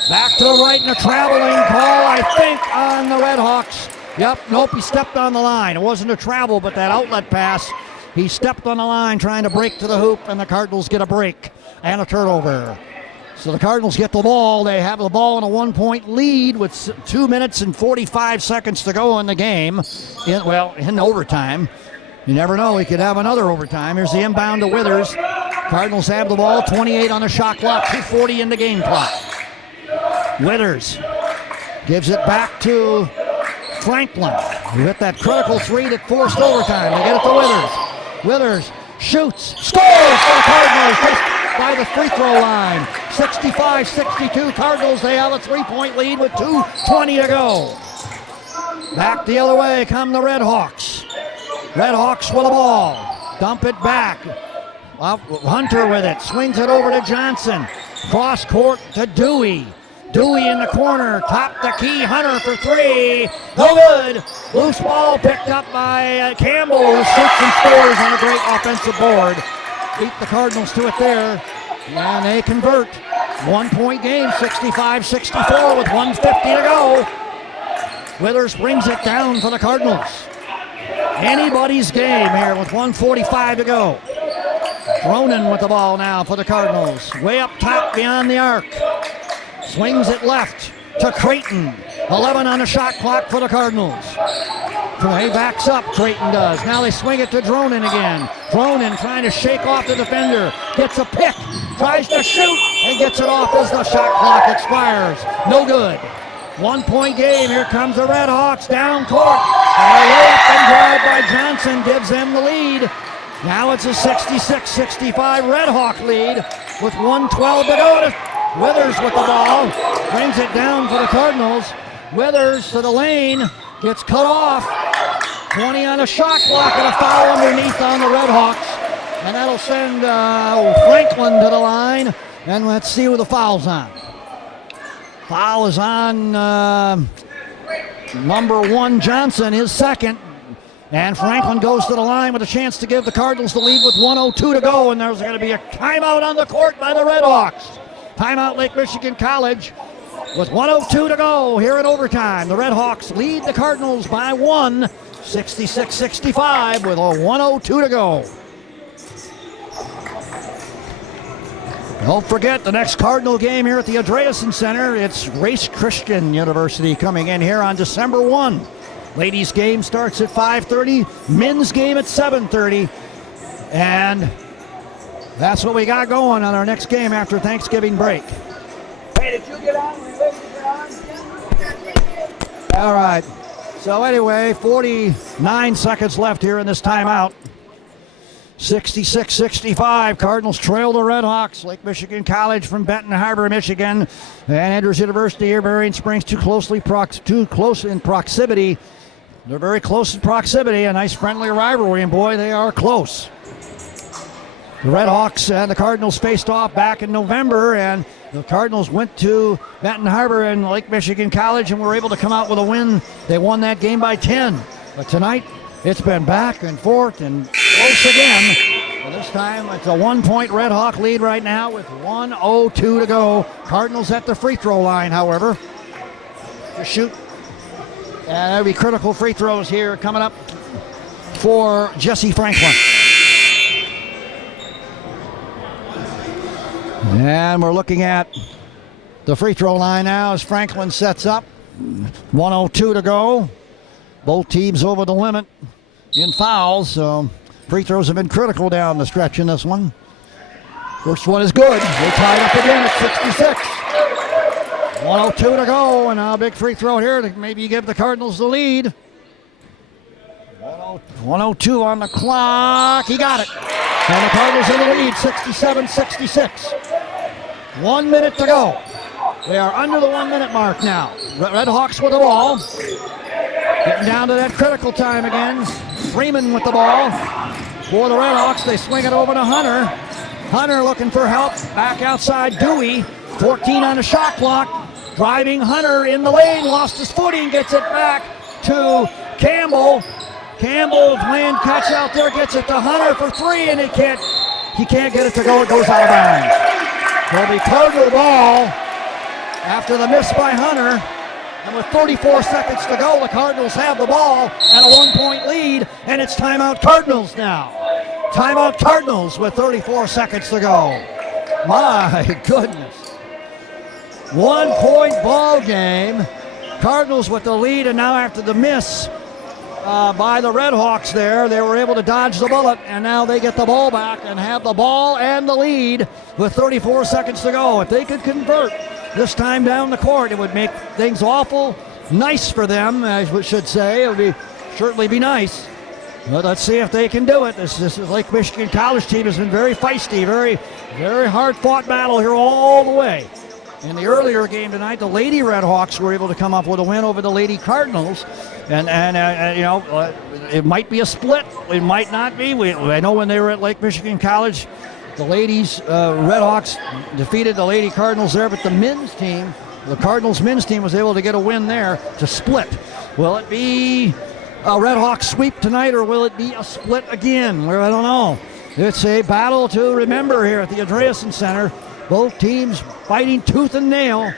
Back to the right and a traveling call, I think, on the Red Hawks. Yep, nope, he stepped on the line. It wasn't a travel, but that outlet pass, he stepped on the line trying to break to the hoop, and the Cardinals get a break and a turnover. So the Cardinals get the ball. They have the ball in a 1-point lead with 2 minutes and 45 seconds to go in the game. In overtime. You never know. We could have another overtime. Here's the inbound to Withers. Cardinals have the ball. 28 on the shot clock. 2:40 in the game clock. Withers gives it back to Franklin, who hit that critical three that forced overtime. They get it to Withers. Withers shoots, scores for the Cardinals just by the free throw line. 65-62 Cardinals. They have a 3-point lead with 2:20 to go. Back the other way come the Red Hawks. Red Hawks with the ball. Dump it back. Hunter with it. Swings it over to Johnson. Cross court to Dewey. Dewey in the corner. Top the key. Hunter for three. No good. Loose ball picked up by Campbell, who shoots and scores on a great offensive board. Beat the Cardinals to it there. And they convert. 1-point game. 65-64 with 1:50 to go. Withers brings it down for the Cardinals. Anybody's game here with 1:45 to go. Cronin with the ball now for the Cardinals. Way up top beyond the arc. Swings it left to Creighton. 11 on the shot clock for the Cardinals. He backs up, Creighton does. Now they swing it to Dronin again. Dronin trying to shake off the defender. Gets a pick. Tries to shoot and gets it off as the shot clock expires. No good. 1-point game. Here comes the Red Hawks down court. And a layup and drive by Johnson gives them the lead. Now it's a 66-65 Red Hawk lead with 1:12 to go. Withers with the ball. Brings it down for the Cardinals. Withers to the lane. Gets cut off. 20 on the shot clock and a foul underneath on the Red Hawks. And that'll send Franklin to the line. And let's see who the foul's on. Foul is on number 1, Johnson, his second. And Franklin goes to the line with a chance to give the Cardinals the lead with 1:02 to go. And there's going to be a timeout on the court by the Red Hawks. Timeout Lake Michigan College with 1:02 to go here in overtime. The Red Hawks lead the Cardinals by 1, 66-65 with a 1:02 to go. Don't forget the next Cardinal game here at the Andreasen Center. It's Grace Christian University coming in here on December 1. Ladies game starts at 5:30, men's game at 7:30. And that's what we got going on our next game after Thanksgiving break. Hey, did you get on? All right. So anyway, 49 seconds left here in this timeout. 66-65. Cardinals trail the Red Hawks. Lake Michigan College from Benton Harbor, Michigan, and Andrews University here, Berrien Springs, too close in proximity. They're very close in proximity. A nice friendly rivalry, and boy, they are close. The Red Hawks and the Cardinals faced off back in November, and the Cardinals went to Benton Harbor and Lake Michigan College and were able to come out with a win. They won that game by 10. But tonight, it's been back and forth and close again. And this time, it's a 1-point Red Hawk lead right now with 1:02 to go. Cardinals at the free throw line, however, to shoot. And there'll be critical free throws here coming up for Jesse Franklin. And we're looking at the free throw line now as Franklin sets up. 1:02 to go. Both teams over the limit in fouls, so free throws have been critical down the stretch in this one. First one is good. They tied up again at 66. 1:02 to go, and a big free throw here to maybe give the Cardinals the lead. 1:02 on the clock. He got it. And the Cardinals in the lead, 67-66. 1 minute to go. They are under the 1 minute mark now. Red Hawks with the ball. Getting down to that critical time again. Freeman with the ball. For the Red Hawks, they swing it over to Hunter. Hunter looking for help. Back outside Dewey. 14 on the shot clock. Driving Hunter in the lane. Lost his footing. Gets it back to Campbell. Campbell playing catch out there. Gets it to Hunter for three, and he can't get it to go. It goes out of bounds. It'll be Cardinal ball. after the miss by Hunter. And with 34 seconds to go, the Cardinals have the ball and a 1-point lead, and it's timeout Cardinals now. Timeout Cardinals with 34 seconds to go. My goodness. 1-point ball game. Cardinals with the lead, and now after the miss by the Red Hawks there, they were able to dodge the bullet, and now they get the ball back and have the ball and the lead with 34 seconds to go. If they could convert this time down the court, it would make things awful nice for them, I should say. It would certainly be nice. But let's see if they can do it. This Lake Michigan College team has been very feisty, very, very hard-fought battle here all the way. In the earlier game tonight, the Lady Red Hawks were able to come up with a win over the Lady Cardinals, and it might be a split. It might not be. I know when they were at Lake Michigan College, the ladies, Red Hawks, defeated the Lady Cardinals there, but the men's team, the Cardinals men's team, was able to get a win there to split. Will it be a Red Hawks sweep tonight, or will it be a split again? Well, I don't know. It's a battle to remember here at the Andreessen Center. Both teams fighting tooth and nail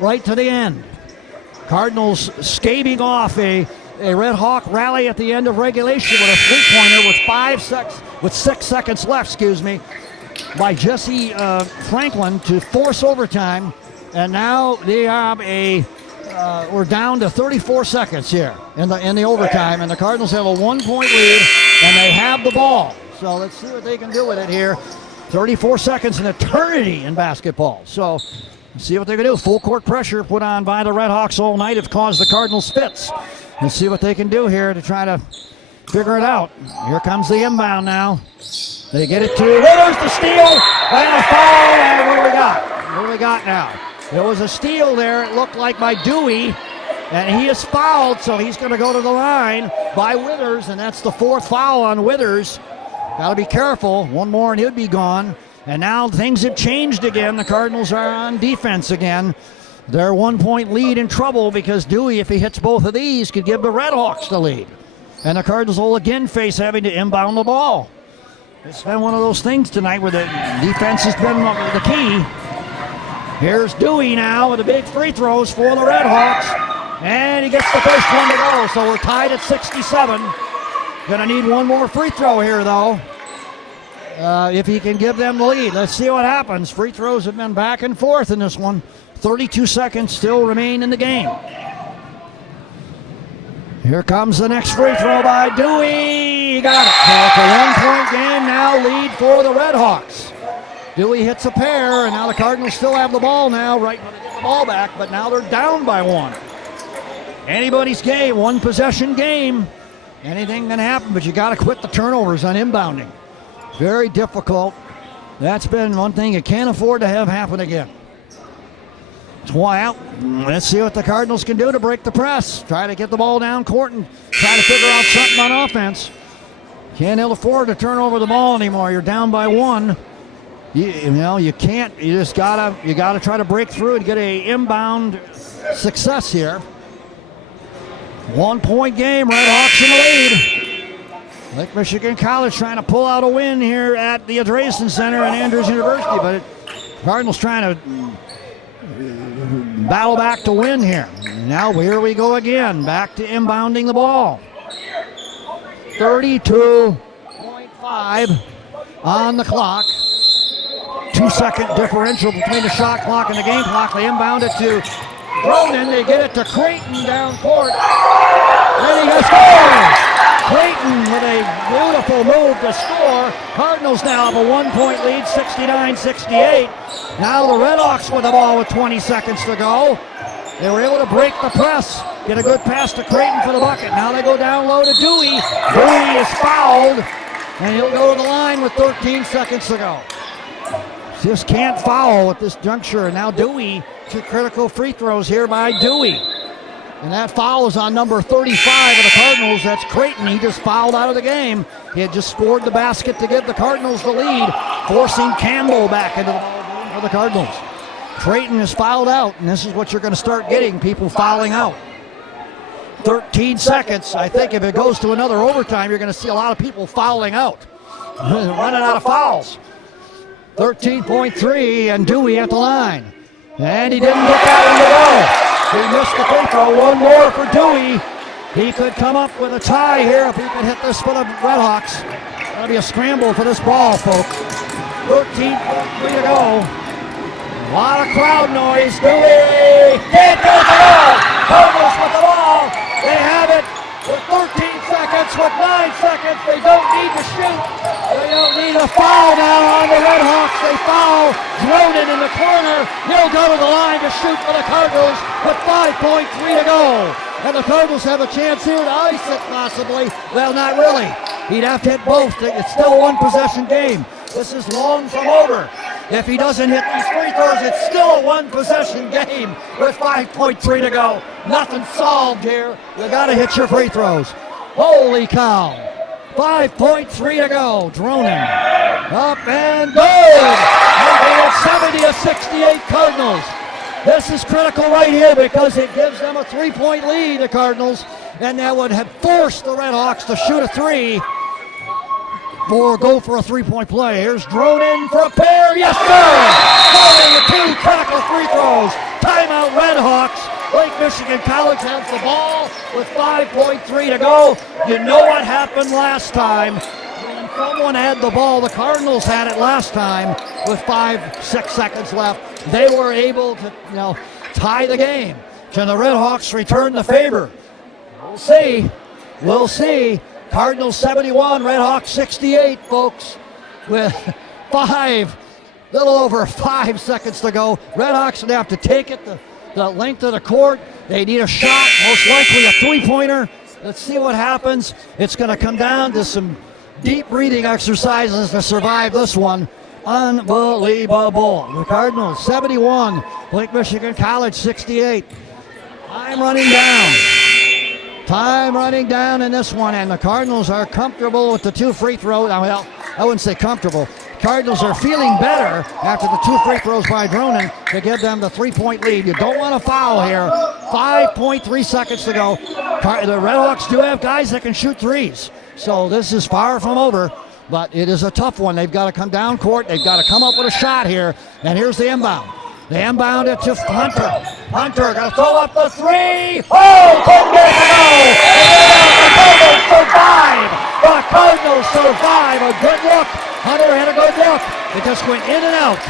right to the end. Cardinals staving off a Red Hawk rally at the end of regulation with a three-pointer with 6 seconds left, by Jesse Franklin to force overtime, and now they have we're down to 34 seconds here in the overtime, and the Cardinals have a 1-point lead, and they have the ball. So let's see what they can do with it here. 34 seconds, an eternity in basketball. So let's see what they can do. Full court pressure put on by the Red Hawks all night have caused the Cardinals fits. Let's see what they can do here to try to figure it out. Here comes the inbound now. They get it to Withers, the steal, and a foul, and what do we got? What do we got now? There was a steal there, it looked like, by Dewey, and he is fouled, so he's going to go to the line by Withers, and that's the 4th foul on Withers. Got to be careful. One more and he'd be gone. And now things have changed again. The Cardinals are on defense again. Their 1-point lead in trouble because Dewey, if he hits both of these, could give the Red Hawks the lead. And the Cardinals will again face having to inbound the ball. It's been one of those things tonight where the defense has been the key. Here's Dewey now with the big free throws for the Red Hawks. And he gets the first one to go. So we're tied at 67. Gonna need one more free throw here, though, if he can give them the lead. Let's see what happens. Free throws have been back and forth in this one. 32 seconds still remain in the game. Here comes the next free throw by Dewey. He got it. So it's a 1-point game now, lead for the Red Hawks. Dewey hits a pair, and now the Cardinals still have the ball now, right when they get the ball back, but now they're down by 1. Anybody's game, 1-possession game. Anything can happen, but you got to quit the turnovers on inbounding. Very difficult. That's been one thing you can't afford to have happen again. Well, let's see what the Cardinals can do to break the press. Try to get the ball down court and try to figure out something on offense. Can't afford to turn over the ball anymore. You're down by 1. You can't. You just gotta try to break through and get a inbound success here. 1-point game, Red Hawks in the lead. Lake Michigan College trying to pull out a win here at the Andreessen Center and Andrews University, but Cardinals trying to battle back to win here. Now here we go again, back to inbounding the ball. 32.5 on the clock. 2-second differential between the shot clock and the game clock. They inbound it to Cronin. They get it to Creighton down court. Then he scores. Creighton with a beautiful move to score. Cardinals now have a 1-point lead, 69-68. Now the Red Hawks with the ball with 20 seconds to go. They were able to break the press, get a good pass to Creighton for the bucket. Now they go down low to Dewey. Dewey is fouled, and he'll go to the line with 13 seconds to go. Just can't foul at this juncture. And now Dewey, 2 critical free throws here by Dewey. And that foul is on number 35 of the Cardinals. That's Creighton. He just fouled out of the game. He had just scored the basket to give the Cardinals the lead, forcing Campbell back into the ball game for the Cardinals. Creighton is fouled out, and this is what you're going to start getting, people fouling out. 13 seconds. I think if it goes to another overtime, you're going to see a lot of people fouling out. Running out of fouls. 13.3, and Dewey at the line. And he didn't get that one to go. He missed the free throw. One more for Dewey. He could come up with a tie here if he could hit this for the Redhawks. That'll be a scramble for this ball, folks. 13.3 to go. A lot of crowd noise. Dewey can't get it all. Cardinals with the ball. They have it with 13 seconds. With 9 seconds, they don't need to shoot. They don't need a foul now on the Redhawks. They foul Dronin in the corner. He'll go to the line to shoot for the Cardinals with 5.3 to go. And the Cardinals have a chance here to ice it possibly. Well, not really. He'd have to hit both. It's still a one-possession game. This is long from over. If he doesn't hit these free throws, it's still a one-possession game with 5.3 to go. Nothing solved here. You got to hit your free throws. Holy cow. 5.3 to go. Dronin. Up and good. And 70 to 68 Cardinals. This is critical right here because it gives them a 3-point lead, the Cardinals, and that would have forced the Redhawks to shoot a three or go for a 3-point play. Here's Dronin for a pair. Yes, sir! Scoring the two critical free throws. Timeout, Redhawks. Lake Michigan College has the ball with 5.3 to go. You know what happened last time. When someone had the ball, the Cardinals had it last time with 5-6 seconds left. They were able to, tie the game. Can the Redhawks return the favor? We'll see. We'll see. Cardinals 71, Redhawks 68, folks, with little over 5 seconds to go. Redhawks would have to take it the length of the court. They need a shot, most likely a three-pointer. Let's see what happens. It's going to come down to some deep breathing exercises to survive this one. Unbelievable. The Cardinals 71, Lake Michigan College 68. Time running down in this one, and the Cardinals are comfortable with the two free throws. Well, I wouldn't say comfortable. Cardinals are feeling better after the two free throws by Dronin to give them the 3-point lead. You don't want to foul here. 5.3 seconds to go. The Redhawks do have guys that can shoot threes, so this is far from over, but it is a tough one. They've got to come down court. They've got to come up with a shot here, and here's the inbound. They inbound it to Hunter. Hunter going to throw up the three. Oh, couldn't get it to go. The Cardinals survive. The Cardinals survive. A good look. Hunter had a good look. It just went in and out.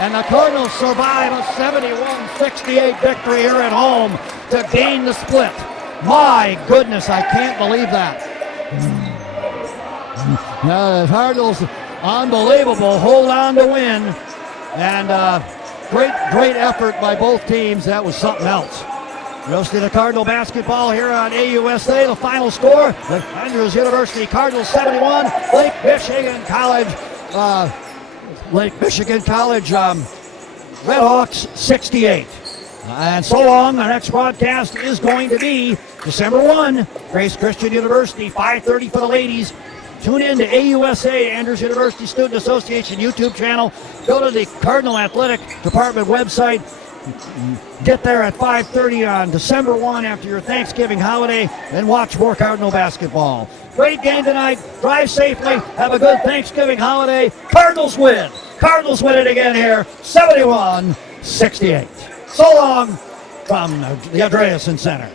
And the Cardinals survive a 71-68 victory here at home to gain the split. My goodness, I can't believe that. Now the Cardinals, unbelievable, hold on to win. And great effort by both teams. That was something else. You'll see the Cardinal basketball here on AUSA. The final score, the Andrews University Cardinals 71, Lake Michigan College Redhawks 68. And so long, the next broadcast is going to be December 1, Grace Christian University, 5:30 for the ladies. Tune in to AUSA, Andrews University Student Association YouTube channel. Go to the Cardinal Athletic Department website. Get there at 5:30 on December 1 after your Thanksgiving holiday, then watch more Cardinal basketball. Great game tonight. Drive safely. Have a good Thanksgiving holiday. Cardinals win. Cardinals win it again here, 71-68. So long from the Andreasen Center.